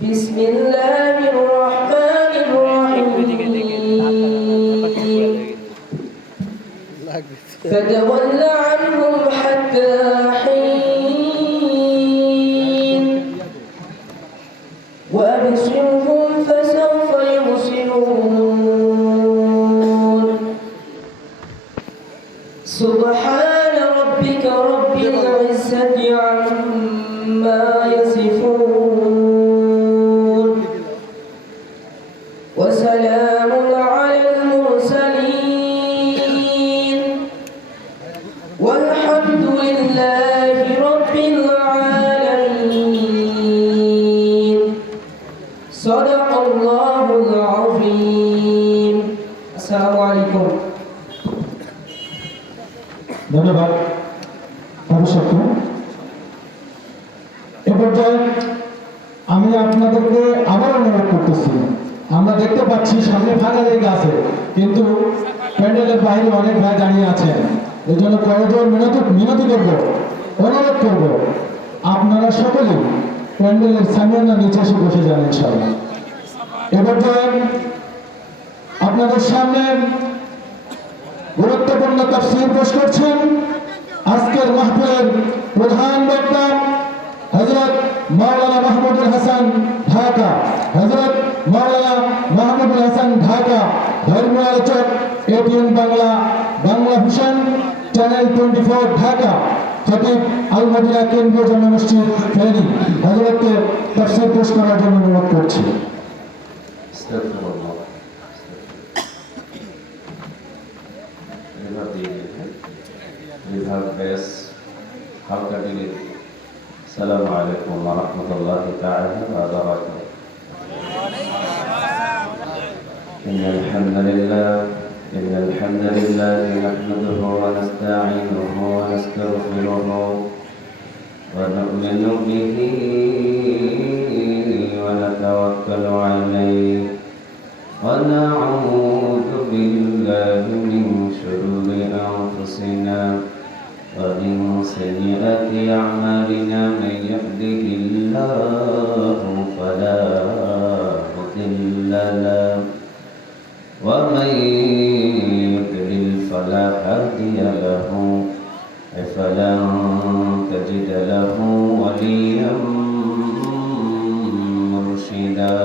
بسم الله الرحمن الرحيم فتول عنهم حتى حين وأبصرهم فسوف يبصرون سبحان ربك رب العزة عما يصفون وسلام على المرسلين والحمد لله رب العالمين صدق الله العظيم السلام عليكم ধন্যবাদ অবশ্যই এ পর্যায়ে আমি আপনাদেরকে আবার অনুরোধ করতেছি, আমরা দেখতে পাচ্ছি সামনে ফাঁকা জায়গা আছে, কিন্তু প্যান্ডেলের বাইরে অনেক ভাই দাঁড়িয়ে আছেন। এই জন্য কয়েকজন মিনতি করব, অনুরোধ করব, আপনারা সকলেই প্যান্ডেলের সামনে নিচে এসে বসে যান ইনশাআল্লাহ। এ পর্যায়ে আপনাদের সামনে গুরুত্বপূর্ণ তাফসীর পেশ করছেন আজকের মাহফিলের প্রধান বক্তা হযরত মাওলানা মাহমুদুল হাসান ঢাকা। হযরত মাওলানা মাহমুদুল হাসান ঢাকা, ধর্মীয় আলোচক, এটিএন বাংলা, বাংলা ভূষণ, চ্যানেল 24 ঢাকা, খতিব আল মদিনা কেন্দ্রীয় জামে মসজিদ ফেনী। হযরতকে তাফসীর পেশ করার জন্য অনুরোধ করছি। السلام عليكم ورحمة الله تعالى وبركاته. إن الحمد لله نحمده ونستعينه ونستغفره ونؤمن به ونتوكل عليه ونعوذ بالله من شرور أنفسنا ومن سيئات أعمالنا من يهده الله فلا مضل له ومن يضلل فلا هادي له فلن تجد له وليا مرشدا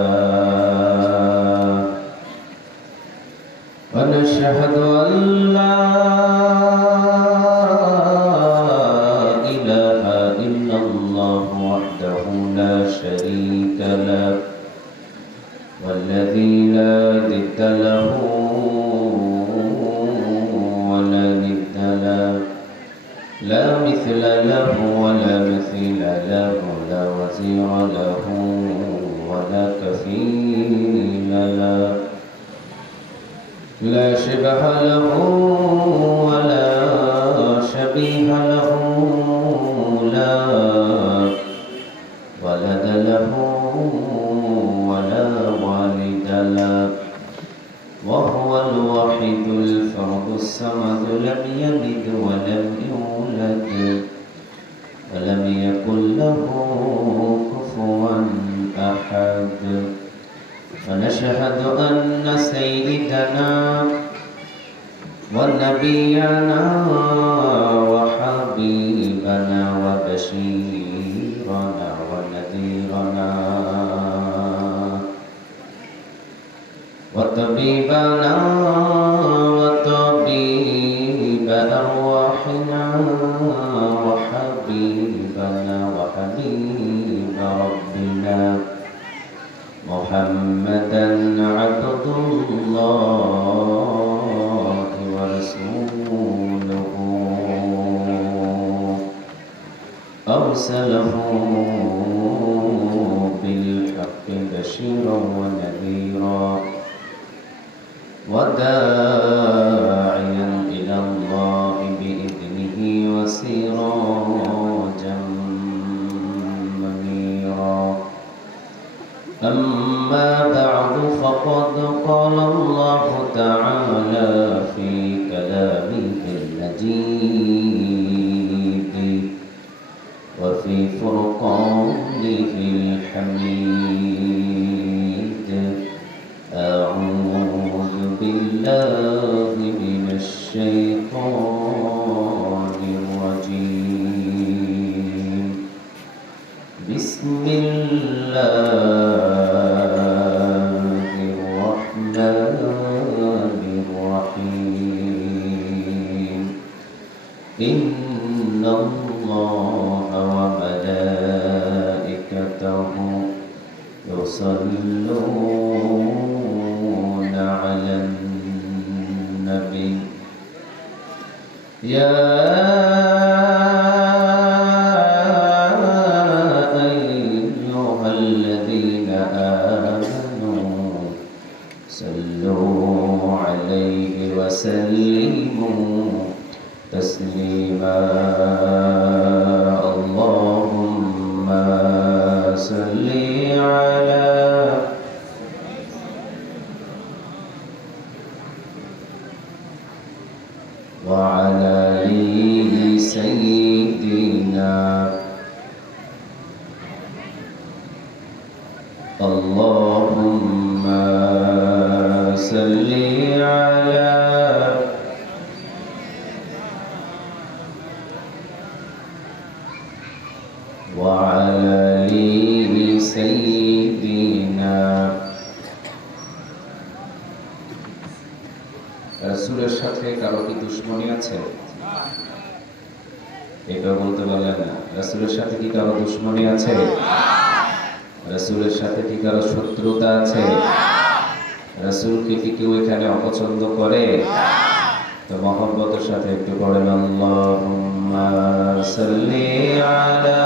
ونشهد أن لا شريك له والذي لا ضد له ولا ند له لا مثل له ولا مثيل له لا وزير له ولا كفيل له لا شبه له ولا شبيه له لا ولد له ولا والد له وهو الوحيد الفرد الصمد لم يلد ولم يولد ولم يكن له كفوا أحد ونشهد أن سيدنا ونبينا وحبيبنا وبشيرنا ونذيرنا وطبيبنا وطبيب أرواحنا وحبيبنا وحبيب ربنا محمدا عبد الله ورسوله أرسله بالحق بشيرا ونذيرا وداعيا إلى الله بإذنه وسراجا منيرا أما بعد فقد قال الله تعالى في كلامه المجيد وفي فرقانه الحميد الله الرحمن الرحيم إن الله وملائكته يصلون على النبي يا أيها الذين آمنوا صلوا عليه وسلموا تسليما اللهم صل على وعلى آل سيدنا اللهم صل على وعلى آل سيدنا রাসূলের সাথে কারো কি দুশমনি আছে? এটা বলতে পারলেন না। রাসূলের সাথে কি কারো দুশমনি আছে? রাসূলের সাথে কি কারো শত্রুতা আছে? রাসূলকে কি কেউ এখানে অপছন্দ করে? তো মহব্বতের সাথে একটু পড়েন আল্লাহুম্মা সাল্লি আলা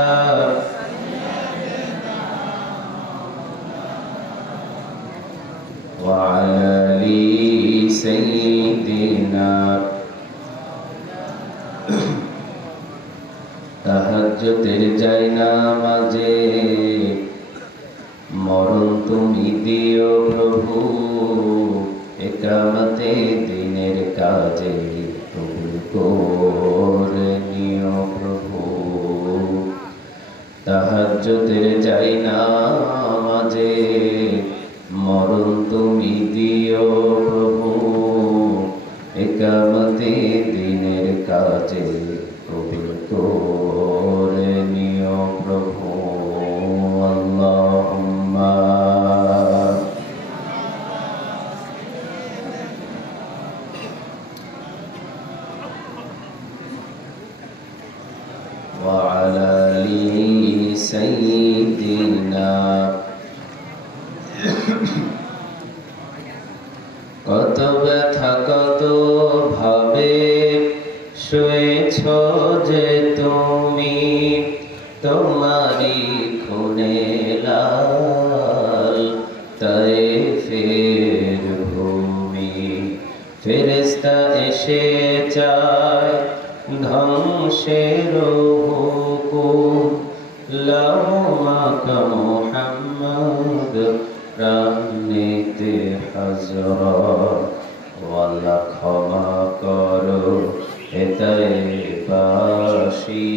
وعلى آل سيدنا তাহাজ্জুদের জায়নামাজে মরণ তুমি দিও প্রভু একামতে দিনের কাজে কবুল করে নিও প্রভু তাহাজ্জুদের জায়নামাজে মরণ তুমি দিও প্রভু একামতে দিনের কাজে কবুল করে নিও প্রভু আল্লাহুম্মা وعلى آل سيدنا কত ব্যথা কত ভাবে শুয়েছ যে তুমি তোমারি খুনে লাল তায়েফের ভূমি ফেরেশতা এসে চায় ধ্বংসের হুকুম লাহুমাকা মুহাম্মদ রামনিতে হযরত ওয়াল্লাহ ক্ষমা করো এতাই বাসী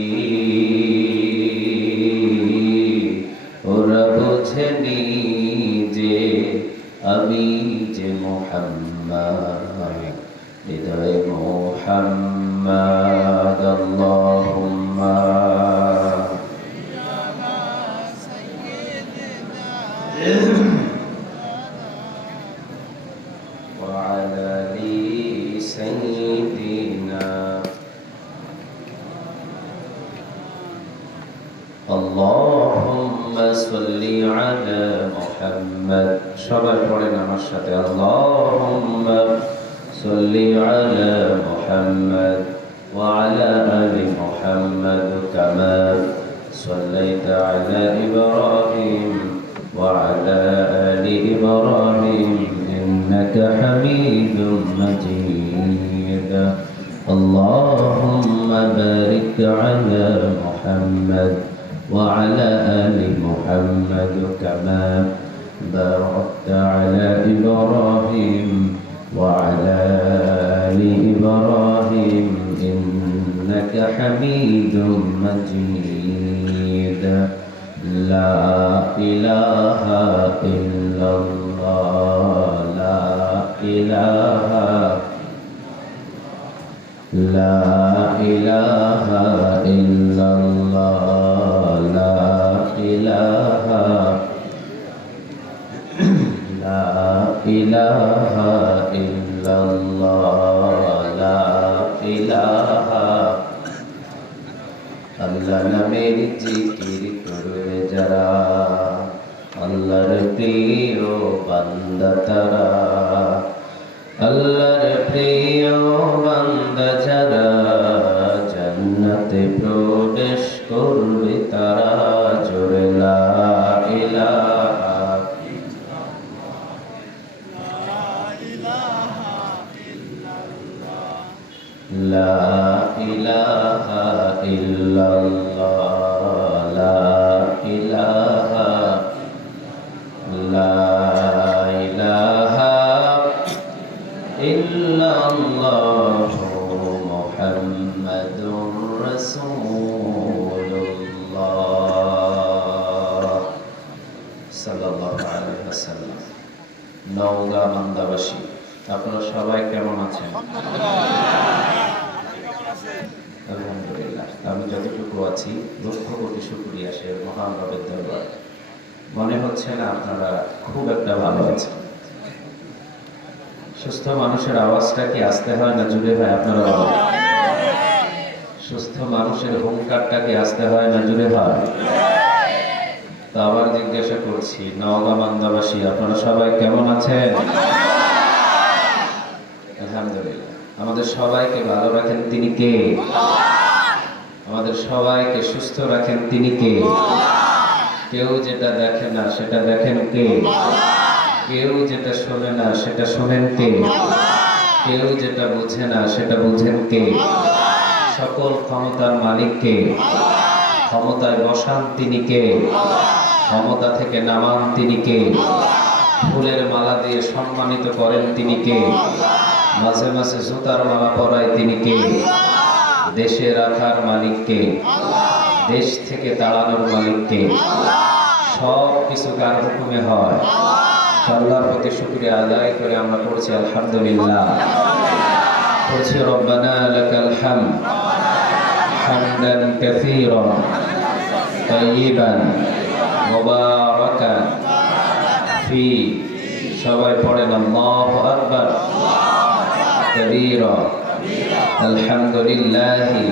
ওরা বুঝেনি যে আমি যে মুহাম্মদ হৃদয় মুহাম্মদ আল্লাহুম্মা وعلى آل سيدنا اللهم صل على محمد সবাই পড়েন আমার সাথে اللهم صل على محمد وعلى آل محمد كما صليت على إبراهيم وعلى آل إبراهيم إنك حميد مجيد اللهم بارك على محمد وعلى آل محمد كما باركت على إبراهيم وعلى آل إبراهيم إنك حميد مجيد لا إله إلا الله لا إله إلا الله لا إله ইলাহা ইল্লাল্লাহ লা ইলাহা আল্লাহ নামের জিকির করবে যারা আল্লাহর প্রিয় বান্দা তারা আল্লাহর প্রিয় বান্দা যারা জান্নাতে প্রবেশ করবে তারা জোরে লা ইলাহা লা ইলাহা ইল্লাল্লাহ লা ইলাহা লা ইলাহা ইল্লাল্লাহ মুহাম্মাদুর রাসূলুল্লাহ সাল্লাল্লাহু আলাইহি ওয়াসাল্লাম। নওগাঁ মান্দাবাসী, আপনারা সবাই কেমন আছেন? আলহামদুলিল্লাহ, আমি যতটুকু আছি লক্ষ কোটি শুকরিয়া সে মহান রবের দরবারে। মনে হচ্ছে না আপনারা খুব একটা ভালো আছেন। সুস্থ মানুষের আওয়াজটা কি আসতে হয় না জুড়ে হয়? আপনারা বলেন। সুস্থ মানুষের হুঙ্কারটা কি আসতে হয় না জুড়ে হয়? তো আবার জিজ্ঞাসা করছি, নওগাঁ মান্দাবাসী আপনারা সবাই কেমন আছেন? আলহামদুলিল্লাহ। আমাদের সবাইকে ভালো রাখেন তিনি কে? আমাদের সবাইকে সুস্থ রাখেন তিনি কে? কেউ যেটা দেখে না সেটা দেখেন কে? কেউ যেটা শোনে না সেটা শোনেন কে? কেউ যেটা বোঝে না সেটা বুঝেন কে? সকল ক্ষমতার মালিক কে? ক্ষমতায় বসান তিনি কে? ক্ষমতা থেকে নামান তিনি কে? ফুলের মালা দিয়ে সম্মানিত করেন তিনি কে? মাঝে মাঝে জুতার মালা পরায় তিনি কে? দেশে রাখার মালিক কে? দেশ থেকে তাড়ানোর মালিক কে? সব কিছু কার হুকুমে হয়? আল্লাহর প্রতি শুকরিয়া আদায় করে আমরা পড়ছি আলহামদুলিল্লাহ, পড়ছি রব্বানা লাকাল হামদ হামদান কাসীরান তাইয়িবান মুবারাকান ফি। সবাই পড়েন আল্লাহু আকবার কাবীরা আলহামদুলিল্লাহি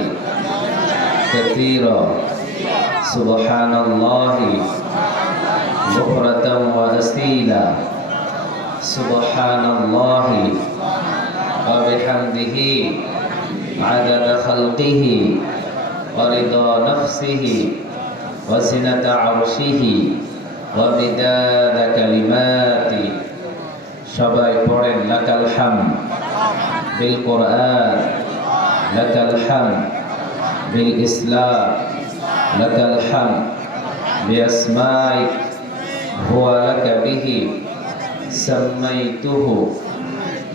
কাসীরা সুবহানাল্লাহি বুকরাতান ওয়া আসীলা সুবহানাল্লাহি ওয়া বিহামদিহি আদাদা খালকিহি ওয়া রিদা নাফসিহি ওয়া জিনাতা আরশিহি ওয়া মিদাদা কালিমাতি। সবাই পড়েন লাকাল হামদ বিল কোরআন, লাকাল হামদ বিল ইসলাম, লাকাল হামদ বিআসমাইক হুয়া লাকা বিহি সাম্মাইতুহু,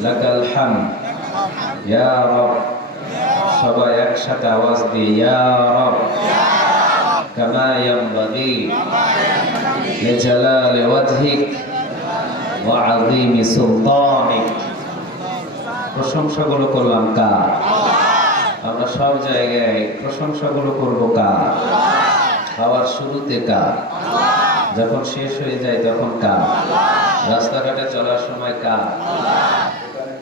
লাকাল হামদ ইয়া রব। সবাই একসাথে আওয়াজ দিয়ে ইয়া রব কামা ইয়ানবাগি লিজালালি ওয়াজহিক ওয়া আযীমি সুলতানিক। প্রশংসাগুলো করলাম কার? আমরা সব জায়গায় প্রশংসাগুলো করব কার? খাওয়ার শুরুতে কার? যখন শেষ হয়ে যায় তখন কার? রাস্তাঘাটে চলার সময় কার?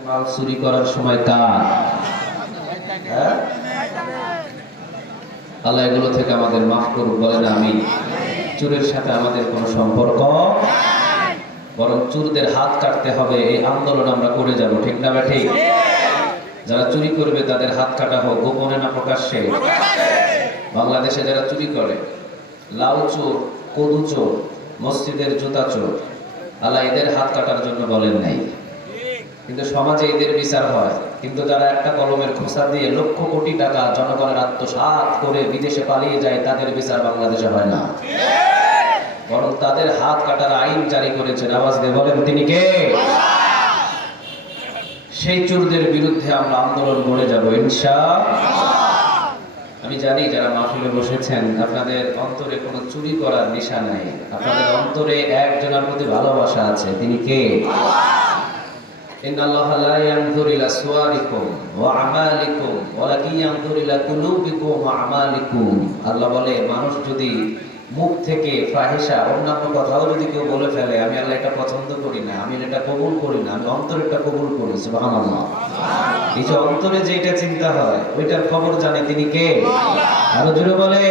মাল চুরি করার সময় কার? হ্যাঁ? আল্লাহ এগুলো থেকে আমাদের মাফ করুক, বলেন আমিন। চোরের সাথে আমাদের কোনো সম্পর্ক, বরং চোরদের হাত কাটতে হবে এই আন্দোলন আমরা করে যাব, ঠিক না ঠিক? যারা চুরি করবে তাদের হাত কাটা হোক, গোপনে না প্রকাশ্যে। বাংলাদেশে যারা চুরি করে, লাউ চোর, কদু চোর, মসজিদের জুতা চোর, আল্লাহ এদের হাত কাটার জন্য বলেন নাই, কিন্তু সমাজে এদের বিচার হয়। কিন্তু যারা একটা কলমের খোসা দিয়ে লক্ষ কোটি টাকা জনগণের আত্মসাৎ করে বিদেশে পালিয়ে যায়, তাদের বিচার বাংলাদেশে হয় না, বরং তাদের হাত কাটার আইন জারি করেছেন। আওয়াজ দিয়ে বলেন তিনি কে? সেই চোরদের বিরুদ্ধে আমরা আন্দোলন করে যাব ইনশাআল্লাহ। আমি জানি যারা মাহফিলে বসেছেন আপনাদের অন্তরে কোনো চুরি করার নেশা নাই, আপনাদের অন্তরে একজনের প্রতি ভালোবাসা আছে, তিনি কে? ইন্নাল্লাহা লা ইয়ানজুরু ইলা সুওয়ারিকুম ওয়া আমালিকুম ওয়ালাকিন ইয়ানজুরু ইলা কুলুবিকুম ওয়া আমালিকুম। আল্লাহ বলে, মানুষ যদি মুখ থেকে ফাহিশা অন্যান্য কথাও যদি কেউ বলে ফেলে, আমি আল্লাহ এটা পছন্দ করি না, আমি এটা কবুল করি না, আমি অন্তরেরটা কবুল করি। সুবহানাল্লাহ। এই যে অন্তরে যেটা চিন্তা হয় ওইটার খবর জানে তিনি কে? আরো জোরে বলে।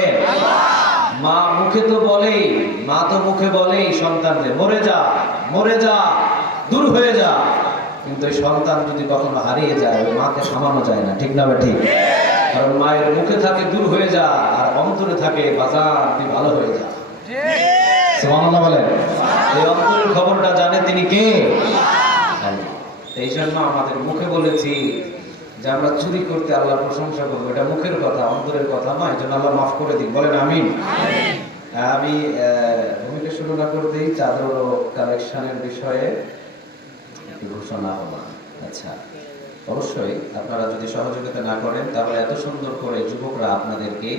মা মুখে তো বলেই, মা তো মুখে বলেই সন্তানকে মরে যা, মরে যা, দূর হয়ে যা, কিন্তু ওই সন্তান যদি কখনো হারিয়ে যায় ওই মাকে থামানো যায় না, ঠিক না বা ঠিক? কারণ মায়ের মুখে থাকে দূর হয়ে যা, আর অন্তরে থাকে বাজার তুই ভালো হয়ে যা। সুবহানাল্লাহ বলেন। এই অন্তরের খবরটা জানে তিনি কে? আল্লাহ। এই জন্য আমাদের মুখে বলেছি যে আমরা চুরি করতে আল্লাহর প্রশংসা করবো, এটা মুখের কথা, অন্তরের কথা নয়। এই জন্য আল্লাহ মাফ করে দিন, বলেন আমিন। আমি ভূমিকা শুরু না করতেই চাদর ও কালেকশনের বিষয়ে একটু ঘোষণা হলো। আচ্ছা, অবশ্যই আপনারা যদি সহযোগিতা না করেন তাহলে এত সুন্দর করে যুবকরা আপনাদেরকে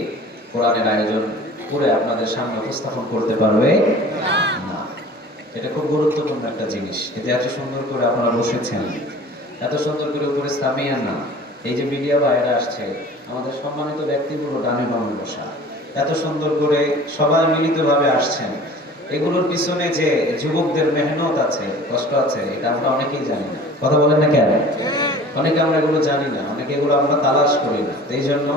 কোরআনের আয়োজন করে আপনাদের সামনে উপস্থাপন করতে পারবে না। এটা খুব গুরুত্বপূর্ণ একটা জিনিস। এতে এত সুন্দর করে আপনারা বসেছেন, এত সুন্দর করে উপরে সামিয়ান না, এই যে মিডিয়া বাইরে আসছে, আমাদের সম্মানিত ব্যক্তিগুলো ডানে বামে বসা, এত সুন্দর করে সবাই মিলিতভাবে আসছেন, এগুলোর পিছনে যে যুবকদের মেহনত আছে, কষ্ট আছে, এটা আমরা অনেকেই জানি না। কথা বলেন না কেন? অনেকে আমরা এগুলো জানি না, অনেকে এগুলো আমরা তালাশ করি না। এই জন্য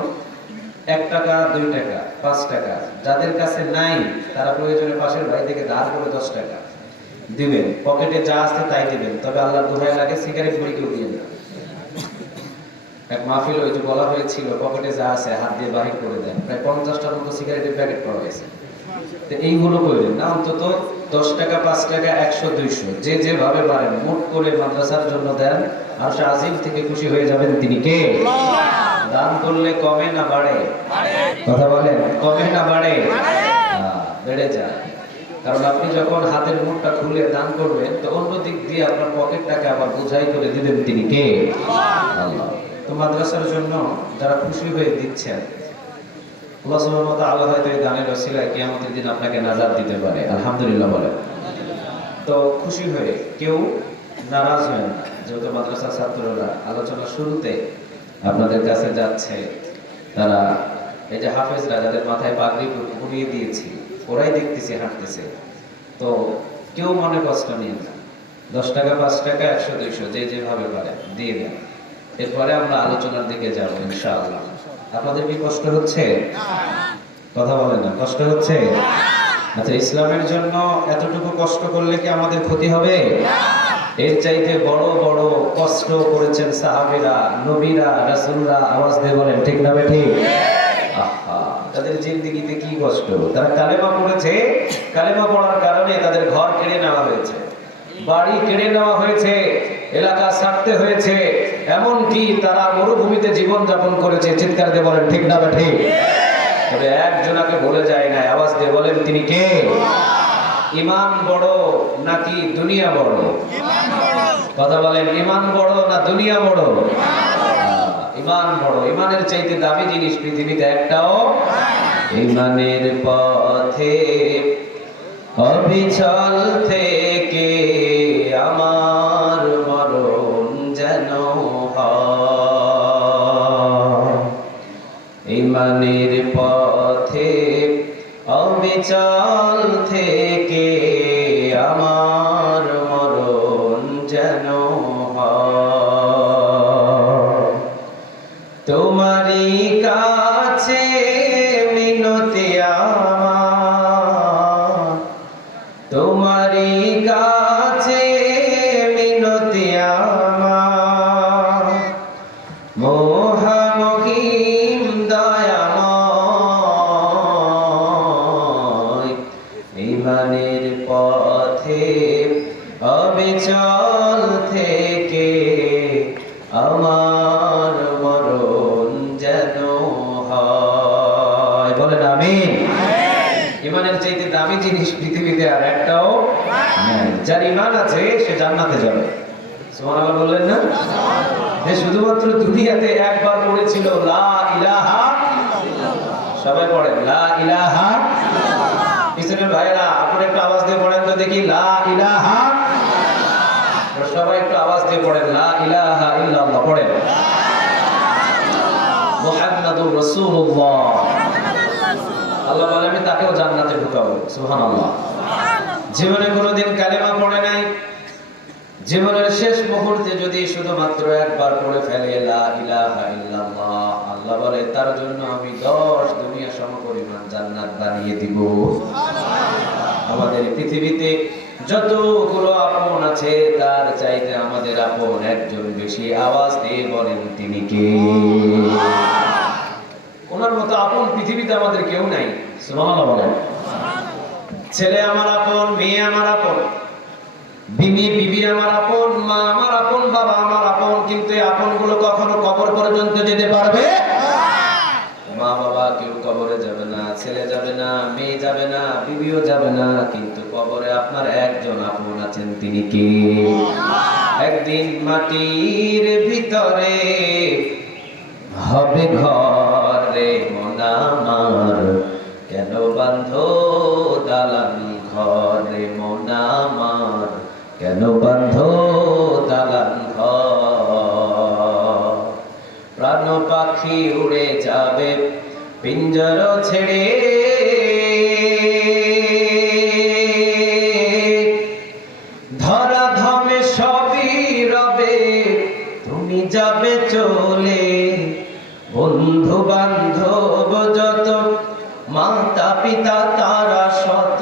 1 টাকা 2 টাকা 5 টাকা যাদের কাছে নাই তারা প্রয়োজনে পাশের ভাই থেকে ধার করে 10 টাকা দিবেন, পকেটে যা আছে তাই দিবেন, তবে আল্লাহর দোহাই লাগে সিগারেট মুড়ি কেউ দিয়ে না। এক মাহফিল ওই যে বলা হয়েছিল পকেটে যা আছে হাত দিয়ে বাহির করে দেন, প্রায় 50টার মতো সিগারেটের প্যাকেট পাওয়া গেছে। তো এইগুলো করবেন না, অন্তত 10 টাকা 5 টাকা 100 200 যে যেভাবে পারেন মোট করে মাদ্রাসার জন্য দেন, আর আজিম থেকে খুশি হয়ে যাবেন তিনি কে? দান করলে কমে না বাড়ে? কথা বলেন, কমে না বাড়ে? বেড়ে যায়। কারণ আপনি যখন হাতের মুঠটা খুলে দান করবেন তো অন্য দিক দিয়ে আপনার পকেটটাকে আবার বোঝাই করে দিবেন তিনি কে? আল্লাহ। তো মাদ্রাসার জন্য যারা খুশি হয়ে দিচ্ছেন, আল্লাহ সুবহানাহু ওয়া তাআলা হয়তো এই দানের ওসিলায় কিয়ামতের দিন আপনাকে নাজাত দিতে পারে। আলহামদুলিল্লাহ বলেন। তো খুশি হয়ে কেউ নারাজ হয় না, যেহেতু মাদ্রাসার ছাত্ররা আলোচনা শুরুতে আপনাদের কাছে যাচ্ছে, তারা এই যে হাফেজরা যাদের মাথায় পাগড়ি পরিয়ে দিয়েছি ওরাই দেখতেছি হাঁটতেছে, তো কেউ মনে কষ্ট নিয়ে না, 10 টাকা 5 টাকা 100 200 যে যেভাবে পারে দিয়ে দেন। এরপরে আমরা আলোচনার দিকে যাব ইনশাআল্লাহ। আপনাদের কি কষ্ট হচ্ছে? কথা বলেন না, কষ্ট হচ্ছে? আচ্ছা, ইসলামের জন্য এতটুকু কষ্ট করলে কি আমাদের ক্ষতি হবে? এর চাইতে বড় বড় কষ্ট করেছেন সাহাবীরা, নবীরা, রাসূলরা। আওয়াজ দিয়ে বলেন ঠিক না ঠিক? তাদের জিন্দেগিতে কি কষ্ট! তারা কালেমা পড়েছে, কালেমা পড়ার কারণে তাদের ঘর কেড়ে নেওয়া হয়েছে, বাড়ি কেড়ে নেওয়া হয়েছে, এলাকা ছাড়তে হয়েছে, এমনকি তারা মরুভূমিতে জীবন যাপন করেছে। চিৎকার দিয়ে বলেন ঠিক না ঠিক? তবে একজনাকে বলে যায় না, আওয়াজ দিয়ে বলেন তিনি কে? ইমান বড় নাকি দুনিয়া বড়? কথা বলেন, ইমান বড় না দুনিয়া বড়? ইমান বড়। ইমানের চাইতে দামি জিনিস পৃথিবীতে একটাও। ইমানের পথে অবিচল থেকে আমার মরণ যেন হয়। ইমানের পথে অবিচল থেকে আমার মরণ যেন হয়। তোমারই কাছে মিনতি আমার, তোমারই কাছে মিনতি আমার, মহামহিম দয়াময়। ইমানের পথে অবিচল থেকে আমার মরণ যেন হয়। বলেন আমিন। ইমানের চাইতে দামি জিনিস পৃথিবীতে আর একটাও নাই। যার ইমান আছে সে জান্নাতে যাবে। সুবহানাল্লাহ বললেন না? যে শুধুমাত্র দুনিয়াতে একবার পড়েছিল লা ইলাহা, সবাই পড়েন লা ইলাহা। পিছনের ভাইরা আপনারা একটু আওয়াজ দিয়ে পড়েন তো দেখি, লা ইলাহা। সবাই একটু আওয়াজ দিয়ে পড়েন লা ইলাহা ইল্লাল্লাহ। পড়েন মুহাম্মাদুর রাসূলুল্লাহ। আল্লাহ বলে আমি তাকেও জান্নাতে ঢুকাবো। সুবহানাল্লাহ। জীবনে কোনোদিন কালেমা পড়ে নাই, জীবনের শেষ মুহূর্তে যদি শুধুমাত্র একবার পড়ে ফেলে লা ইলাহা ইল্লাল্লাহ, আল্লাহ বলে তার জন্য আমি 10 দুনিয়া সমপরিমাণ জান্নাত বানিয়ে দিব। আমাদের পৃথিবীতে যতগুলো আপন আছে তার চাইতে আমাদের আপন একজন বেশি। আওয়াজ দিয়ে বলেন তিনি কে? ওনার মতো আপন পৃথিবীতে আমাদের কেউ নাই। সুবহানাল্লাহ বলেন। ছেলে আমার আপন, মেয়ে আমার আপন, বিবি আমার আপন, মা আমার আপন, বাবা আমার আপন, কিন্তু এই আপনগুলো কখনো কবর পর্যন্ত যেতে পারবে? মা বাবা কেউ কবরে যাবে না, ছেলে যাবে না, মেয়ে যাবে না, বিবিও যাবে না, কিন্তু কবরে আপনার একজন আপন আছেন, তিনি কে? একদিন মাটির ভিতরে হবে ঘর রে মন আমার, কেন বাঁধো দালান ঘর রে মন আমার, কেন বাঁধো দালান ঘর? প্রাণ পাখি উড়ে যাবে পিঞ্জর ছেড়ে, ধরা ধামে সবই রবে তুমি যাবে চলে। বন্ধু বান্ধব যত, মাতা পিতা তারা শত,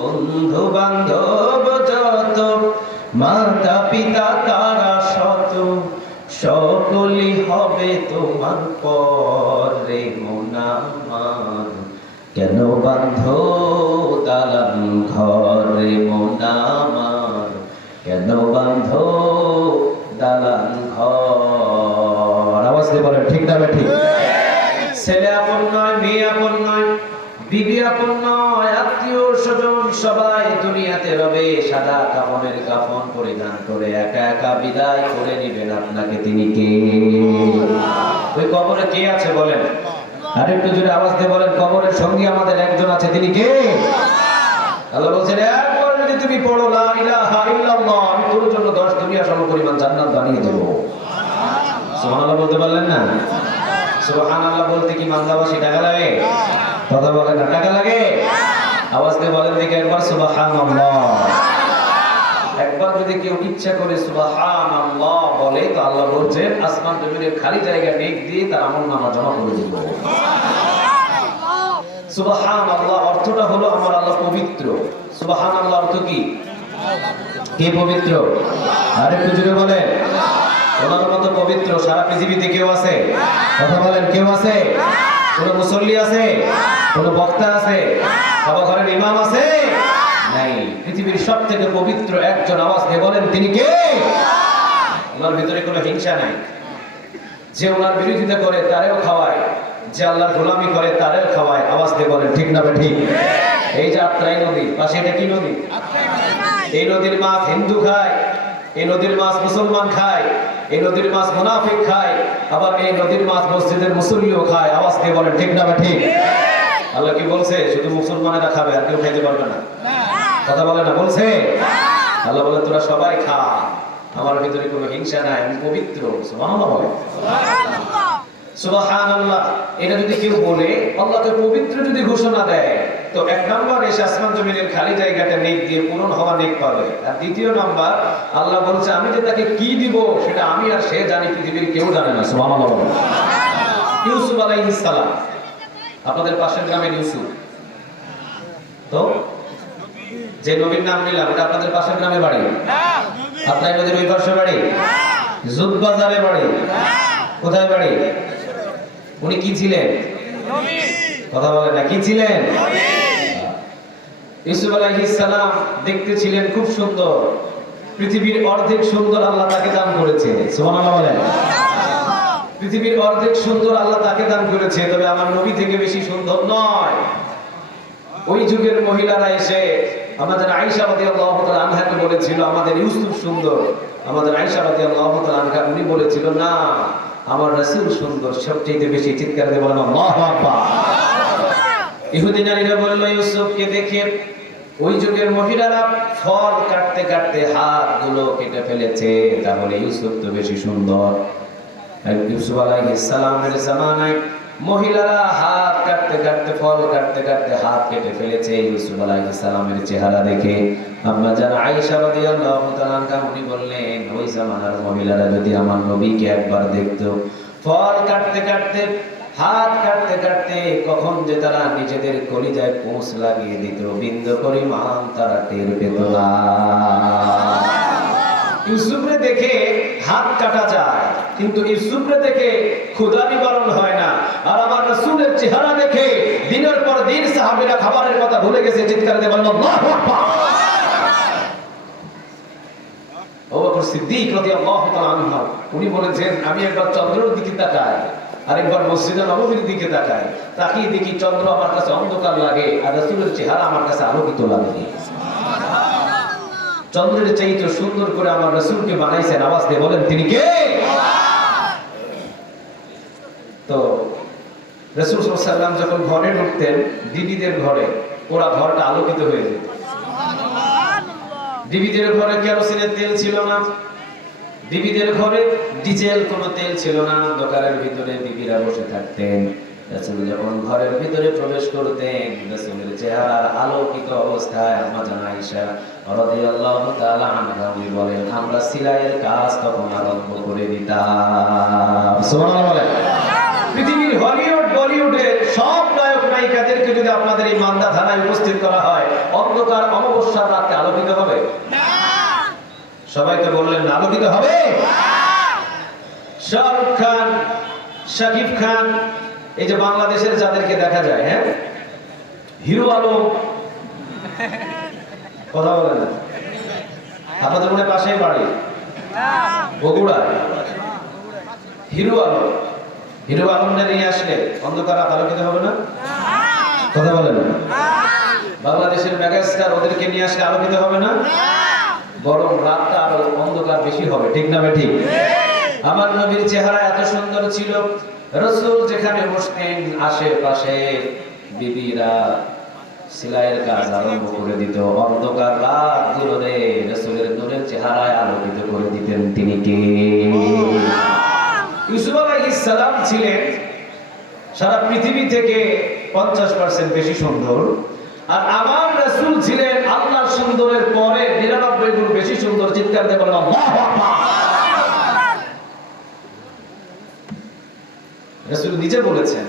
বন্ধু বান্ধব যত, মাতা পিতা তারা শত, সকলই হবে তোমার পর রে মন আমার, কেন বাঁধো দালান ঘর রে মন আমার, কেন বাঁধো দালান ঘর? আওয়াজ দিয়ে বলেন ঠিক না ঠিক? ছেলে আপন নয়, মেয়ে আপন নয়, বিবি আপন নয়, আত্মীয় স্বজন সবাই দুনিয়াতে রবে সাদা কাফনের কাফন পরিধান করে একা একা বিদায় করে নেবেন আপনাকে, তিনি কে? ওই কবরে কে আছে বলেন? আরেকটু জোরে আওয়াজ দিয়ে বলেন, কবরের সঙ্গী আমাদের একজন আছে, তিনি কে? আল্লাহ বলছেন একবার যদি তুমি পড়ো লা ইলাহা ইল্লাল্লাহ, আমি তোর জন্য 10 দুনিয়া সমপরিমাণ জান্নাত বানিয়ে দেব। সুবহানাল্লাহ বলতে পারলেন না? সুবহানাল্লাহ বলতে কি মান্দাবাসী টাকা লাগে? কথা বলেন না, টাকা লাগে? আওয়াজ দিয়ে বলেন দেখি একবার সুবহানাল্লাহ। একবার যদি কেউ ইচ্ছা করে সুবহানাল্লাহ বলে, তো আল্লাহ বলছেন আসমান জমিনের খালি জায়গা নেক দিয়ে তার আমলনামা জমা করে দিব। সুবহানাল্লাহ অর্থটা হলো আমার আল্লাহ পবিত্র। সুবহানাল্লাহ অর্থ কি? কে পবিত্র? আরেকটু জোরে বলেন। ওনার মতো পবিত্র সারা পৃথিবীতে কেউ আছে? কথা বলেন, কেউ আছে? কোন মুসল্লি আছে? কোন বক্তা আছে? বাবা ঘরের ইমাম আছে? নাই। পৃথিবীর সবথেকে পবিত্র একজন, আওয়াজ দিয়ে বলেন তিনি কে? ওনার ভিতরে কোনো হিংসা নাই। যে ওনার বিরোধিতা করে তারেও খাওয়ায়, যে আল্লাহর গোলামি করে তারেও খাওয়ায়। আওয়াজ দিয়ে বলেন ঠিক না ঠিক? এই যে আত্রাই নদী পাশে, এটা কি নদী? এই নদীর মাছ হিন্দু খায়, এই নদীর মাছ মুসলমান খায়, এই নদীর মাছ মুনাফিক খায়, আবার এই নদীর মাছ মসজিদের মুসল্লিও খায়। আওয়াজ দিয়ে বলেন ঠিক না ঠিক? আল্লাহ কি বলছে শুধু মুসলমানেরা খাবে আর কেউ খাইতে পারবে না? কথা বলে না, বলছে? আল্লাহ বলে তোরা সবাই খা, আমার ভিতরে কোনো হিংসা নাই, আমি পবিত্র। সুবহানাল্লাহ বলে। সুবহানাল্লাহ এটা যদি কেউ বলে, আল্লাহকে পবিত্র যদি ঘোষণা দেয়, তো এক নাম্বার এসে আসমান জমিনের খালি জায়গাটা নেক দিয়ে পূরণ হওয়া নেক পাবে। আর দ্বিতীয় নাম্বার আল্লাহ বলছে আমি যে তাকে কি দিব সেটা আমি আর সে জানি, পৃথিবীর কেউ জানে না। সুবহানাল্লাহ বলে। ইউসুফ আলাইহিস সালাম, আপনাদের পাশের গ্রামের ইউসুফ, তো যে নবীর নাম নিলাম এটা আপনাদের পাশের গ্রামে বাড়ি? আপনার নদীর ওই পাশে বাড়ি? জুদ বাজারে বাড়ি? কোথায় বাড়ি? উনি কি ছিলেন? কথা বলেন না, কি ছিলেন? ইউসুফ আলাইহিস সালাম দেখতে ছিলেন খুব সুন্দর, পৃথিবীর অর্ধেক সুন্দর আল্লাহ তাকে দান করেছে। সুবহানাল্লাহ বলেন। পৃথিবীর অর্ধেক সুন্দর আল্লাহ তাকে দান করেছে, তবে আমার নবী থেকে বেশি সুন্দর নয়। ওই যুগের মহিলারা এসে আমাদের আয়েশা রাদিয়াল্লাহু তাআলা আনহাকে বলেছিল আমাদের ইউসুফ সুন্দর। আমাদের আয়েশা রাদিয়াল্লাহু তাআলা আনহা উনি বলেছিল না, আমার রাসূল সুন্দর। সবচেয়ে বেশি চিৎকার দিয়ে বলেন আল্লাহু আকবার। ইহুদি নারীরা বলল ইউসুফকে দেখে ওই যুগের মহিলারা ফল কাটতে কাটতে হাতগুলো কেটে ফেলেছে, তাহলে ইউসুফ তো বেশি সুন্দর। ইউসুফ আলাইহিস সালামের জামানায় মহিলারা হাত কাটতে কাটতে, ফল কাটতে কাটতে হাত কেটে ফেলেছে ইউসুফ আলাইহিস সালামের চেহারা দেখে। আম্মা জান আয়েশা রাদিয়াল্লাহু তাআলা আনহা উনি বললেন, ওই জামানার মহিলারা যদি আমার নবীকে একবার দেখতো, ফল কাটতে কাটতে, হাত কাটতে কাটতে কখন যে তারা নিজেদের কলিজায় পোঁছ লাগিয়ে দিত, বিন্দু পরিমাণ তারা টের পেত না। ইউসুফরে দেখে হাত কাটা যায়, কিন্তু ইউসুফরে দেখে ক্ষুধা নিবারণ হয় না। আর আমার রাসূলের চেহারা দেখে দিনের পর দিন সাহাবীরা খাবারের কথা ভুলে গেছে। চিৎকার দিয়ে বলেন আল্লাহু আকবার। আবু বকর সিদ্দিক রাদিয়াল্লাহু তাআলা আনহু উনি বলেছেন, আমি একবার চন্দ্রের দিকে তাকাই, আরেকবার মসজিদে নববীর দিকে তাকাই, তাকিয়ে দেখি চন্দ্র আমার কাছে অন্ধকার লাগে আর রাসূলের চেহারা আমার কাছে আলোকিত লাগে। চন্দ্রের চাইতে সুন্দর করে আমার রাসূলকে বানাইছেন। আওয়াজ দিয়ে বলেন তিনি কে? তো রাসূল সাল্লাল্লাহু আলাইহি ওয়াসাল্লাম যখন ঘরে ঢুকতেন, বিবিদের ঘরে, ওরা ঘরটা আলোকিত হয়ে যেত। বিবিদের ঘরে কেরোসিনের তেল ছিল না, বিবিদের ঘরে ডিজেল কোনো তেল ছিল না, অন্ধকারের ভিতরে বিবিরা বসে থাকতেন। রাসূল যখন ঘরের ভিতরে প্রবেশ করতেন, রাসূলের চেহারার আলোকিত অবস্থায় আম্মা জান আয়েশা রাদিয়াল্লাহু তাআলা আনহা বলেন, আমরা সিলাইয়ের কাজ তখন আরম্ভ করে দিতাম। সুবহানাল্লাহ বলেন। পৃথিবীর হলিউড বলিউডের সব নায়ক নায়িকাদেরকে যদি আপনাদের এই মান্দা থানায় উপস্থিত করা হয়, অন্ধকার অমাবস্যার রাতে আলোকিত হবে না? সবাইকে বললেন না, আলোকিত হবে না। শাহরুখ খান, শাকিব খান, এই যে বাংলাদেশের যাদেরকে দেখা যায়, হ্যাঁ, হিরো আলম, কথা বলেন না, আপনাদের মনে পাশেই বাড়ি বগুড়া, হিরো আলম, হিরো আলমদের নিয়ে আসলে অন্ধকার আলোকিত হবে না? কথা বলেন না। বাংলাদেশের মেগাস্টার, ওদেরকে নিয়ে আসলে আলোকিত হবে না? বরং রাতটা আরো অন্ধকার বেশি হবে, ঠিক না ঠিক? আমার নবীর চেহারা এত সুন্দর ছিল, রাসূল যেখানে বসতেন আশেপাশে বিবিরা সেলাইয়ের কাজ আরম্ভ করে দিত। অন্ধকার রাত গুলোরে রাসূলের নূরের চেহারায় আলোকিত করে দিতেন। তিনি কে? ইউসুফ আলাইহিস সালাম ছিলেন সারা পৃথিবী থেকে 50% বেশি সুন্দর, আর আমার রাসূল ছিলেন আল্লাহর সুন্দরের পরে 99 গুণ বেশি সুন্দর। চিৎকার দিয়ে বলেন আল্লাহু আকবার। রাসূল নিজে বলেছেন,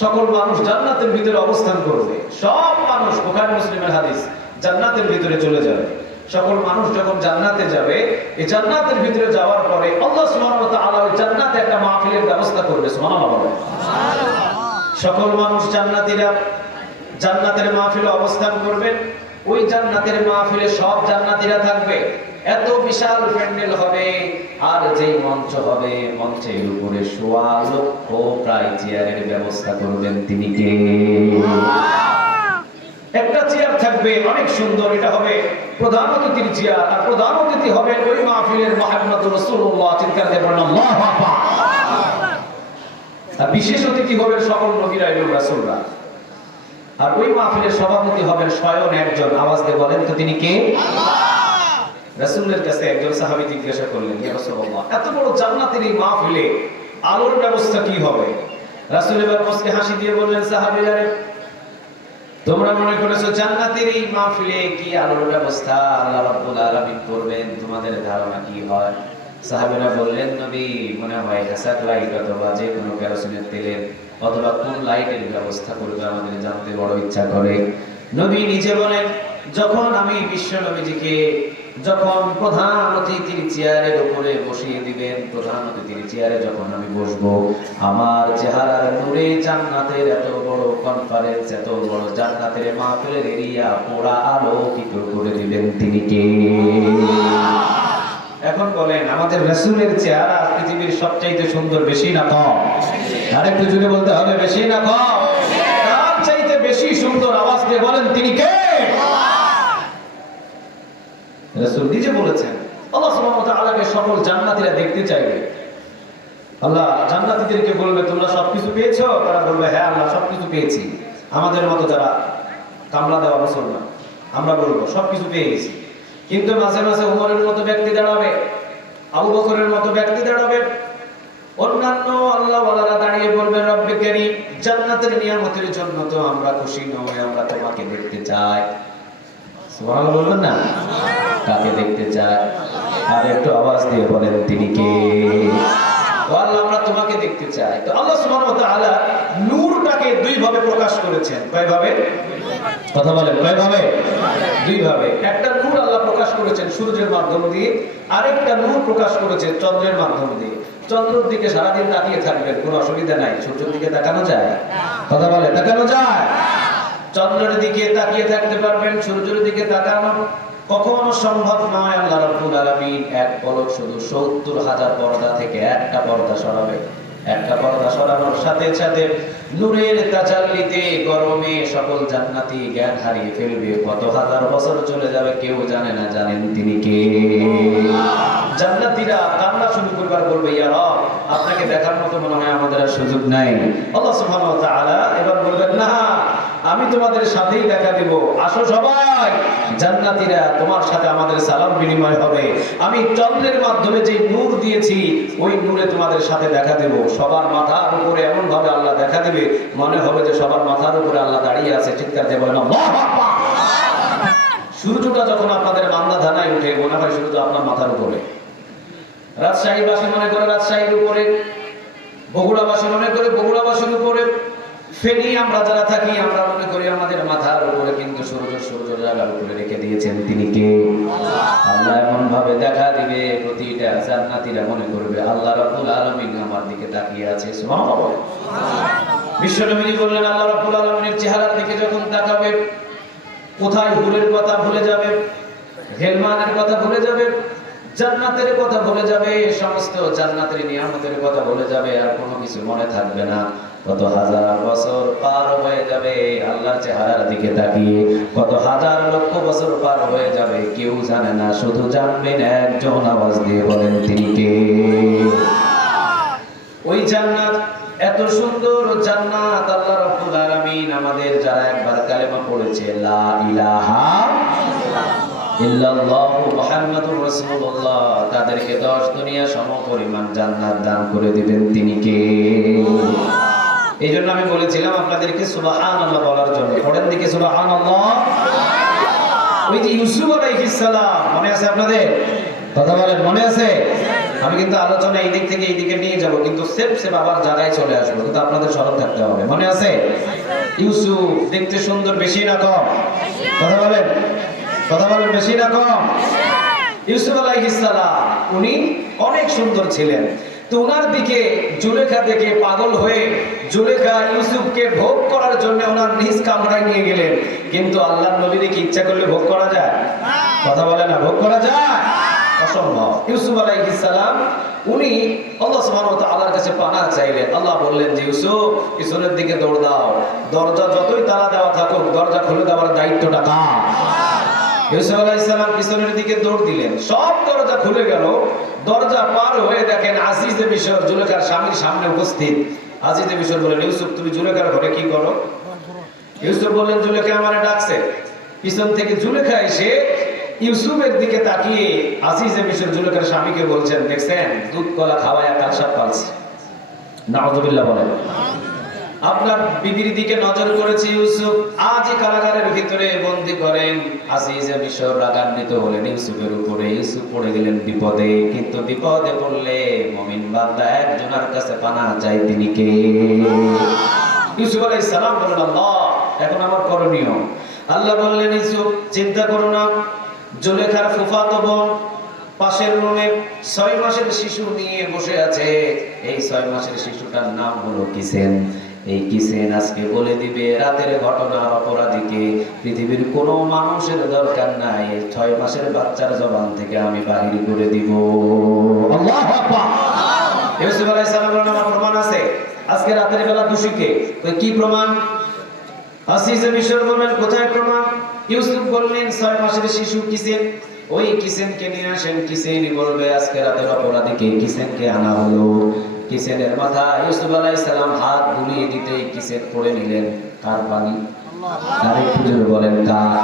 সকল মানুষ জান্নাতের ভিতরে অবস্থান করবে, সব মানুষ, বুখারী মুসলিমের হাদিস, জান্নাতের ভিতরে চলে যাবে। সকল মানুষ যখন জান্নাতে যাবে, এই জান্নাতের ভিতরে যাওয়ার পরে আল্লাহ সুবহানাহু ওয়া তাআলা ওই জান্নাতে একটা মাহফিলের ব্যবস্থা করবে। সুবহানাল্লাহ বলেন। সকল মানুষ জান্নাতীরা জান্নাতের মাহফিলে অবস্থান করবেন। ওই জান্নাতের মাহফিলে সব জান্নাতীরা থাকবে। এত বিশাল প্যান্ডেল হবে, আর যেই মঞ্চ হবে, মঞ্চের উপরে 1.25 লক্ষ প্রায় চেয়ারের ব্যবস্থা করবেন। তিনি কে? একটা চেয়ার থাকবে অনেক সুন্দর, এটা হবে প্রধান অতিথির চেয়ার, আর প্রধান অতিথি হবে ওই মাহফিলের মুহাম্মদুর রাসূলুল্লাহ। চিৎকার দিয়ে বলেন আল্লাহু আকবার। আর বিশেষ অতিথি হবেন সকল নবীরা এবং রাসূলরা, আর ওই মাহফিলের সভাপতি হবেন স্বয়ং একজন। আওয়াজ দিয়ে বলেন তো তিনি কে? রাসূলের কাছে একজন সাহাবী জিজ্ঞাসা করলেন, ইয়া রাসূলুল্লাহ, এত বড় জান্নাতের এই মাহফিলে আলোর ব্যবস্থা কি হবে? রাসূল এবার মুস্কি হাসি দিয়ে বললেন, সাহাবীরা, তোমরা মনে করেছো জান্নাতের এই মাহফিলে কি আলোর ব্যবস্থা আল্লাহ রাব্বুল আলামিন করবেন? তোমাদের ধারণা কি হয়? সাহাবীরা বললেন, নবী, মনে হয় হ্যাসাক লাইট অথবা যে কোনো কেরোসিনের তেলের অথবা কোন লাইটের ব্যবস্থা করবে, আমাদের জানতে বড় ইচ্ছা করে। নবী নিজে বলেন, যখন আমি বিশ্ব নবীজিকে যখন প্রধান অতিথির চেয়ারের উপরে বসিয়ে দিবেন, প্রধান অতিথির চেয়ারে যখন আমি বসবো, আমার চেহারার নূরে জান্নাতের এত বড় কনফারেন্স, এত বড় জান্নাতের মাহফিলের এরিয়া পুরা আলোকিত করে দিবেন। তিনি কে? এখন বলেন, আমাদের রাসূলের চেহারা পৃথিবীর সবচাইতে সুন্দর, বেশি না কম? আরেকটু জোরে বলতে হবে, বেশি না কম? তার চাইতে বেশি সুন্দর। আওয়াজ দিয়ে বলেন তিনি কে? রাসূল নিজে বলেছেন, আল্লাহ সুবহানাহু ওয়া তাআলাকে সকল জান্নাতীরা দেখতে চাইবে। আল্লাহ জান্নাতীদেরকে বলবে, তোমরা সবকিছু পেয়েছো? তারা বলবে, হ্যাঁ আল্লাহ, সবকিছু পেয়েছি। আমাদের মতো যারা কামলা দেওয়া মুসলমান, আমরা বলবো সবকিছু পেয়ে গেছি। কিন্তু মাঝে মাঝে ওমরের মতো ব্যক্তি দাঁড়াবে, আবু বকরের মতো ব্যক্তি দাঁড়াবে, অন্যান্য আল্লাহ ওয়ালারা দাঁড়িয়ে বলবে রব্বে কারীম জান্নাতের নিয়ামতের জন্য তো আমরা খুশি নই, আমরা তোমাকে দেখতে চাই। সুবহানাল্লাহ বলবেন না? কাকে দেখতে চায়? আর একটু আওয়াজ দিয়ে বলেন তিনি কে? ও আল্লাহ আমরা তোমাকে দেখতে চাই। তো আল্লাহ সুবহানাহু ওয়া তাআলা নূরটাকে দুই ভাবে প্রকাশ করেছেন। কয় ভাবে? কথা বলেন, কয় ভাবে? দুই ভাবে। একটা নূর আল্লাহ প্রকাশ করেছেন সূর্যের মাধ্যম দিয়ে, আরেকটা নূর প্রকাশ করেছেন চন্দ্রের মাধ্যম দিয়ে। চন্দ্রের দিকে সারাদিন তাকিয়ে থাকবেন, কোনো অসুবিধা নাই। সূর্যের দিকে তাকানো যায়? কথা বলে, তাকানো যায়? চন্দ্রের দিকে তাকিয়ে থাকতে পারবেন, সূর্যের দিকে তাকানো কখনো সম্ভব নয়। আল্লাহ রাব্বুল আলামিন এক পলক শুধু ৭০,০০০ পর্দা থেকে একটা পর্দা সরাবে। একটা পর্দা সরানোর সাথে সাথে নূরের তাজাল্লিতে গরমে সকল জান্নাতি জ্ঞান হারিয়ে ফেলবে। কত হাজার বছর চলে যাবে কেউ জানে না। জানেন তিনি কে? জান্নাতীরা কান্না শুরু করবার বলবে, ইয়া রব আপনাকে দেখার মতো মনে হয় আমাদের আর সুযোগ নাই। আল্লাহ সুবহানাহু ওয়া তাআলা এবার বলবেন, না আমি তোমাদের সাথেই দেখা দেব, আসো সবাই। জান্নাতীরা তোমার সাথে আমাদের সালাম বিনিময় হবে। আমি চন্দ্রের মাধ্যমে যে নূর দিয়েছি ওই নূরে তোমাদের সাথে দেখা দেব। সবার মাথার উপরে এমন ভাবে আল্লাহ দেখা দেবে, মনে হবে যে সবার মাথার উপরে আল্লাহ দাঁড়িয়ে আছে। চিৎকার দিয়ে বলেন আল্লাহু আকবার। সূর্যটা যখন আপনাদের মান্দা ধানায় উঠে মনে হয় সূর্য আপনার মাথার উপরে। রাজশাহীবাসী মনে করে রাজশাহীর উপরে, বগুড়াবাসী মনে করে বগুড়াবাসীর উপরে, ফেনী আমরা যারা থাকি আমরা মনে করি আমাদের মাথার উপরে, কিন্তু সূর্য জায়গার উপরে রেখে দিয়েছেন তিনি কে? আল্লাহ এমন ভাবে দেখা দিবে প্রতিটা জান্নাতীরা মনে করবে আল্লাহ রাব্বুল আলামিন আমার দিকে তাকিয়ে আছে। সুবহানাল্লাহ। বিশ্বনবী বললেন আল্লাহ রাব্বুল আলামিনের চেহারার দিকে যখন তাকাবে, কোথায় হুরের কথা ভুলে যাবে, হেলমানের কথা ভুলে যাবে, জান্নাতের কথা ভুলে যাবে, সমস্ত জান্নাতের নিয়ামতের কথা ভুলে যাবে, আর কোনো কিছু মনে থাকবে না। কত হাজার বছর পার হয়ে যাবে আল্লাহর চেহারার দিকে তাকিয়ে, কত হাজার লক্ষ বছর পার হয়ে যাবে কেউ জানে না, শুধু জানবেন একজন। আওয়াজ দিয়ে বলেন তিনি কে? ওই জান্নাত, এত সুন্দর জান্নাত আল্লাহ রাব্বুল আলামিন আমাদের যারা একবার কালেমা পড়েছে লা ইলাহা ইল্লাল্লাহু মুহাম্মাদুর রাসূলুল্লাহ, তাদেরকে 10 দুনিয়া সমপরিমাণ জান্নাত দান করে দিবেন তিনি কে? এই জন্য আমি বলেছিলাম আপনাদেরকে সুবহানাল্লাহ বলার জন্য। পড়েন দিকে সুবহানাল্লাহ। ওই যে ইউসুফ আলাইহিস সালাম মনে আছে আপনাদের? কথা বলেন, মনে আছে? আমি কিন্তু আলোচনা এই দিক থেকে এই দিকে নিয়ে যাব, কিন্তু সেপ আবার জায়গায় চলে আসবো, কিন্তু আপনাদের স্মরণ থাকতে হবে। মনে আছে? ইউসুফ দেখতে সুন্দর, বেশি না কম? কথা বলেন, কথা বলেন, বেশি না কম? ইউসুফ আলাইহিস সালাম উনি অনেক সুন্দর ছিলেন। তো ওনার দিকে জুলেখা দেখে পাগল হয়ে জুলেখা ইউসুফকে ভোগ করার জন্য ওনার নিজ কামরায় নিয়ে গেলেন। কিন্তু আল্লাহর নবীর কি ইচ্ছা করলে ভোগ করা যায়? কথা বলে না, ভোগ করা যায়? অসম্ভব। ইউসুফ আলাইহিস সালাম উনি আল্লাহ সুবহানাহু ওয়া তাআলার কাছে পানাহ চাইলেন। আল্লাহ বললেন যে ইউসুফ পিছনের দিকে দৌড় দাও, দরজা যতই তালা দেওয়া থাকুক দরজা খুলে দেওয়ার দায়িত্বটা কার? ইউসুফ আলাইহিস সালাম পিছনের দিকে দৌড় দিলেন, সব দরজা খুলে গেল। দরজা পার হয়ে দেখেন আজিজে মিশর জুলেখার স্বামীর সামনে উপস্থিত। আজিজে মিশর বলেন, ইউসুফ তুমি জুলেখার ঘরে কি করো? ইউসুফ বললেন, জুলেখা আমারে ডাকছে। পিছন থেকে জুলেখা এসে ইউসুফের দিকে তাকিয়ে আজিজে মিশর জুলেখার স্বামীকে বলছেন, দেখছেন দুধ কলা খাওয়ায় কালসাপ পালছে। নাউযুবিল্লাহ বলেন। আপনার বিবির দিকে নজর করেছে ইউসুফ, আজই কারাগারের ভিতরে বন্দী করেন। আজিজে মিশর রাগান্বিত হলেন ইউসুফের উপরে। ইউসুফ পড়ে গেলেন বিপদে, কিন্তু বিপদে পড়লে মুমিন বান্দা একজনের কাছে পানাহ চাই, তিনি কে? ইউসুফ আলাইহিস সালাম বললেন, আল্লাহ এখন আমার করণীয়। আল্লাহ বললেন, ইউসুফ চিন্তা করো না, জুলেখার ফুফাতো বোন পাশের রুমে 6 মাসের শিশু নিয়ে বসে আছে। এই 6 মাসের শিশুটার নাম হলো কিসেন। এই কিসেন আজকে বলে দিবে রাতের ঘটনার অপরাধীকে। পৃথিবীর কোনো মানুষের দরকার নাই, 6 মাসের বাচ্চার জবান থেকে আমি বাহির করে দিব। আল্লাহু আকবার। ইউসুফ আলাইহিস সালাম বললেন, আমার প্রমাণ আছে, আজকে রাতের বেলা দোষীকে। কি প্রমাণ? আজিজে মিশর বললেন, কোথায় প্রমাণ? ইউসুফ বললেন, 6 মাসের শিশু কিসেন, ওই কিসেনকে নিয়ে আসেন। কিসেনই বলবে আজকে রাতের অপরাধীকে। কিসেনকে আনা হলো। কিসেনের মাথা ইউসুফ আলাইহিস সালাম হাত বুলিয়ে দিতেই কিসেন পড়ে নিলেন। কার পানি? আরেকটু জোরে বলেন, কার?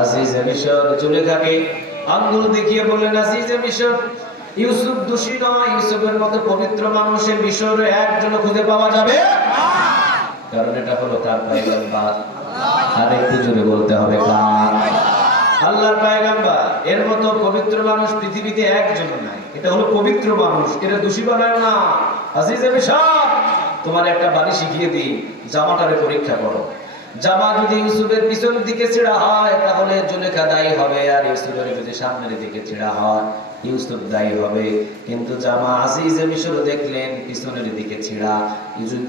আজিজে মিশর জুলেখাকে আঙ্গুল দেখিয়ে বললেন, আজিজে মিশর ইউসুফ দোষী নয়, ইউসুফের মতো পবিত্র মানুষের মিশরে একজনও খুঁজে পাওয়া যাবে, কারণ এটা হলো কার পয়গম্বর? আর একটু জোরে বলতে হবে কার? আল্লাহর পয়গম্বর। এর মতো পবিত্র মানুষ পৃথিবীতে একজনও নাই। এটা হলো পবিত্র মানুষ, এটা দোষী বানায় না। আজিজে বিশাল, তোমার একটা বাণী শিখিয়ে দিই, জামাটারে পরীক্ষা করো। জামা যদি ইউসুফের পিছনের দিকে ছেঁড়া হয় তাহলে জুলেখা দায়ী হবে, আর ইউসুফের যদি সামনের দিকে ছেঁড়া হয় ইউসুফ দায়ী হবে। কিন্তু জামা আজিজে মিশর দেখলেন পিছনের দিকে ছেঁড়া,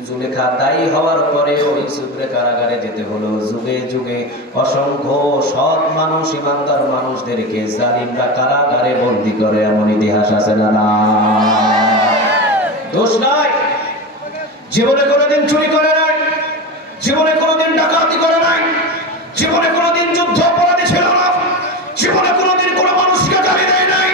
জুলেখা দায়ী হওয়ার পরে ইউসুফের কারাগারে যেতে হলো। যুগে যুগে অসংখ্য সৎ মানুষ, ইমানদার মানুষদেরকে জালিমরা কারাগারে বন্দী করে, এমন ইতিহাস আছে না? না, দোষ নাই। জীবনে কোনোদিন চুরি করে নাই, জীবনে কোনোদিন ডাকাতি করে নাই, জীবনে কোনোদিন যুদ্ধ অপরাধী ছিল না, জীবনে কোনোদিন কোনো মানুষকে গালি দেয় নাই।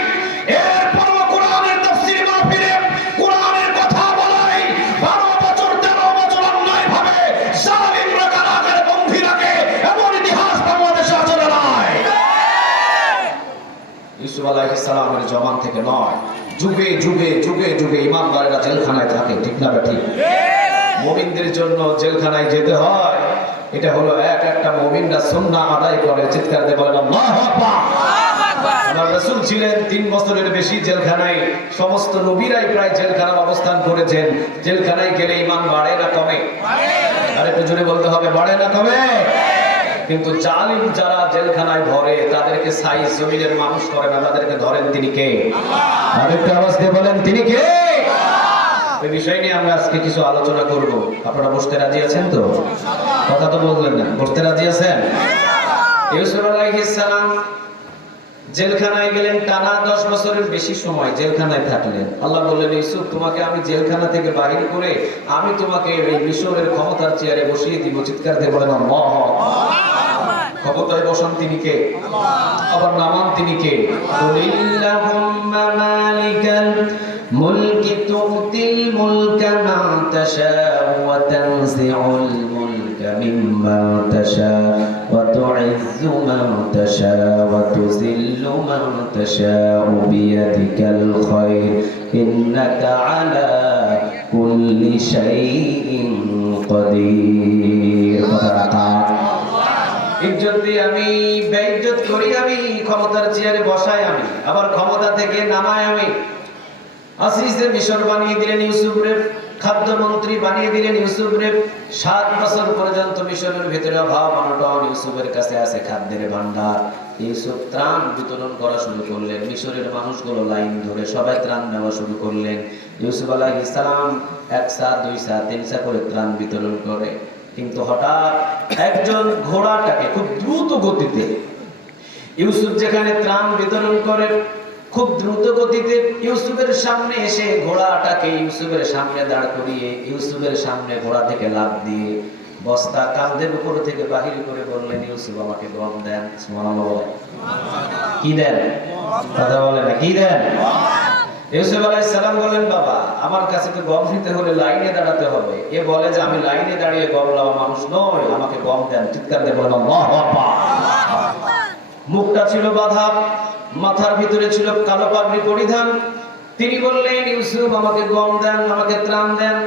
এরপরও কোরআনের তাফসীর মাহফিলে কোরআনের কথা বলাই 12 বছর 13 বছর অন্যায়ভাবে জালিমরা কারাগারে বন্দী রাখে, এমন ইতিহাস বাংলাদেশে আছে না? নাই। ইউসুফ আলাইহিস সালামের জমান থেকে নয়, যুগে যুগে যুগে যুগে ইমানদারেরা জেলখানায় থাকে, ঠিক না ঠিক? মুমিনদের জন্য জেলখানায় যেতে হয়। এটা হলো এক একটা মুমিনরা সুন্নাহ আদায় করে, চিৎকার দিয়ে বলেন আল্লাহু আকবার। আমার রাসূল ছিলেন 3 বছরের বেশি জেলখানায়, সমস্ত নবীরাই প্রায় জেলখানায় অবস্থান করেছেন। জেলখানায় গেলে ঈমান বাড়ে না কমে? আর একটু জোরে বলতে হবে, বাড়ে না কমে? কিন্তু জালিম যারা জেলখানায় ভরে তাদেরকে সাইজ জমিনের মানুষ করে না, তাদেরকে ধরেন তিনি কে? আল্লাহ। আরেকটা আওয়াজ দিয়ে বলেন তিনি কে? এই বিষয় নিয়ে আমরা আজকে কিছু আলোচনা করব। আপনারা বসতে রাজি আছেন তো? কথা তো বললেন না, বসতে রাজি আছেন? ইউসুফ আলাইহিস সালাম জেলখানায় গেলেন, টানা 10 বছরের বেশি সময় জেলখানায় থাকলেন। আল্লাহ বললেন, ইউসুফ তোমাকে আমি জেলখানা থেকে বাহির করে আমি তোমাকে এই মিশরের ক্ষমতার চেয়ারে বসিয়ে দিব। চিৎকার দিয়ে বলেন আল্লাহ। ক্ষমতায় বসান তিনি কে? আবার নামান তিনি কে? কুলিল্লাহুম্মা মালিকাল মুলকি তুতিল মুলকা মান তাশাউ ওয়া তানজিউল মুলকা মিম্মান তাশাউ ওয়া তুইজ্জু মান তাশাউ ওয়া তুযিল্লু মান তাশাউ বিয়াদিকাল খায়র ইন্নাকা আলা কুল্লি শাইইন কাদির। ইজ্জত দিয়ে আমি, বেইজ্জত করি আমি, ক্ষমতার চেয়ারে বসাই আমি, আবার ক্ষমতা থেকে নামাই আমি। আসিসে মিশর বানিয়ে দিলেন ইউসুফরে, খাদ্যমন্ত্রী বানিয়ে দিলেন ইউসুফরে। 7 বছর পর্যন্ত মিশরের ভিতরে অভাব অনটন, ইউসুফের কাছে আছে খাদ্যের ভান্ডার। ইউসুফ ত্রাণ বিতরণ করা শুরু করলেন, মিশরের মানুষগুলো লাইন ধরে সবাই ত্রাণ নেওয়া শুরু করলেন। ইউসুফ আলাইহিস সালাম 1 সা 2 সা 3 সা করে ত্রাণ বিতরণ করে। কিন্তু হঠাৎ একজন ঘোড়াটাকে খুব দ্রুত গতিতে, ইউসুফ যেখানে ত্রাণ বিতরণ করে খুব দ্রুত গতিতে ইউসুফের সামনে এসে ঘোড়াটাকে ইউসুফের সামনে দাঁড় করিয়ে ইউসুফের সামনে ঘোড়া থেকে লাফ দিয়ে বস্তা কাঁধের উপর থেকে বাহির করে বললেন, ইউসুফ আমাকে গম দেন। সুবহানাল্লাহ। কি দেন? কথা বলেন না, কি দেন? ইউসুফ আলাইহিস সালাম বললেন, বাবা আমার কাছে তো গম নিতে হলে লাইনে দাঁড়াতে হবে। এ বলে যে আমি লাইনে দাঁড়িয়ে গম লওয়া মানুষ নই, আমাকে গম দেন। চিৎকার দিয়ে বলেন আল্লাহু আকবার। মুখটা ছিল বাঁধা, মাথার ভিতরে ছিল কালো পাগড়ি পরিধান। তিনি বললেন, ইউসুফ আমাকে গম দেন, আমাকে ত্রাণ দেন।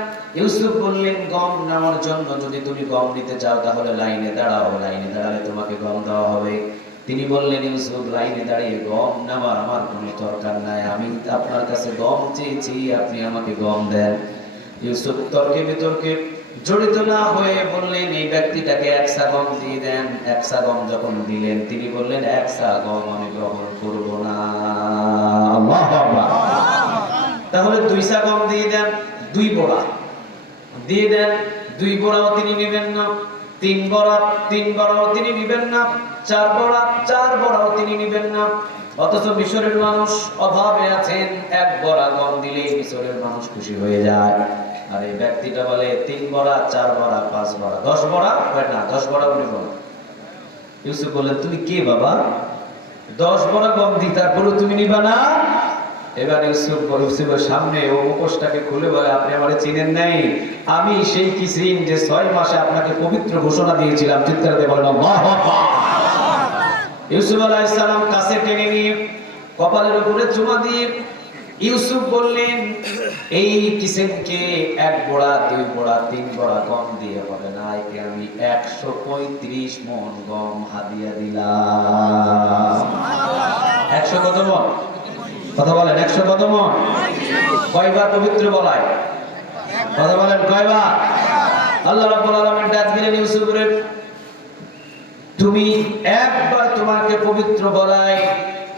ইউসুফ বললেন, গম নেওয়ার জন্য যদি তুমি গম নিতে চাও তাহলে লাইনে দাঁড়াও, লাইনে দাঁড়ালে তোমাকে গম দেওয়া হবে। তিনি বললেন, ইউসুফ লাইনে দাঁড়িয়ে গম নেওয়ার আমার কোনো দরকার নাই, আমি আপনার কাছে গম চেয়েছি, আপনি আমাকে গম দেন। ইউসুফ তর্কে বিতর্কে জড়িত না হয়ে বললেন, এই ব্যক্তিটাকে 1 সা গম দিয়ে দেন। 1 সা গম যখন দিলেন তিনি বললেন, 1 সা গম আমি গ্রহণ করব না। আল্লাহু আকবার। তাহলে 2 সা গম দিয়ে দেন, 2 বড়া দিয়ে দেন। 2 বড়াও তিনি নেবেন না। 3 বড়াও তিনি নেবেন না। 4 বড়াও তিনি নেবেন না। অথচ মিশরের মানুষ অভাবে আছেন, 1 বড়া গম দিলেই মিশরের মানুষ খুশি হয়ে যায়। আর এই ব্যক্তিটা বলে 3 বড়া, 4 বড়া, 5 বড়া, 10 বড়া হয় না, 10 বড়াও নেব না। ইউসুফ বললেন, তুমি কে বাবা? 10 বড়া গম দিই তারপরেও তুমি নিবা না? এবার ইউসুফের সামনে ও মুখোশটাকে খুলে বলে, আপনি আমারে চিনেন নাই? আমি সেই কিসিন যে 6 মাসে আপনাকে পবিত্র ঘোষণা দিয়েছিলাম। চিৎকার দিয়ে বলেন আল্লাহু আকবার। ইউসুফ আলাইহিস সালাম কাছে টেনে নিয়ে কপালের উপরে চুমা দিয়ে ইউসুফ বললেন এই কিসেমকে 1 বোড়া 2 বোড়া 3 বোড়া গম দিয়ে হবে না, একে আমি 135 মণ গম হাদিয়া দিলাম। 100 কত মণ? কথা বলেন, 100 কত মণ? কয়বার পবিত্র বলায়? কথা বলেন কয়বার? আল্লাহ রাব্বুল আলামিন ডাক দিলেন ইউসুফরে, তুমি একবার তোমাকে পবিত্র বলায়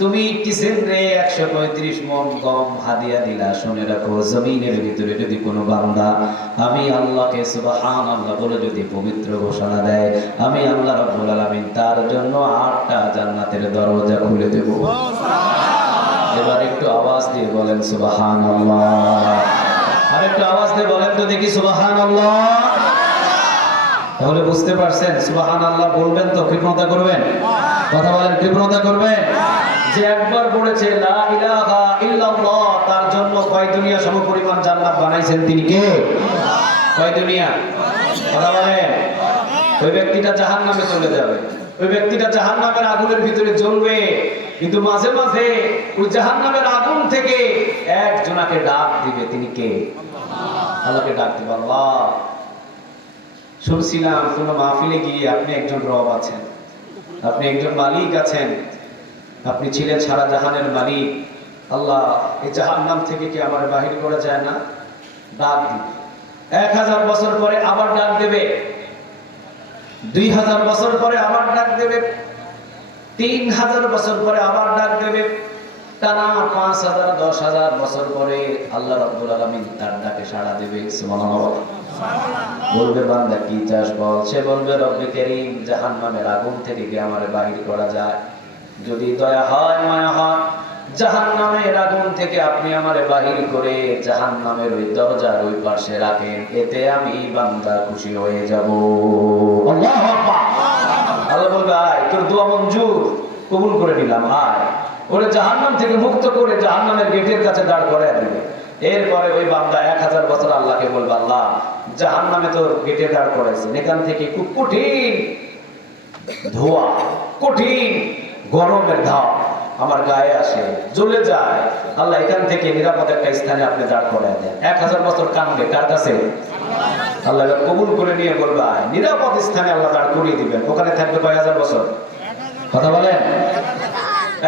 তুমি কিসেমরে 135 মণ গম হাদিয়া দিলা। শুনে রাখো, জমিনের ভিতরে যদি কোনো বান্দা আমি আল্লাহকে সুবহানাল্লাহ বলে যদি পবিত্র ঘোষণা দেয়, আমি আল্লাহ রাব্বুল আলামিন তার জন্য 8টা জান্নাতের দরজা খুলে দেব। এবার একটু আওয়াজ দিয়ে বলেন সুবহানাল্লাহ। আর একটু আওয়াজ দিয়ে বলেন তো দেখি সুবহানাল্লাহ। তাহলে বুঝতে পারছেন, সুবহানাল্লাহ বলবেন তো কৃপণতা করবেন? কথা বলেন, কৃপণতা করবেন? যে একবার পড়েছে লা ইলাহা ইল্লাল্লাহ, তার জন্য কয় দুনিয়া সমপরিমাণ জান্নাত বানাইছেন তিনি কে? কয় দুনিয়া? কথা বলেন। ওই ব্যক্তিটা জাহান্নামে চলে যাবে, ওই ব্যক্তিটা জাহান্নামের আগুনের ভিতরে জ্বলবে, কিন্তু মাঝে মাঝে ওই জাহান্নামের আগুন থেকে একজনাকে ডাক দিবে। তিনি কে? আল্লাহকে ডাক দিবে। আল্লাহ, শুনছিলাম কোন মাহফিলে গিয়ে আপনি একজন রব আছেন, আপনি একজন মালিক আছেন, আপনি ছিলেন সারা জাহানের মালিক। আল্লাহ, এই জাহান্নাম থেকে কি আমার বাহির করা যায় না? ডাক দিবে। 1000 বছর পরে আবার ডাক দেবে, 2000 বছর পরে আবার ডাক দেবে, 3000 বছর পরে আবার ডাক দেবে, টানা 5000 10,000 বছর পরে আল্লাহ রাব্বুল আলামিন তার ডাকে সাড়া দেবে। সুবহানাল্লাহ। বলবে বান্দা কি চাস বল। সে বলবে রব্বে কারীম, জাহান্নামের আগুন থেকে কি আমারে বাহির করা যায়? যদি দয়া হয় মায়া হয়, জাহান্নামের আগুন থেকে আপনি আমারে বাহির করে জাহান্নামের ওই দরজার ওই পাশে রাখেন, এতে আমি বান্দা খুশি হয়ে যাব। আল্লাহু আকবার। আল্লাহ বলবে আয়, তোর দোয়া মঞ্জুর, কবুল করে নিলাম, আয়। ওরে জাহান্নাম থেকে মুক্ত করে জাহান্নামের গেটের কাছে দাঁড় করায় দিবে। এরপরে ওই বান্দা 1000 বছর আল্লাহকে বলবে, আল্লাহ, জাহান্নামে তোর গেটে দাঁড় করাইছেন, এখান থেকে খুব কঠিন ধোয়া, কঠিন গরমের ধাপ আমার গায়ে আসে, জ্বলে যায়। আল্লাহ, এখান থেকে নিরাপদ একটা স্থানে আপনি দাঁড় করায় দেন। 1000 বছর কাঁদবে কার কাছে? আল্লাহ কবুল করে নিয়ে বলবে আয়। নিরাপদ স্থানে আল্লাহ দাঁড় করিয়ে দিবেন। ওখানে থাকবে কয় হাজার বছর? কথা বলেন।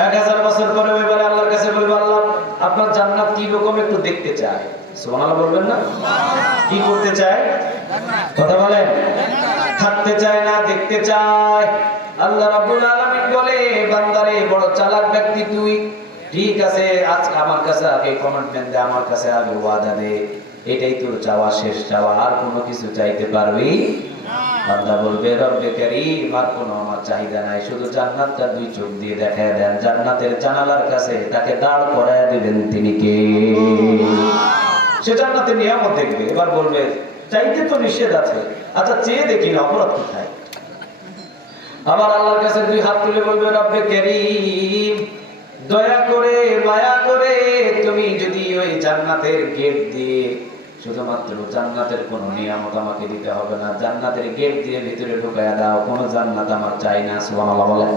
1000 বছর পরে ওইবারে আল্লাহর কাছে বলবে, আল্লাহ, আপনার জান্নাত কি রকম একটু দেখতে চাই। সুবহানাল্লাহ বলবেন না? কি করতে চায়? কথা বলেন। থাকতে চায় না, দেখতে চায়। আল্লাহ রাব্বুল আলামিন বলে, বান্দারে বড় চালাক ব্যক্তি তুই, ঠিক আছে আজ আমার কাছে আগে কমিটমেন্ট দে, আমার কাছে আগে ওয়াদা দে, এটাই তোর চাওয়া, শেষ চাওয়া, আর কোনো কিছু চাইতে পারবি? বান্দা বলবে রব্বে কারীম, আর কোনো আমার চাহিদা নাই, শুধু জান্নাতটা 2 চোখ দিয়ে দেখায় দেন। জান্নাতের জানালার কাছে তাকে দাঁড় করায় দিবেন। তিনি কে? সে জান্নাতের নিয়ামত দেখবে। এবার বলবে চাইতে তো নিষেধ আছে, আচ্ছা চেয়ে দেখি না, অপরাধ কোথায়? আবার আল্লাহর কাছে 2 হাত তুলে বলবে রব্বে কারীম, দয়া করে মায়া করে তুমি যদি ওই জান্নাতের গেট দিয়ে, শুধুমাত্র জান্নাতের কোনো নিয়ামত আমাকে দিতে হবে না, জান্নাতের গেট দিয়ে ভিতরে ঢুকায়া দাও, কোনো জান্নাত আমার চাই না। সুবহানাল্লাহ বলেন।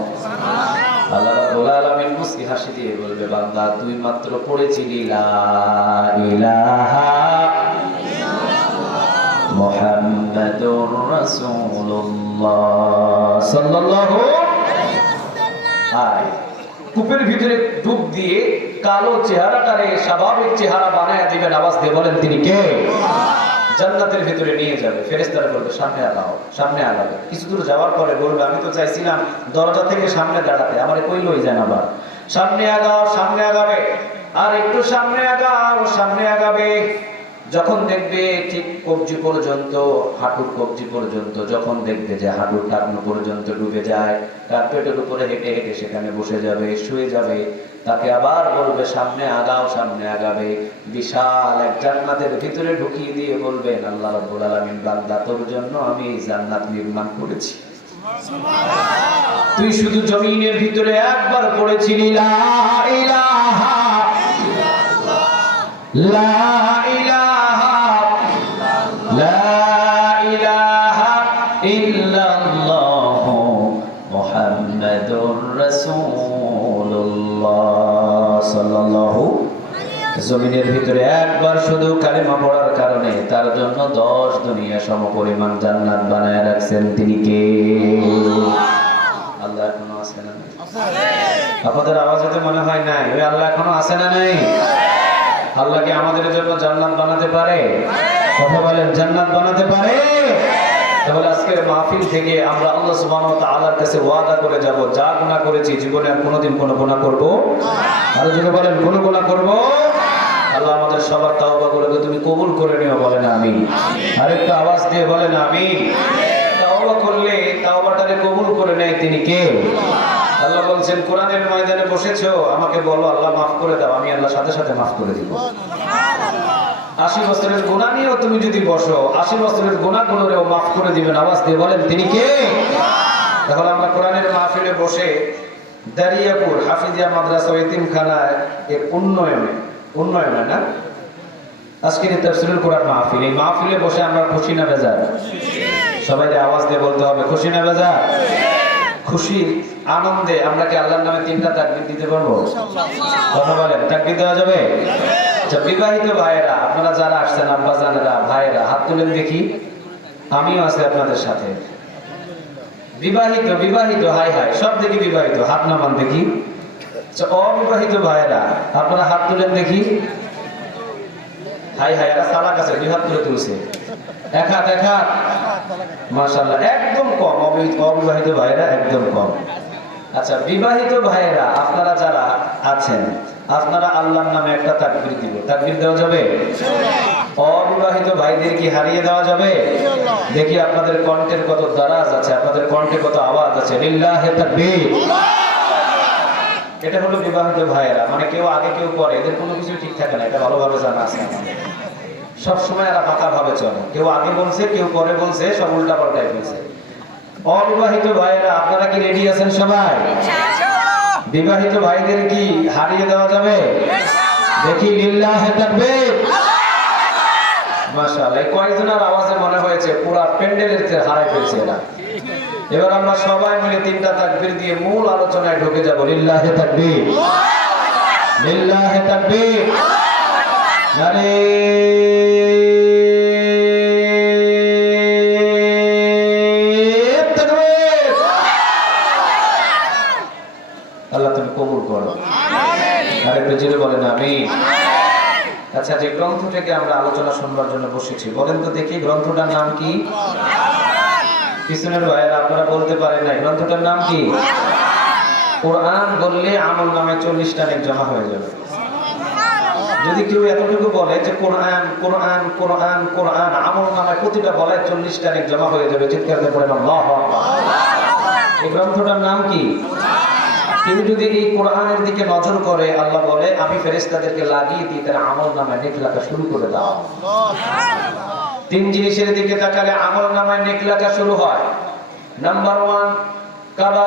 আল্লাহ রাব্বুল আলামিন মুস্কি হাসি দিয়ে বলবে, বান্দা তুই মাত্র পড়েছিলি লা ইলাহা মুহাম্মাদুর রাসূলুল্লাহ সাল্লাল্লাহু আলাইহি। কূপের ভিতরে ডুব দিয়ে কালো চেহারাটারে স্বাভাবিক চেহারা বানায় দিবেন। আওয়াজ দিয়ে বলেন তিনি কে? জান্নাতের ভিতরে নিয়ে যাবে। ফেরেশতারা বলবে সামনে আগাও, সামনে আগাবে। কিছু দূর যাওয়ার পরে বলবে, আমি তো চাইছিলাম দরজা থেকে সামনে দাঁড়াতে, আমারে কই লই যান আবার? সামনে আগাও, সামনে আগাবে। আর একটু সামনে আগাও, সামনে আগাবে। যখন দেখবে ঠিক কবজি পর্যন্ত, হাঁটুর কবজি পর্যন্ত, যখন দেখবে যে হাঁটুর টাকনো পর্যন্ত ডুবে যায়, কার্পেটের উপরে হেঁটে হেঁটে সেখানে বসে যাবে, শুয়ে যাবে। তাকে আবার বলবে সামনে আগাও, সামনে আগাবে। বিশাল এক জান্নাতের ভিতরে ঢুকিয়ে দিয়ে বলবেন, আল্লাহ রাব্বুল আলামিন, বান্দা তোর জন্য আমি এই জান্নাত নির্মাণ করেছি। তুই শুধু জমিনের ভিতরে একবার পড়েছিলি লা ইলাহা লা ইলাহা লা ইলাহা ইল্লাল্লাহু মুহাম্মাদুর রাসূলুল্লাহ সাল্লাল্লাহু জমিনের ভিতরে একবার শুধু কালেমা পড়ার কারণে তার জন্য 10 দুনিয়া সমপরিমাণ জান্নাত বানায় রাখছেন। তিনি কে? আল্লাহ এখনো আছে না? আপনাদের আওয়াজে তো মনে হয় নাই। ওই আল্লাহ এখনো আছে না নাই? আল্লাহ কি আমাদের জন্য জান্নাত বানাতে পারে? কথা বলেন, জান্নাত বানাতে পারে? তাহলে আজকের মাহফিল থেকে আমরা আল্লাহ সুবহানাহু ওয়া তাআলার কাছে ওয়াদা করে যাব, যা গুনাহ করেছি জীবনে আর কোনোদিন কোনো গুনাহ করব আর যদি বলেন কোনো গুনাহ করব। আল্লাহ আমাদের সবার তাওবা করে তুমি কবুল করে নিও, বলেন আমিন। আরেকটা আওয়াজ দিয়ে বলেন আমিন। তাওবা করলে তাওবাটারে কবুল করে নেয় তিনি কে? আল্লাহ বলছেন কোরআনের ময়দানে বসেছো, আমাকে বলো আল্লাহ মাফ করে দাও, আমি আল্লাহ সাথে সাথে মাফ করে দিব। 80 বছরের গুনাহ নিয়েও তুমি যদি বসো, 80 বছরের গুনাহগুলোরেও মাফ করে দিবেন। আওয়াজ দিয়ে বলেন তিনি কে? তাহলে আমরা কোরআনের মাহফিলে বসে দারিয়াপুর হাফিজিয়া মাদ্রাসা ও এতিমখানা এর উন্নয়নে না আজকের তাফসীরুল কোরআন মাহফিল, এই মাহফিলে বসে আমরা খুশি না বেজার? সবাই আওয়াজ দিয়ে বলতে হবে খুশি না বেজার? খুশি আনন্দে আমরা কি আল্লাহর নামে 3টা তাকবীর দিতে পারবো? কথা বলেন, তাকবীর দেওয়া যাবে? বিবাহিত ভাইয়েরা, আপনারা যারা আসছেন, আব্বা জানেরা, ভাইয়েরা হাত তুলেন দেখি। আমিও আছি আপনাদের সাথে। বিবাহিত বিবাহিত হাই হাই সব দেখি বিবাহিত, হাত নামান দেখি। অবিবাহিত ভাইয়েরা আপনারা হাত তুলেন দেখি। হাই হাই, এরা সালাক আছে, 2 হাত তুলে তুলছে। এক হাত মাশাআল্লাহ, একদম কম। অবিবাহিত ভাইয়েরা একদম কম। আচ্ছা, বিবাহিত ভাইয়েরা আপনারা যারা আছেন, আপনারা আল্লাহর নামে একটা তাকবীর দিব। তাকবীর দেওয়া যাবে? অবিবাহিত ভাইদের কি হারিয়ে দেওয়া যাবে? দেখি আপনাদের কণ্ঠের কত দারাজ আছে, আপনাদের কণ্ঠে কত আওয়াজ আছে। লিল্লাহি তাকবীর। এটা হলো বিবাহিত ভাইয়েরা, মানে কেউ আগে কেউ পরে, এদের কোনো কিছু ঠিক থাকে না, এটা ভালোভাবে জানা আছে আমাদের। সবসময় এরা পাকা ভাবে চলে, কেউ আগে বলছে কেউ পরে বলছে, সব উল্টা পাল্টাই বলছে। অবিবাহিত ভাইয়েরা আপনারা কি রেডি আছেন সবাই? বিবাহিত ভাইদের কি হারিয়ে দেওয়া যাবে? দেখি লিল্লাহি তাকবীর। মাশাআল্লাহ, কয়েকজনের আওয়াজে মনে হয়েছে পুরো প্যান্ডেলের চেয়ে হারাই ফেলছে এরা। এবার আমরা সবাই মিলে 3টা তাকবীর দিয়ে মূল আলোচনায় ঢুকে যাব। লিল্লাহি তাকবীর, লিল্লাহি তাকবীর। নারে তাকবীর। আল্লাহ তুমি কবুল করো। আরেকটু জোরে বলেন আমিন। আচ্ছা, যে গ্রন্থ থেকে আমরা আলোচনা শুনবার জন্য বসেছি, বলেন তো দেখি গ্রন্থটার নাম কি? পিছনের ভাইয়েরা আপনারা বলতে পারেন না, গ্রন্থটার নাম কি? কোরআন বললে আমল নামে 40টা নেক জমা হয়ে যাবে। যদি কেউ এতটুকু বলে যে কোরআন কোরআন কোরআন কোরআন, আমল নামে প্রতিটা বলায় 40টা নেক জমা হয়ে যাবে, চিৎকার করে বলেন আল্লাহু আকবার। এই গ্রন্থটার নাম কি? কেউ যদি এই কোরআনের দিকে নজর করে, আল্লাহ বলে আমি ফেরেশতাদেরকে লাগিয়ে দিই, তার আমল নামে নেক লেখা শুরু করে দাও। 3 জিনিসের দিকে তাকালে আমল নামায় নেক লেখা শুরু হয়। নাম্বার 1, কাবা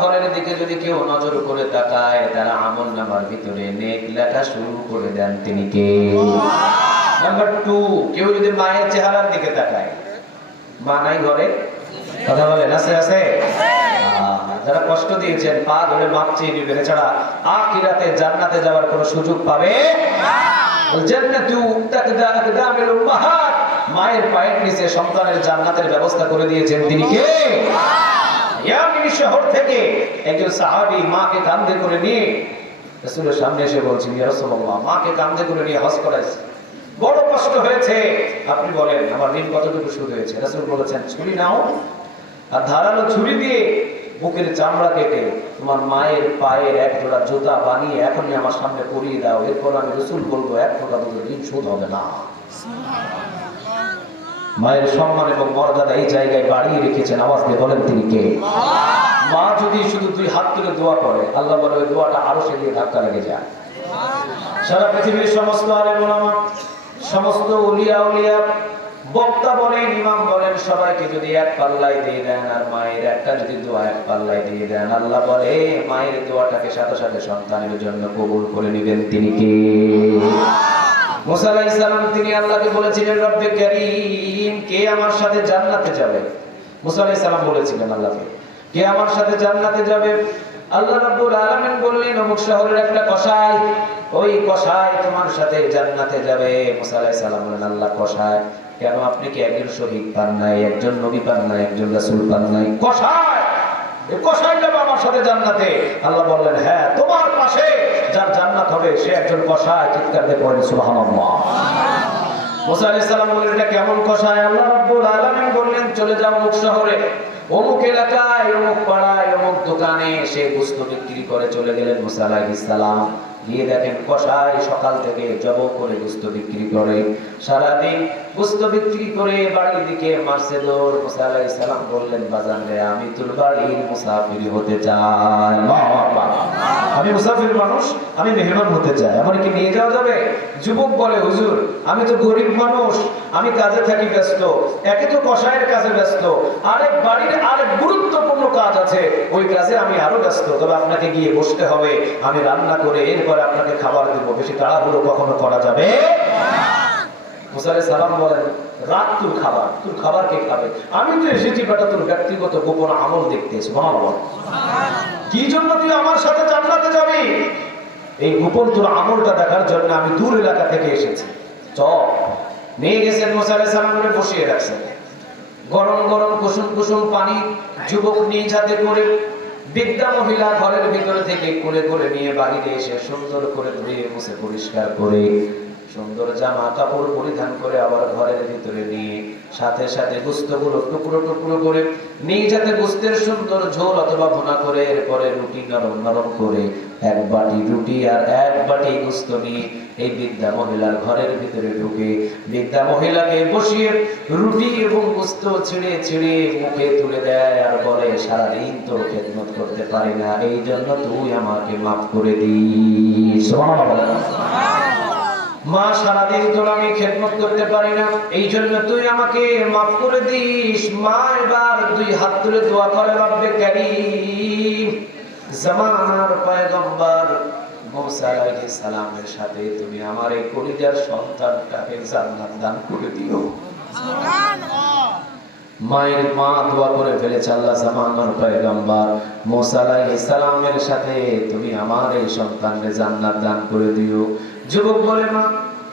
ঘরের দিকে যদি কেউ নজর করে তাকায়, তারা আমল নামার ভিতরে নেক লেখা শুরু করে দেন। তিনি কে? নাম্বার 2, কেউ যদি মায়ের চেহারার দিকে তাকায়, মা নাই ঘরে? কথা বলেন, আছে আছে? যারা কষ্ট দিয়েছেন পা ধরে মাপ চেয়ে নেবেন, এছাড়া আখিরাতে জান্নাতে যাওয়ার কোনো সুযোগ পাবে না। জান্নাতু তাকদা আকদামিল উম্মাহাত, মায়ের পায়ের নিচে সন্তানের জান্নাতের ব্যবস্থা করে দিয়েছেন। তিনি কে? ইয়ামিন শহর থেকে একজন সাহাবী মাকে কাঁধে করে নিয়ে রাসূলের সামনে এসে বলছেন, ইয়া রাসূলুল্লাহ, মাকে কাঁধে করে নিয়ে হজ করাইছে, বড় কষ্ট হয়েছে, আপনি বলেন আমার ঋণ কতটুকু শোধ হয়েছে? রাসূল বলেছেন, ছুরি নাও আর ধারালো ছুরি দিয়ে বুকের চামড়া কেটে তোমার মায়ের পায়ের 1 জোড়া জুতা বানিয়ে এখনই আমার সামনে পরিয়ে দাও, এরপর আমি রাসূল বলবো 1 ফোঁটা দুধের ঋণ শোধ হবে না। মায়ের সম্মান এবং মর্যাদা এই জায়গায় বাড়িয়ে রেখেছেন। আওয়াজ দিয়ে বলেন তিনি কে? মা যদি শুধু 2 হাত তুলে দোয়া করে, আল্লাহ বলে ওই দোয়াটা আরো সে দিয়ে ধাক্কা লেগে যায়। সারা পৃথিবীর সমস্ত আলেম ওলামা, সমস্ত উলিয়া বক্তা বলেন, ইমাম বলেন, সবাইকে যদি 1 পাল্লায় দিয়ে দেন আর মায়ের একটা যদি দোয়া 1 পাল্লায় দিয়ে দেন, আল্লাহ বলে মায়ের দোয়াটাকে সাথে সাথে সন্তানের জন্য কবুল করে নেবেন। তিনি কে? মুসা আলাইহিস সালাম তিনি আল্লাহকে বলেছিলেন, রব্বে কারীম, কে আমার সাথে জান্নাতে যাবে? মুসা আলাইহিস সালাম বলেছিলেন আল্লাহকে, কে আমার সাথে জান্নাতে যাবে? আল্লাহ রাব্বুল আলামিন বললেন অমুক শহরের একটা কসাই, ওই কসাই তোমার সাথে জান্নাতে যাবে। মুসা আলাইহিস সালাম বললেন, আল্লাহ কসাই কেন? আপনি কি একজন শহীদ পান নাই, একজন নবী পান নাই, একজন রাসূল পান নাই? কসাই, এই কসাই যাবে আমার সাথে জান্নাতে। আল্লাহ বললেন, হ্যাঁ, তোমার পাশে যার জান্নাত হবে সে একজন কসাই। চিৎকার দিয়ে পড়েন সুবহানাল্লাহ। মুসা আলাইহিস সালাম বললেন, এটা কেমন কসাই? আল্লাহ রাব্বুল আলামিন বললেন, চলে যাও অমুক শহরে, অমুক এলাকায়, অমুক পাড়ায়, অমুক দোকানে সে গোশত বিক্রি করে। চলে গেলেন মুসা আলাইহিস সালাম, গিয়ে দেখেন কসাই সকাল থেকে জব করে গোশত বিক্রি করে, সারাদিন গোশত বিক্রি করে বাড়ির দিকে মারছে দৌড়। মুসা আলাইহিস সালাম বললেন, বাজান রে, আমি তোর বাড়ির মুসাফির হতে চাই। আল্লাহু আকবার। আমি মুসাফির মানুষ, আমি মেহমান হতে চাই, আমার কি নিয়ে যাওয়া যাবে? যুবক বলে, হুজুর আমি তো গরিব মানুষ, আমি কাজে থাকি ব্যস্ত, একে তো কসাইয়ের কাজে ব্যস্ত, আরেক বাড়ির আরেক গুরুত্বপূর্ণ কাজ আছে, ওই কাজে আমি আরো ব্যস্ত, তবে আপনাকে গিয়ে বসতে হবে, আমি রান্না করে এরপরে আপনাকে খাবার দেব, বেশি তাড়াহুড়ো কখনো করা যাবে না। মুসা আলাইহিস সালাম বলেন, রাত তোর খাবার, তোর খাবার কে খাবে? আমি তো এসেছি বেটা তোর ব্যক্তিগত গোপন আমল দেখতে। সুবহানাল্লাহ। কি জন্য তুই আমার সাথে জান্নাতে যাবি? এই গোপন তোর আমলটা দেখার জন্য আমি দূর এলাকা থেকে এসেছি। চল। নিয়ে গেছেন মুসা আলাইহিস সালামকে বসিয়ে রাখছেন, গরম গরম কুসুম কুসুম পানি যুবক নিয়ে যাতে করে বৃদ্ধা মহিলা ঘরের ভিতরে থেকে কোলে করে নিয়ে বাহিরে এসে সুন্দর করে ধুয়ে মুছে পরিষ্কার করে সুন্দর জামা কাপড় পরিধান করে আবার ঘরের ভিতরে নিয়ে সাথে সাথে গোশতগুলো টুকরো টুকরো করে নিয়ে যাতে গোশতের সুন্দর ঝোল অথবা ভুনা করে এরপরে রুটি নরম নরম করে এক বাটি রুটি আর এক বাটি গোশত নিয়ে এই বৃদ্ধা মহিলার ঘরের ভিতরে ঢুকে বৃদ্ধা মহিলাকে বসিয়ে রুটি এবং গোশত ছিঁড়ে ছিঁড়ে মুখে তুলে দেয় আর বলে, সারাদিন তোর খেদমত করতে পারি না, এই জন্য তুই আমাকে মাফ করে দিস। সুবহানাল্লাহ। মা, সারাদিন তোর আমি খেদমত করতে পারি না, এই জন্য তুই আমাকে মাফ করে দিস। মা এবার দুই হাত তুলে দোয়া করে, রব্বে কারীম, জামানার পয়গম্বর মুসা আলাইহিস সালামের সাথে তুমি আমার এই কলিজার সন্তানটাকে জান্নাত দান করে দিও। সুবহানাল্লাহ। মায়ের মা দোয়া করে ফেলেছে, আল্লাহ জামানার পয়গম্বর মুসা আলাইহিস সালামের সাথে তুমি আমার এই সন্তানকে জান্নাত দান করে দিও। যুবক বলে, মা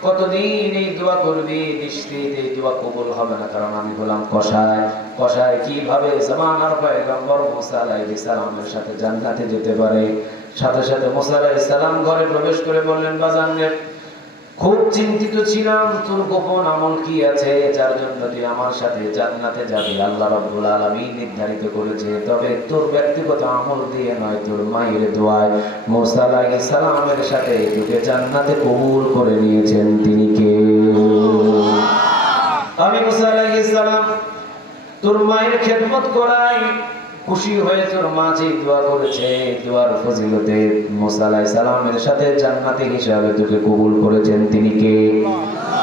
কতদিন এই দোয়া করবি? নিশ্চিত এই দোয়া কবুল হবে না, কারণ আমি হলাম কসাই। কসাই কিভাবে জামানার পয়গম্বর মুসা আলাইহিস সালামের সাথে জান্নাতে যেতে পারে? সাথে সাথে মুসা আলাইহিস সালাম ঘরে প্রবেশ করে বললেন, বাজান রে, খুব চিন্তিত ছিলাম, তোর গোপন আমল কি আছে যার জন্য তুই আমার সাথে জান্নাতে যাবি? আল্লাহ রাব্বুল আলামিন নির্ধারিত করেছে, তবে তোর ব্যক্তিগত আমল দিয়ে নয়, তোর মায়ের দোয়ায় মুসা আলাইহিস সালামের সাথে তোকে জান্নাতে কবুল করে নিয়েছেন। তিনি কে? আমি মুসা আলাইহিস সালাম তোর মায়ের খেদমত করাই, খুশি হয়ে তোর মা যে দোয়া করেছে, দোয়ার ফজিলতে মুসা আলাইহিস সালামের সাথে জান্নাতি হিসাবে তোকে কবুল করেছেন। তিনি কে?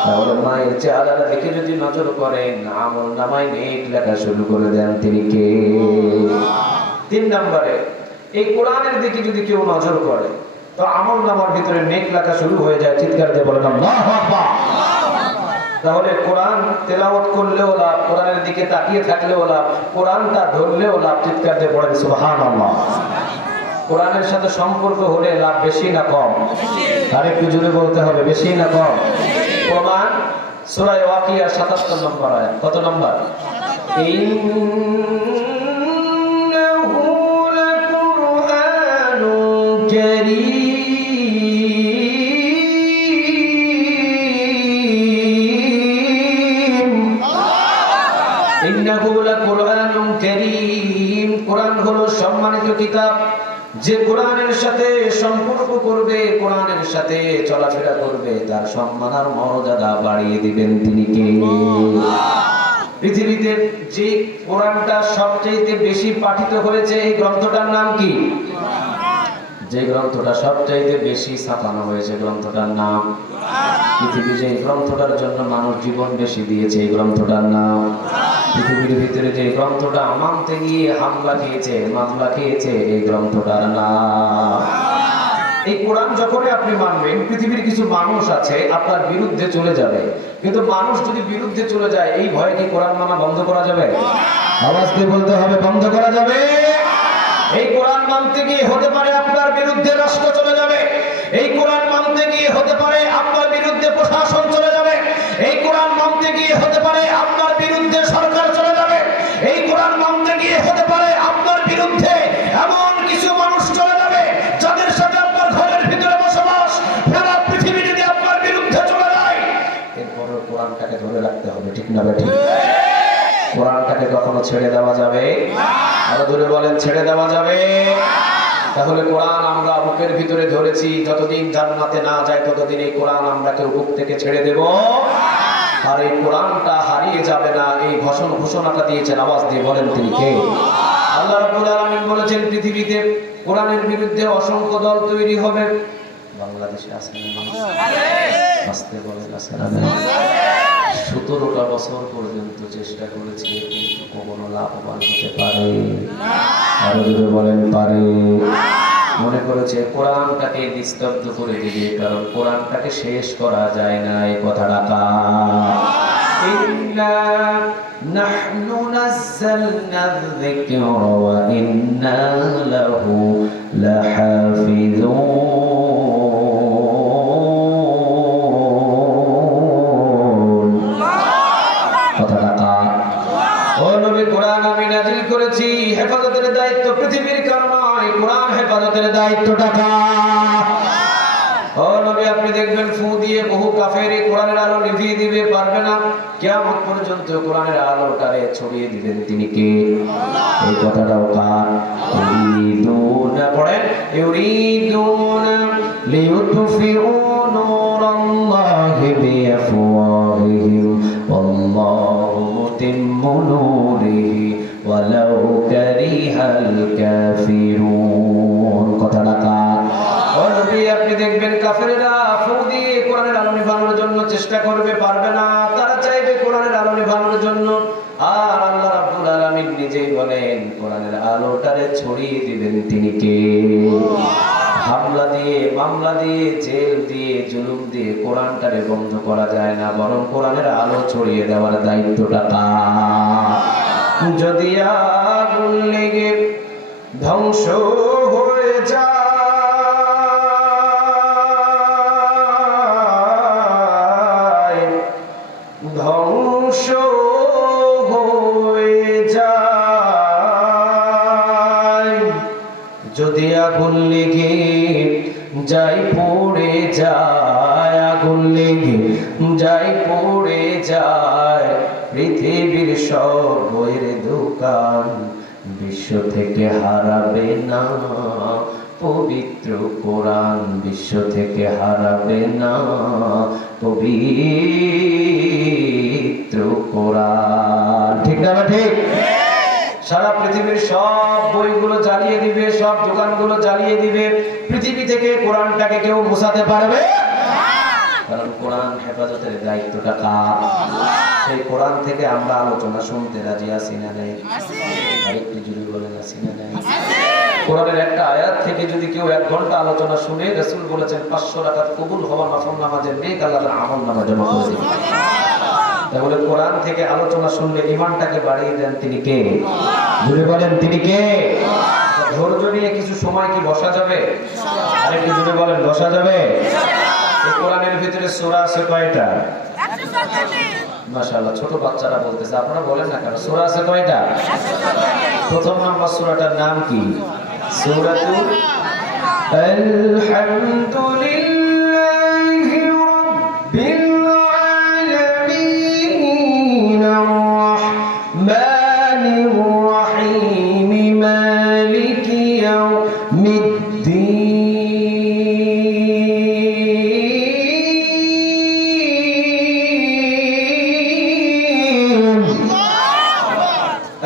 তাহলে মায়ের চেহারাটা দেখে যদি নজর করেন, আমল নামায় নেক লেখা শুরু করে দেন। তিনি কে? 3 নম্বরে, এই কোরআনের দিকে যদি কেউ নজর করে তো আমল নামার ভিতরে নেক লেখা শুরু হয়ে যায়। চিৎকার দিয়ে বলেন আল্লাহু আকবার। তাহলে কোরআন তেলাওয়াত করলেও লাভ, কোরআনের দিকে তাকিয়ে থাকলেও লাভ, কোরআনটা ধরলেও লাভ। চিৎকার দিয়ে পড়েন সুবহানাল্লাহ। কোরআনের সাথে সম্পর্ক হলে লাভ বেশি না কম? আর একটু জোরে বলতে হবে, বেশি না কম? প্রমাণ সূরা ওয়াকিয়ার ৭৭ নম্বর আয়াত। কত নম্বর? ইন্নাহু লাকুরআনুন কারীম কোরআন হলো সম্মানিত কিতাব, যে কোরআনের সাথে সম্পর্ক করবে, কোরআনের সাথে চলাফেরা করবে, তার সম্মান আর মর্যাদা বাড়িয়ে দিবেন। তিনি কে? পৃথিবীতে যে কোরআনটা সবচেয়ে বেশি পাঠিত হয়েছে, এই গ্রন্থটার নাম কি? যে গ্রন্থটা সবচাইতে বেশি ছাপানো হয়েছে, গ্রন্থটার নাম? পৃথিবী যে গ্রন্থটার জন্য মানুষ জীবন বেশি দিয়েছে, এই গ্রন্থটার নাম? পৃথিবীর ভিতরে যে গ্রন্থটা মানতে গিয়ে হামলা খেয়েছে, মামলা খেয়েছে, এই গ্রন্থটার নাম? এই কোরআন যখনই আপনি মানবেন, পৃথিবীর কিছু মানুষ আছে আপনার বিরুদ্ধে চলে যাবে, কিন্তু মানুষ যদি বিরুদ্ধে চলে যায়, এই ভয়ে কি কোরআন মানা বন্ধ করা যাবে? আওয়াজ দিয়ে বলতে হবে, বন্ধ করা যাবে? এই কোরআন মানতে গিয়ে হতে পারে আপনার বিরুদ্ধে রাষ্ট্র চলে যাবে, এই কোরআন মানতে গিয়ে হতে পারে আপনার বিরুদ্ধে প্রশাসন চলে যাবে, এই কোরআন মানতে গিয়ে হতে পারে আপনার বিরুদ্ধে সরকার চলে যাবে, এই কোরআন মানতে গিয়ে হতে পারে আপনার বিরুদ্ধে এমন কিছু মানুষ চলে যাবে যাদের সাথে আপনার ঘরের ভিতরে বসবাস, সারা পৃথিবী যদি আপনার বিরুদ্ধে চলে যায়, এরপরে কোরআনটাকে ধরে রাখতে হবে, ঠিক না বেঠিক? কোরআনটাকে কখনো ছেড়ে দেওয়া যাবে না। আরো ধরে বলেন, ছেড়ে দেওয়া যাবে না। তাহলে কোরআন আমরা বুকের ভিতরে ধরেছি, যতদিন জান্নাতে না যায় ততদিন এই কোরআন আমরা কেউ বুক থেকে ছেড়ে দেব না। আর এই কোরআনটা হারিয়ে যাবে না, এই ঘোষণাটা দিয়েছেন, আওয়াজ দিয়ে বলেন তিনি কে? আল্লাহ রাব্বুল আলামিন বলেছেন পৃথিবীতে কোরআনের বিরুদ্ধে অসংখ্য দল তৈরি হবে। বাংলাদেশে আছে না? আসতে বলেন, আছে না? 17টা বছর পর্যন্ত চেষ্টা করেছে, কিন্তু কখনো লাভবান হতে পারে না। আরো জোরে বলেন, পারে না। মনে করেছে কোরআনটাকে নিস্তব্ধ করে দিবে, কারণ কোরআনটাকে শেষ করা যায় না। এই কথাটা ইন্না নাহনু নাযালনা যিকরা ওয়া ইন্না লাহু লাহাফিজুন। করেছি, হেফাজতের দায়িত্ব পৃথিবীর কারো নয়, কোরআন হেফাজতের দায়িত্বটা কার? ও নবী, আপনি দেখবেন ফু দিয়ে বহু কাফের কোরআনের আলো নিভিয়ে দিবে, পারবে না। কিয়ামত পর্যন্ত কোরআনের আলোটারে ছড়িয়ে দিবেন তিনি কে? এই কথাটাও কার? ইউরিদুনা, পড়েন, ইউরিদুনা লিইউতফিউ নূরাল্লাহি বিআফওয়াহিহিম ওয়াল্লাহু মুতিম্মু নূরিহি ওয়ালাউ কারিহাল কাফিরুন। কথাটা কার? ও নবী, আপনি দেখবেন কাফেররা ফু দিয়ে কোরআনের আলো নিভানোর জন্য চেষ্টা করবে, পারবে না। তারা চাইবে কোরআনের আলো নিভানোর জন্য, আর আল্লাহ রাব্বুল আলামিন নিজেই বলেন কোরআনের আলোটারে ছড়িয়ে দিবেন তিনি কে? হামলা দিয়ে, মামলা দিয়ে, জেল দিয়ে, জুলুম দিয়ে কোরআনটারে বন্ধ করা যায় না, বরং কোরআনের আলো ছড়িয়ে দেওয়ার দায়িত্বটা কার? যদি আগুন লেগে ধ্বংস হয়ে যায়, ধ্বংস হয়ে যায়, যদি আগুন লেগে যাই পড়ে যায়, আগুন লেগে যাই পড়ে যায়, পৃথিবীর সব বইয়ের দোকান বিশ্ব থেকে হারাবে না পবিত্র কোরআন, বিশ্ব থেকে হারাবে না পবিত্র কোরআন, ঠিক না? ঠিক। সারা পৃথিবীর সব বইগুলো জ্বালিয়ে দিবে, সব দোকানগুলো জ্বালিয়ে দিবে, পৃথিবী থেকে কোরআনটাকে কেউ মুছাতে পারবে না, কারণ কোরআন হেফাজতের দায়িত্বটা কার? সেই কোরআন থেকে আমরা আলোচনা শুনতে রাজি আছি না নাই? আরেকটু জুড়ে বলেন, আছি না নাই? কোরআনের একটা আয়াত থেকে যদি কেউ 1 ঘন্টা আলোচনা শুনে, রাসূল বলেছেন 500 রাকাত কবুল হওয়া নফল নামাজের নেক আল্লাহর আমল নামা জমা করে দিবেন। তাহলে কোরআন থেকে আলোচনা শুনলে ঈমানটাকে বাড়িয়ে দেন তিনি কে? জুড়ে বলেন, তিনি কে? ধৈর্য নিয়ে কিছু সময় কি বসা যাবে? আরেকটু জুড়ে বলেন, বসা যাবে? এই কোরআনের ভিতরে সূরা আছে কয়টা? 114টি। মাশাআল্লাহ, ছোট বাচ্চারা বলতেছে, আপনারা বলেন না কেন? সূরা আছে কয়টা? 114টি। প্রথম নাম্বার সূরাটার নাম কি? সূরাতুল আলহামদুলিল্লাহি রাব্বিল আলামিন আর-রাহমানির রাহিম মালিকি ইয়াউমিদ্দিন।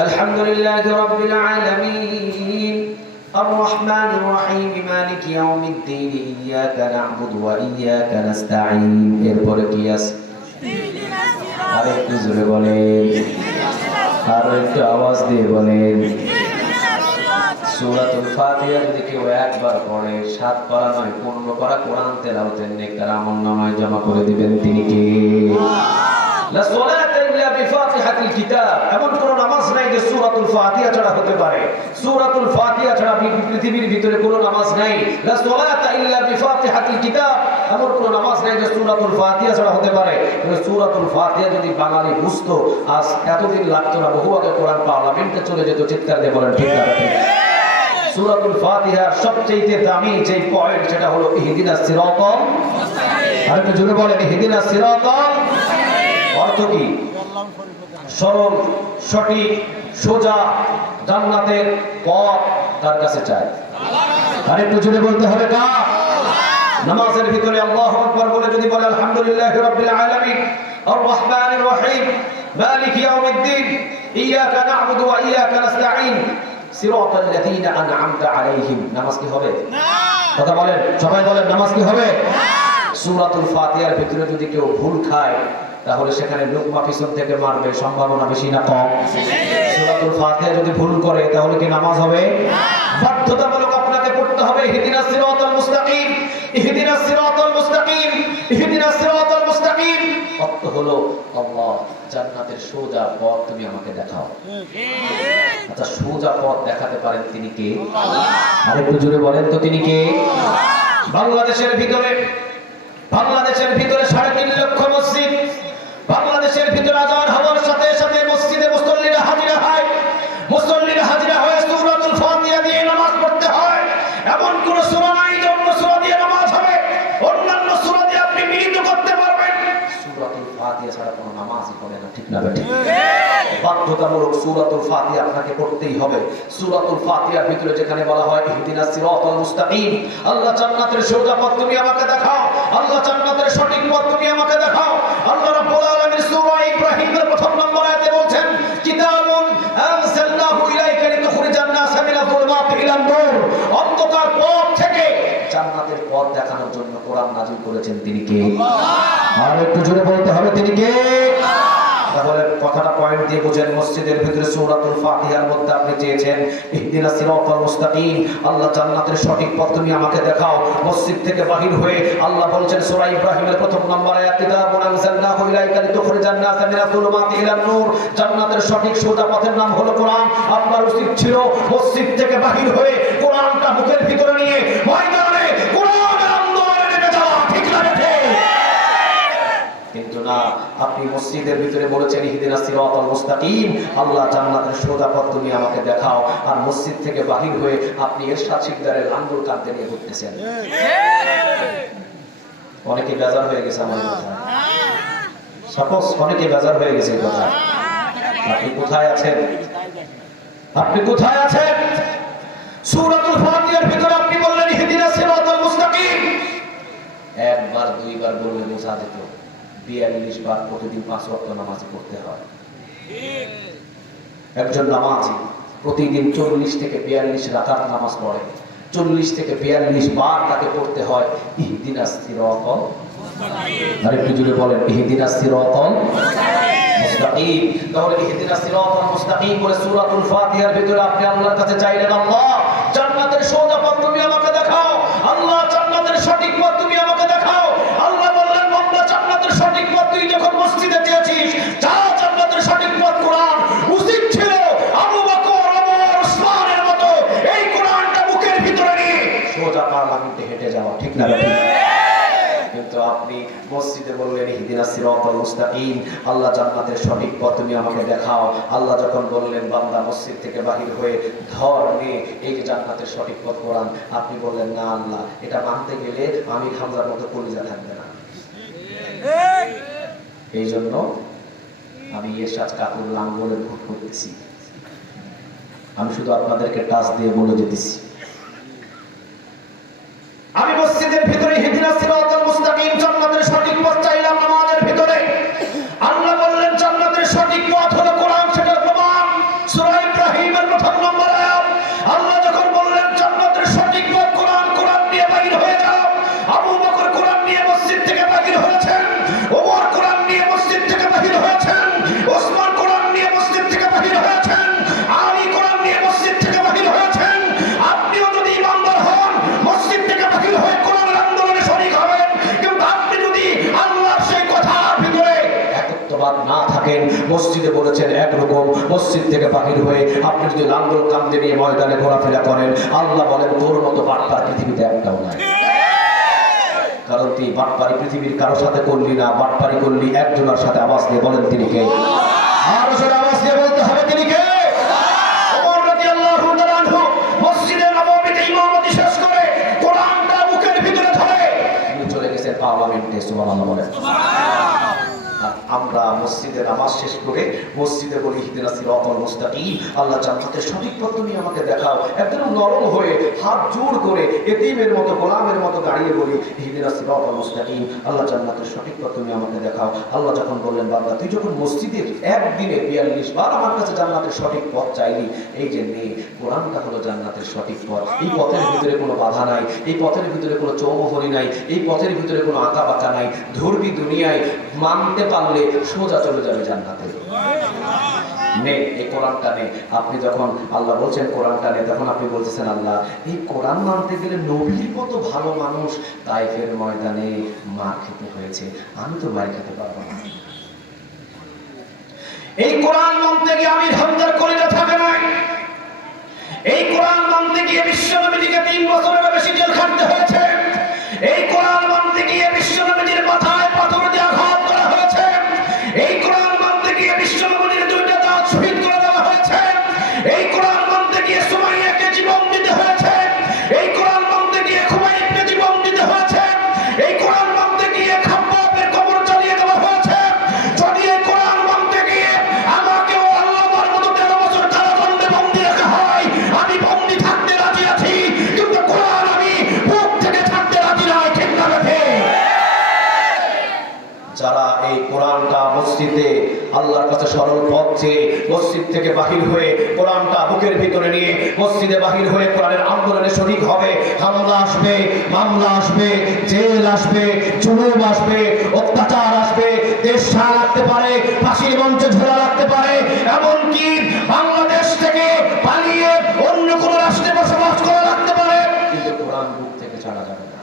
আলহামদুলিল্লাহি রাব্বিল আলামিন আর-রাহমানির রাহিম মালিকি ইয়াউমিদ্দিন ইয়্যাকা না'বুদু ওয়া ইয়্যাকা নাস্তাঈন। এরপরে কি আছে? আরে একটু জোরে বলেন, আর একটু আওয়াজ দিয়ে বলেন। সূরাতুল ফাতিহা যদি কেউ একবার পড়ে, 7 পারা নয় 15 পারা কোরআন তেলাওয়াতের নেক তার আমলনামায় জমা করে দিবেন তিনি কে? লা সালাতা ইল্লা বিফাতিহাতিল কিতাব, এমন কোন নামাজ নাই যে সূরাতুল ফাতিহা ছাড়া হতে পারে। সূরাতুল ফাতিহা ছাড়া পৃথিবীর ভিতরে কোনো নামাজ নাই। লা সালাতা ইল্লা বিফাতিহাতিল কিতাব, এমন কোন নামাজ নাই যে সূরাতুল ফাতিহা ছাড়া হতে পারে। সূরাতুল ফাতিহা যদি বাঙালি বুঝতো, আজ এতদিন লাগতো না, বহু আগে কোরআন পার্লামেন্টে চলে যেত। চিৎকার দিয়ে বলেন ঠিক না? সূরাতুল ফাতিহার সবচেয়ে দামি যে পয়েন্ট সেটা হলো ইহদিনাস সিরাতাল মুস্তাকিম। আরেকটু জোরে বলেন ইহদিনাস সিরাতাল। অর্থ কি? সরল, সঠিক, সোজা জান্নাতের পথ তার কাছে চাই। আরেকটু জোরে বলতে হবে কার? নামাজের ভিতরে আল্লাহু আকবার বলে যদি বলে আলহামদুলিল্লাহি রাব্বিল আলামিন আর রহমানির রহিম মালিকি ইয়াউমিদ্দিন ইয়াকা না'বুদু ওয়া ইয়াকা নাস্তাঈন সিরাতাল লাযীনা আন'আমতা আলাইহিম, নামাজ কি হবে? কথা বলেন, সবাই বলেন নামাজ কি হবে? সূরাতুল ফাতিহার ভিতরে যদি কেউ ভুল খায় তাহলে সেখানে লোকমা পিছন থেকে মারবে, সম্ভাবনা বেশি না কম? সূরাতুল ফাতিহা যদি ভুল করে তাহলে কি নামাজ হবে? বাধ্যতামূলক আপনাকে পড়তে হবে ইহদিনাস সিরাতাল মুস্তাকিম, ইহদিনাস সিরাতাল মুস্তাকিম, ইহদিনাস সিরাতাল মুস্তাকিম। অর্থ হলো আল্লাহ জান্নাতের সোজা পথ তুমি আমাকে দেখাও। আচ্ছা, সোজা পথ দেখাতে পারেন তিনি কে? আরেকটু জোরে বলেন তো তিনি কে? বাংলাদেশের ভিতরে 3.5 লক্ষ মসজিদ। বাংলাদেশের ভিতরে আযান হওয়ার সাথে সাথে মসজিদে মুসল্লিরা হাজিরা হয়। মুসল্লিরা হাজিরা হয়ে সূরাতুল ফাতিহা দিয়ে নামাজ পড়তে হয়। এমন কোন সূরা নাই যে অন্য সূরা দিয়ে নামাজ হবে। অন্যান্য সূরা দিয়ে আপনি মিলিত করতে পারবেন, সূরাতুল ফাতিহা ছাড়া কোনো নামাজই হবে না। ঠিক না বেঠিক? বাধ্যতামূলক সূরাতুল ফাতিহা আপনাকে পড়তেই হবে। সূরাতুল ফাতিহার ভিতরে যেখানে বলা হয় ইহদিনাস সিরাতাল মুস্তাকিম, আল্লাহ জান্নাতের সোজা পথ তুমি আমাকে দেখাও, আল্লাহ জান্নাতের সঠিক পথ তুমি আমাকে দেখাও। আল্লাহ রাব্বুল আলামিন সূরা ইব্রাহিমের 1 নম্বর আয়াতে বলছেন কিতাবুন আনজালনাহু ইলাইকা লিতুখরিজান নাসা মিনাল যুলুমাতি ইলান নূর, অন্ধকার পথ থেকে জান্নাতের পথ দেখানোর জন্য কোরআন নাযিল করেছেন তিনি কে? আর একটু জোরে বলতে হবে তিনি কে? তাহলে কথাটা পয়েন্ট দিয়ে বুঝেন। মসজিদের ভিতরে সূরাতুল ফাতিহার মধ্যে আপনি চেয়েছেন ইহদিনাস সিরাতাল মুস্তাকিম, আল্লাহ জান্নাতের সঠিক পথ তুমি আমাকে দেখাও। মসজিদ থেকে বাহির হয়ে আল্লাহ বলেছেন সূরা ইব্রাহিমের 1 নম্বর আয়াত কিতাবুন আনজালনাহু ইলাইকা লিতুখরিজান নাসা মিনাল যুলুমাতি ইলান নূর, জান্নাতের সঠিক সোজা পথের নাম হলো কোরআন। আপনার উচিত ছিল মসজিদ থেকে বাহির হয়ে কোরআনটা বুকের ভিতরে নিয়ে ময়দানে কোরআনের আন্দোলনে নেমে যাওয়া। ঠিক না বেঠিক? কিন্তু না, আপনি মসজিদের ভিতরে বলেছেন ইহদিনাস সিরাতাল মুস্তাকিম, আল্লাহ জান্নাতের সোজা পথ তুমি আমাকে দেখাও, আর মসজিদ থেকে বাহির হয়ে আপনি এরশাদ শিকদারের আঙ্গুল কাঁদতে নিয়ে ঘুরতেছেন। অনেকে বেজার হয়ে গেছে আমার কথা, সাপোজ অনেকে বেজার হয়ে গেছে এই কথা। আপনি কোথায় আছেন? আপনি কোথায় আছেন? সূরাতুল ফাতিহার ভিতরে আপনি বললেন ইহদিনাস সিরাতাল মুস্তাকিম, একবার দুইবার বললে বোঝা যেত। 42 বার প্রতিদিন 5 ওয়াক্ত নামাজ পড়তে হয়। একজন নামাজি প্রতিদিন 40 থেকে 42 রাকাত নামাজ পড়ে। 40 থেকে 42 বার তাকে পড়তে হয় ইহদিনাস সিরাতাল মুস্তাকিম। আরেকটু জোরে বলেন ইহদিনাস সিরাতাল মুস্তাকিম। তাহলে ইহদিনাস সিরাতাল মুস্তাকিম বলে সূরাতুল ফাতিহার ভিতরে আপনি আল্লাহর কাছে চাইলেন আল্লাহ জান্নাতের সোজা পথ তুমি আমাকে দেখাও, আল্লাহ জান্নাতের সঠিক পথ তুমি আমাকে দেখাও। আল্লাহ বললেন বান্দা জান্নাতের সঠিক পথ তুই যখন মসজিদে চেয়েছিস, যা জান্নাতের সঠিক পথ কোরআন। উচিত ছিল আবু বকর, ওমর, ওসমানের মতো এই কোরআনটা বুকের ভিতরে নিয়ে সোজা পার্লামেন্টে হেঁটে যাওয়া। ঠিক না বেঠিক? কিন্তু আপনি মসজিদে বললেন ইহদিনাস সিরাতাল মুস্তাকিম, আল্লাহ জান্নাতের সঠিক পথ তুমি আমাকে দেখাও। আল্লাহ যখন বললেন বান্দা মসজিদ থেকে বাহির হয়ে ধর নে এই যে জান্নাতের সঠিক পথ কোরআন, আপনি বললেন না আল্লাহ, এটা মানতে গেলে আমি হামজার মতো কলিজা থাকবে না। এই জন্য আমি এরশাদ কাকুর লাঙ্গলে ভোট করতেছি। আমি শুধু আপনাদেরকে টাচ দিয়ে বলে যেতেছি, আমি মসজিদের ভিতরে ইহদিনাস সিরাতাল মুস্তাকিম জান্নাতের সঠিক পথ চাইলাম নামাজের ভিতরে। আল্লাহ বললেন জান্নাতের সঠিক পথ হলো কোরআন, সেটার প্রমাণ সূরা ইব্রাহিমের 1 নম্বর আয়াত। আল্লাহ যখন বললেন জান্নাতের সঠিক পথ কোরআন, কোরআন নিয়ে বাহির হয়ে যাও। আবু বকর কোরআন নিয়ে মসজিদ থেকে বাহির হয়েছেন, ওমর কোরআন নিয়ে মসজিদ থেকে বাহির হয়েছেন, ওসমান কোরআন নিয়ে মসজিদ থেকে বাহির হয়েছেন, আলী কোরআন নিয়ে মসজিদ থেকে বাহির হয়েছেন। মসজিদে বলেছেন একরকম, মসজিদ থেকে বাহির হয়ে আপনি যদি লাঙ্গল কান্দে নিয়ে ময়দানে ঘোরাফেরা করেন, আল্লাহ বলেন তোর মতো বাটপার পৃথিবীতে একটাও নাই। কারণ তুই বাটপারি পৃথিবীর কারোর সাথে করলি না, বাটপারি করলি একজনের সাথে। আওয়াজ দিয়ে বলেন তিনি কে? আরো জোরে আওয়াজ দিয়ে বলতে হবে তিনি কে? ওমর রাদিয়াল্লাহু তাআলা আনহু মসজিদে নববীতে ইমামতি শেষ করে কোরআনটা বুকের ভিতরে ধরে তিনি চলে গেছেন পার্লামেন্টে। সুবহানাল্লাহ বলেন। আর আমরা মসজিদে নামাজ শেষ করে মসজিদে বলি ইহদিনাস সিরাতাল মুস্তাকিম, আল্লাহ জান্নাতের সঠিক পথ তুমি আমাকে দেখাও। একদম নরম হয়ে হাত জোড় করে এতিমের মতো গোলামের মতো দাঁড়িয়ে বলি ইহদিনাস সিরাতাল মুস্তাকিম, আল্লাহ জান্নাতের সঠিক পথ তুমি আমাকে দেখাও। আল্লাহ যখন বললেন বান্দা তুই যখন মসজিদে একদিনে 42 বার আমার কাছে জান্নাতের সঠিক পথ চাইলি, এই যে নে কোরআনটা হলো জান্নাতের সঠিক পথ। এই পথের ভিতরে কোনো বাধা নাই, এই পথের ভিতরে কোনো চৌমুহনী নাই, এই পথের ভিতরে কোনো আঁকা বাঁকা নাই। ধর্মী দুনিয়ায় মানতে পারলে সোজা চলে যাবে জান্নাতে। নে এই কোরআনটা নে। আপনি যখন আল্লাহ বলছেন কোরআনটা নে, তখন আপনি বলতেছেন আল্লাহ এই কোরআন মানতে গেলে নবীর মতো ভালো মানুষ তায়েফের ময়দানে মার খেতে হয়েছে, আমি তো মার খেতে পারবো না। এই কোরআন মানতে গিয়ে আমি হামদার কলিজা থাকে নাই। এই কোরআন মানতে গিয়ে বিশ্বনবীকে 3 বছরের বেশি জেল খাটতে হয়েছে। এই কোরআন মানতে গিয়ে বিশ্বনবীর মাথায় পাথর দিয়ে আঘাত করা হয়েছে। এই কোরআন মানতে গিয়ে বিশ্বনবীর 2টা দাঁত শহীদ করে দেওয়া হয়েছে। এই কোরআন মানতে গিয়ে সুমাইয়াকে জীবন দিতে হয়েছে। এই কোরআন মানতে গিয়ে খুবাইবকে জীবন দিতে হয়েছে। এই কোরআন মানতে গিয়ে খাব্বাবের কবর জ্বালিয়ে দেওয়া হয়েছে। যদি এই কোরআন মানতে গিয়ে আমাকেও আল্লাহর মতো 13 বছর কারাদণ্ডে বন্দী রাখা হয়, আমি বন্দী থাকতে রাজি আছি, কিন্তু কোরআন আমি বুক থেকে ছাড়তে রাজি নই। ঠিক না বেঠে? যারা এই কোরআনটা মসজিদে আল্লাহর কাছে সরল পথ চেয়ে মসজিদ থেকে বাহির হয়ে কোরআনটা বুকের ভিতরে নিয়ে মসজিদে বাহির হয়ে কোরআনের আন্দোলনে শরীক হবে, হামলা আসবে, মামলা আসবে, জেল আসবে, জুলুম আসবে, অত্যাচার আসবে, দেশ ছাড়া লাগতে পারে, ফাঁসির মঞ্চে ঝোলা লাগতে পারে, এমনকি বাংলাদেশ থেকে পালিয়ে অন্য কোনো রাষ্ট্রে বসবাস করা লাগতে পারে, কিন্তু কোরআন বুক থেকে ছাড়া যাবে না।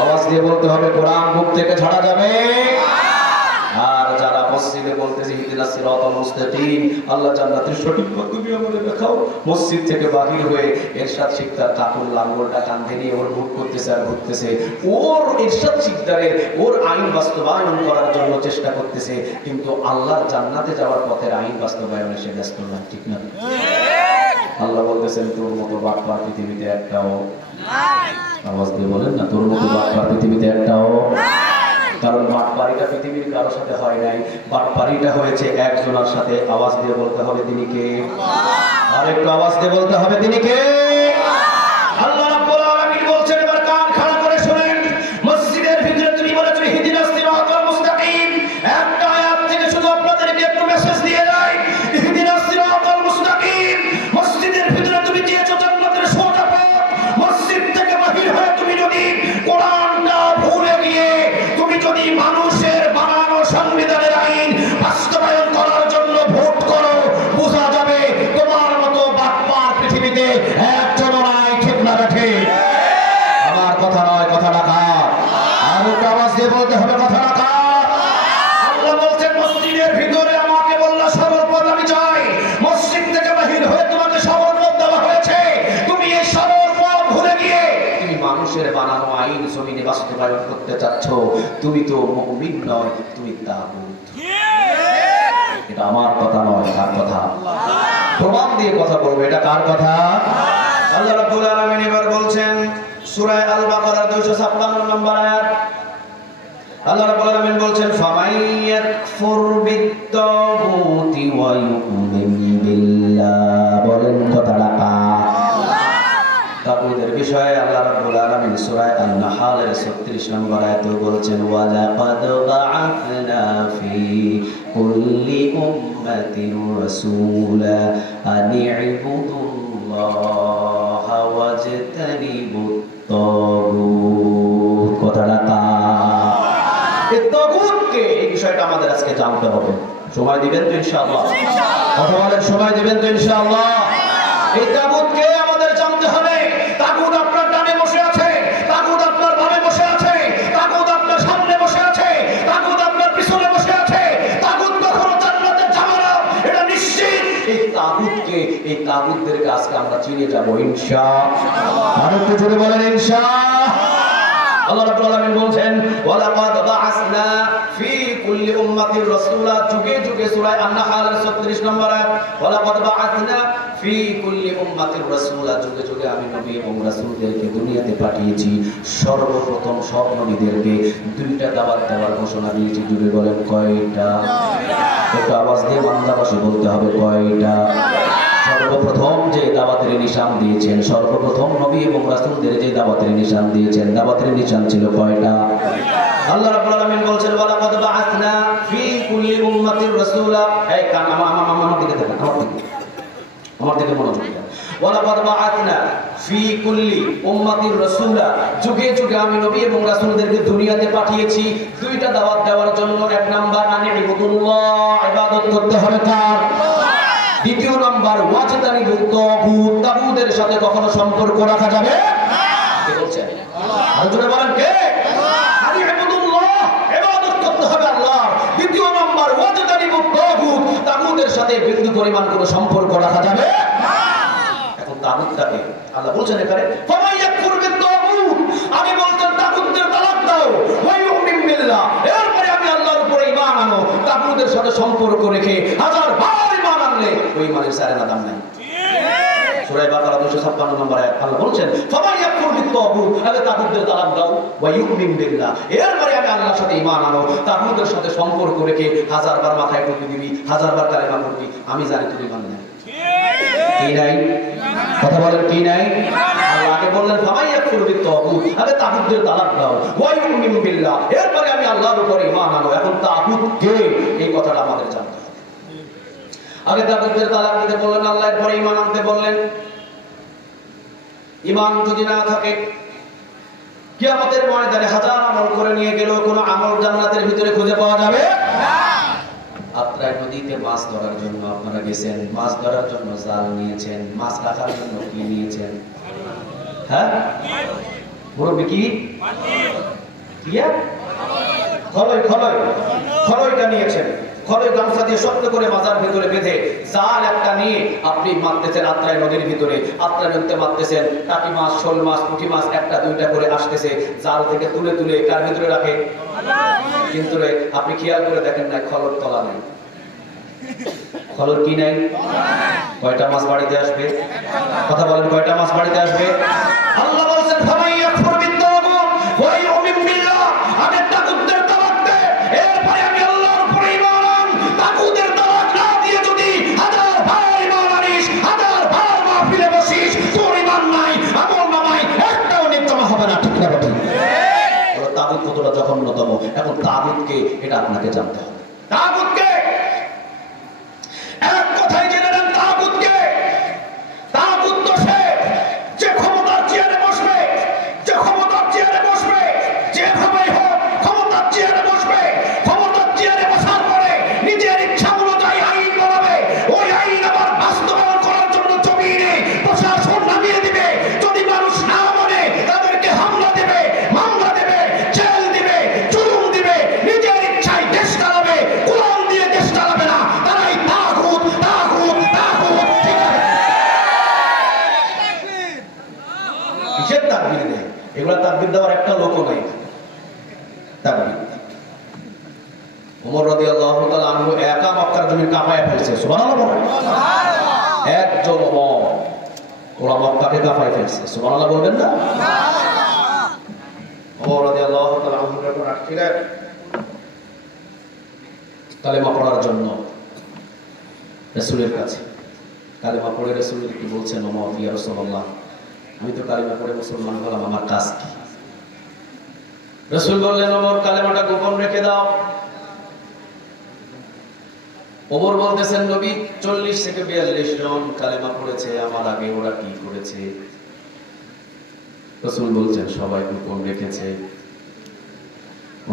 আওয়াজ দিয়ে বলতে হবে কোরআন বুক থেকে ছাড়া যাবে। আর যারা মসজিদে বলতেছে ইহদিনাস সিরাতাল মুস্তাকিম, আল্লাহ জান্নাতের সঠিক পথ তুমি আমাদের দেখাও, মসজিদ থেকে বাহির হয়ে এরশাদ শিকদার কাকুর লাঙ্গলটা কাঁধে নিয়ে ওর ভোট করতেছে আর ঘুরতেছে, ওর এরশাদ শিকদারের ওর আইন বাস্তবায়ন করার জন্য চেষ্টা করতেছে, কিন্তু আল্লাহর জান্নাতে যাওয়ার পথের আইন বাস্তবায়নে সে ব্যস্ত না। ঠিক না? আল্লাহ বলতেছেন তোর মতো বাটপার পৃথিবীতে একটাও নাই। আওয়াজ দিয়ে বলেন না, তোর মতো বাটপার পৃথিবীতে একটাও নাই। কারণ বাটপারিটা পৃথিবীর কারোর সাথে হয় নাই, বাটপারিটা হয়েছে একজনের সাথে। আওয়াজ দিয়ে বলতে হবে তিনি কে? আর একটু আওয়াজ দিয়ে বলতে হবে তিনি কে? আল্লাহ রাব্বুল আলামিন বলছেন, এবার কান খাড়া করে শুনেন, মসজিদের ভিতরে তুমি বলেছো ইহদিনাস সিরাতাল মুস্তাকিম, একটা আয়াত থেকে শুধু আপনাদেরকে একটু মেসেজ দিয়ে যাই, ইহদিনাস সিরাতাল মুস্তাকিম মসজিদের ভিতরে তুমি দিয়েছো জান্নাতের সোজা পথ। মসজিদ থেকে বাহির হয়ে তুমি যদি কোরআনটা ভুলে গিয়ে তুমি যদি মানুষের বানানো সংবিধানের আইন বাস্তবায়ন করার জন্য ভোট করো, বোঝা যাবে তোমার মতো বাটপার পৃথিবীতে একজনও নাই। ঠিক না বেঠে? আমার কথা নয়, কথা রাখা। আর একটা আওয়াজ দিয়ে বলতে হবে কথা রাখা। আল্লাহ বলছেন মসজিদের ভিতরে আমাকে বললা সরল পথ আমি চাই, মসজিদ থেকে বাহির হয়ে তোমাকে সরল পথ দেওয়া হয়েছে, তুমি এই সরল পথ ভুলে গিয়ে তুমি মানুষের বানানো আইন জমিনে বাস্তবায়ন করতে চাচ্ছ, তুমি তো মুমিন নয়, তুমি তাগুত। এটা আমার কথা নয়, কার কথা? প্রমাণ দিয়ে কথা বলবো, এটা কার কথা? আল্লাহ রাব্বুল আলামিন এবার বলছেন সূরা আল বাকারার 256 নম্বর আয়াত, আল্লাহ রাব্বুল আলামিন বলছেন ফামাইয়াকফুর বিত-তাগুতি ওয়া ইউমিন বিল্লাহ। বলেন কথাটা কার? তাগুতের বিষয়ে আল্লাহ রাব্বুল আলামিন সূরা আন-নাহলের 36 নম্বর আয়াতে বলছেন ওয়া লাকাদ বা'আথনা ফি কুল্লি উম্মাতিন রাসূলা আন ই'বুদুল্লাহা ওয়াজতানিবুত তাগুত। কথাটা কার? এই তাগুতকে, এই বিষয়টা আমাদের আজকে জানতে হবে। সময় দিবেন তো ইনশাআল্লাহ? কথা বলেন, সময় দিবেন তো ইনশাআল্লাহ? এই তাগুতকে আমাদের জানতে হবে। তাগুত আপনার ডানে বসে আছে, তাগুত আপনার বামে বসে আছে, তাগুত আপনার সামনে বসে আছে, তাগুত আপনার পিছনে বসে আছে। তাগুত কখনো রাসূলদেরকে আজকে আমরা চিনে যাব ইনশাআল্লাহ। আর একটু জোরে বলেন ইনশাআল্লাহ। আল্লাহ রাব্বুল আলামিন বলেন ওয়ালাকাদ বাআসনা ফি কুল্লি উম্মাতির রাসূলা, যুগে যুগে সূরা আন-নাহল 36 নম্বর আয়াত, ওয়ালাকাদ বাআসনা ফি কুল্লি উম্মাতির রাসূলা, যুগে যুগে আমি নবী এবং রাসূলদেরকে দুনিয়াতে পাঠিয়েছি। সর্বপ্রথম সব নবীদেরকে দুইটা দাওয়াত দেওয়ার ঘোষণা দিয়েছি। জুড়ে বলেন কয়টা? একটু আওয়াজ দিয়ে বান্দাবাসী বলতে হবে কয়টা? সর্বপ্রথম যে দাওয়াতের নিশান দিয়েছেন, সর্বপ্রথম নবী এবং রাসূলদের যে দাওয়াতের নিশান দিয়েছেন, দাওয়াতের নিশান ছিল কয়টা? আল্লাহ রাব্বুল আলামিন বলেন ওয়ালাকাদ বাআসনা ফি কুল্লি উম্মাতির রাসূলা। এই কান আমার দিকে দেখেন, আমার দিকে মনোযোগ দেন। ওয়ালাকাদ বাআসনা ফি কুল্লি উম্মাতির রাসূলা, যুগে যুগে আমি নবী এবং রাসূলদেরকে দুনিয়াতে পাঠিয়েছি দুইটা দাওয়াত দেওয়ার জন্য। এক নাম্বার আনিবুদুল্লাহ, ইবাদত করতে হবে কার? দ্বিতীয় নাম্বার ওয়াজতানিবুত তাগুত, তাগুতের সাথে কখনো সম্পর্ক রাখা যাবে না। কে বলছে? আর জোরে বলেন কে? আনিবুদুল্লাহ, ইবাদত করতে হবে আল্লাহর। দ্বিতীয় নাম্বার ওয়াজতানিবুত তাগুত, তাগুতের সাথে বিন্দু পরিমাণ কোনো সম্পর্ক রাখা যাবে না। এখন তাগুতটাকে আল্লাহ বলছেন এখানে ফামাইয়াকুর বিত-তাগুত, আমি বলছেন তাগুতের তালাক দাও, ওয়া ইউমিন বিল্লাহ, এরপরে আমি আল্লাহর উপরে ঈমান আনো। তাগুতের সাথে সম্পর্ক রেখে হাজার বার ঈমান আনলে ওই ঈমানের সারেনা দাম নাই। সূরা বাকারা 256 নম্বর আয়াত আল্লাহ বলছেন ফামাইয়াকুর বিত-তাগুত, আগে তাগুতের তালাক দাও, ওয়া ইউমিন বিল্লাহ, এরপরে আমি আল্লাহর সাথে ঈমান আনো। তাগুতের সাথে সম্পর্ক রেখে হাজার বার মাথায় টুপি দিবি, হাজার বার কালেমা পড়বি, আমি জানি তুমি ঈমান নাই। কি নাই? কথা বলেন কি নাই? আল্লাহ আগে বললেন ফামাইয়াকুর বিত-তাগুত, আগে তাগুতের তালাক দাও, ওয়া ইউমিন বিল্লাহ, এরপরে আমি আল্লাহর উপরে ঈমান আনো। এখন তাগুত কে, এই কথাটা আমাদের জানতে হবে। আগে তাগুতের তালাক দিতে বললেন আল্লাহ, এরপরে ঈমান আনতে বললেন। ঈমান যদি না থাকে কিয়ামতের ময়দানে হাজার আমল করে নিয়ে গেলেও কোনো আমল জান্নাতের ভিতরে খুঁজে পাওয়া যাবে না। আত্রাই নদীতে মাছ ধরার জন্য আপনারা গেছেন, মাছ ধরার জন্য জাল নিয়েছেন, মাছ রাখার জন্য কি নিয়েছেন? হ্যাঁ মুরব্বি কি? খলইটা নিয়েছেন। খলই গামছা দিয়ে শক্ত করে মাজার ভিতরে বেঁধে জাল একটা নিয়ে আপনি মারতেছেন আত্রাই নদীর ভিতরে। আত্রাই নদীতে মারতেছেন, টাকি মাছ, শোল মাছ, পুঁটি মাছ একটা দুইটা করে আসতেছে। জাল থেকে তুলে তুলে কার ভিতরে রাখে? কিন্তু আপনি খেয়াল করে দেখেন না, খলর তলা নাই। খলর কি নাই? কয়টা মাছ বাড়িতে আসবে? কথা বলেন কয়টা মাছ বাড়িতে আসবে? আল্লাহ বলেন ফামাইয়াকুর বিত-তাগুত ওয়া ইউমিন বিল্লাহ, আগে তাগুতের তালাক দে, এরপরে আমি আল্লাহর উপরে ঈমান আন। তাগুতের তালাক না দিয়ে যদি হাজার বার ঈমান আনিস, হাজার বার মাহফিলে বসিস, তোর ঈমান নাই, আমল নামায় একটাও নেক জমা হবে না। ঠিক না বেঠিক? তাগুত কতটা জঘন্যতম, এখন তাগুতকে এটা আপনাকে জানতে হবে। তাগুতকে এক কথায় জেনে নেন, তাগুতকে। তাগুত তো সে যে ক্ষমতার চেয়ারে বসবে, যে ক্ষমতার চেয়ারে বসবে, যেভাবেই হোক ক্ষমতার চেয়ারে বসবে। ক্ষমতার চেয়ারে বসার পরে নিজের ইচ্ছা অনুযায়ী আইন বানাবে। ওই আইন আবার বাস্তবায়ন করার জন্য জমিনে প্রশাসন নামিয়ে দিবে। যদি মানুষ না মানে তাদেরকে হামলা দেবে, মামলা দেবে, জেল দিবে, জুলুম দিবে, নিজের ইচ্ছায় দেশ চালাবে। কোরআন দিয়ে দেশ চালাবে না, তারাই তাগুত, তাগুত, তাগুত। ঠিক আছে? কিসের তাকবীর নেই? এগুলা তাকবীর দেওয়ার একটা লোকও নাই। তাকবীর ওমর রাদিয়াল্লাহু তাআলা আনহু একা মক্কার জমিন কাঁপায় ফেলছে। সুবহানাল্লাহ বলেন। একজন ওমর ওরা মক্কাকে কাঁপায় ফেলছে। সুবহানাল্লাহ বলবেন না? ওমর রাদিয়াল্লাহু তাআলা আনহু যখন আসছিলেন কালেমা পড়ার জন্য রাসূলের কাছে, কালেমা পড়ে রাসূল কি বলছেন, ওমর ইয়া রাসূলুল্লাহ, আমি তো কালেমা পড়ে মুসলমান হলাম, আমার কাজ কি? রাসূল বললেন ওমর কালেমাটা গোপন রেখে দাও। ওমর বলতেছেন নবী 40 থেকে 42 জন কালেমা পড়েছে আমার আগে, ওরা কি করেছে? রাসূল বলছেন সবাই গোপন রেখেছে।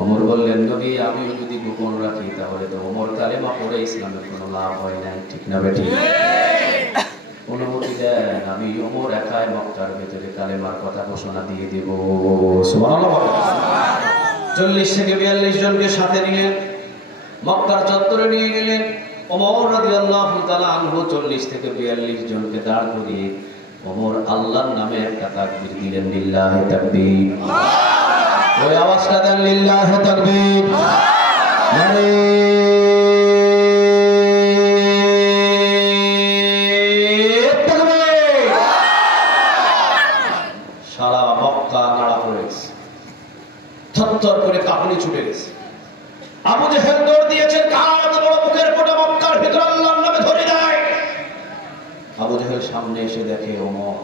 ওমর বললেন নবী আমিও যদি গোপন রাখি তাহলে তো ওমর কালেমা পড়ে ইসলামের কোনো লাভ হয় না। ঠিক না বেঠিক? অনুমতি দেন, আমি ওমর একাই মক্কার ভেতরে কালেমার কথা ঘোষণা দিয়ে দেব। সুবহানাল্লাহ। 40 থেকে 42 জনকে সাথে নিলেন, মক্কার চত্বরে নিয়ে গেলেন। ওমর রাদিয়াল্লাহু তাআলা আনহু 40 থেকে 42 জনকে দাঁড় করিয়ে ওমর আল্লাহর নামে একটা তাকবীর দিলেন, লিল্লাহি তাকবীর। ওই আওয়াজটা দেন, লিল্লাহি তাকবীর। নারে তাকবীর। সারা মক্কা নাড়া পড়ে গেছে, থরথর করে কাঁপুনি ছুটে গেছে। আবু জেহেল দৌড় দিয়েছেন, কার বড় মুখের ফোঁটা মক্কার ভিতরে আল্লাহর নামে ধরে দেয়। আবু জেহেল সামনে এসে দেখে ওমর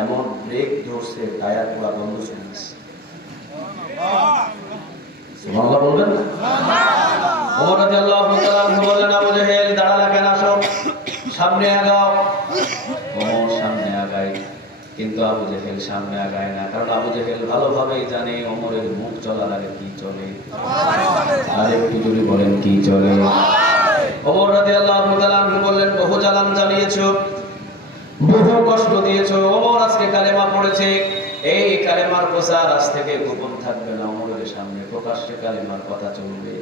এমন ব্রেক ধরছে, টায়ার পুরো বন্ধ হয়ে গেছে। সুবহানাল্লাহ বলবেন না? ওমর রাদিয়াল্লাহু তাআলা বললেন, আবু জেহেল দাঁড়ালা কেন, আসো সামনে আগাও। ওমর সামনে আগায়, কিন্তু আবু জেহেল সামনে আগায় না, কারণ আবু জেহেল ভালোভাবেই জানে ওমরের মুখ চলার আগে কি চলে। আর একটু যদি বলেন কি চলে। ওমর রাদিয়াল্লাহু তাআলা বললেন, বহু জালাম জ্বালিয়েছো, বহু কষ্ট দিয়েছো। ওমর আজকে কালেমা পড়েছে, এই কালেমার প্রচার আজ থেকে গোপন থাকবে না, ওমরের সামনে প্রকাশ্যে কালেমার কথা চলবে।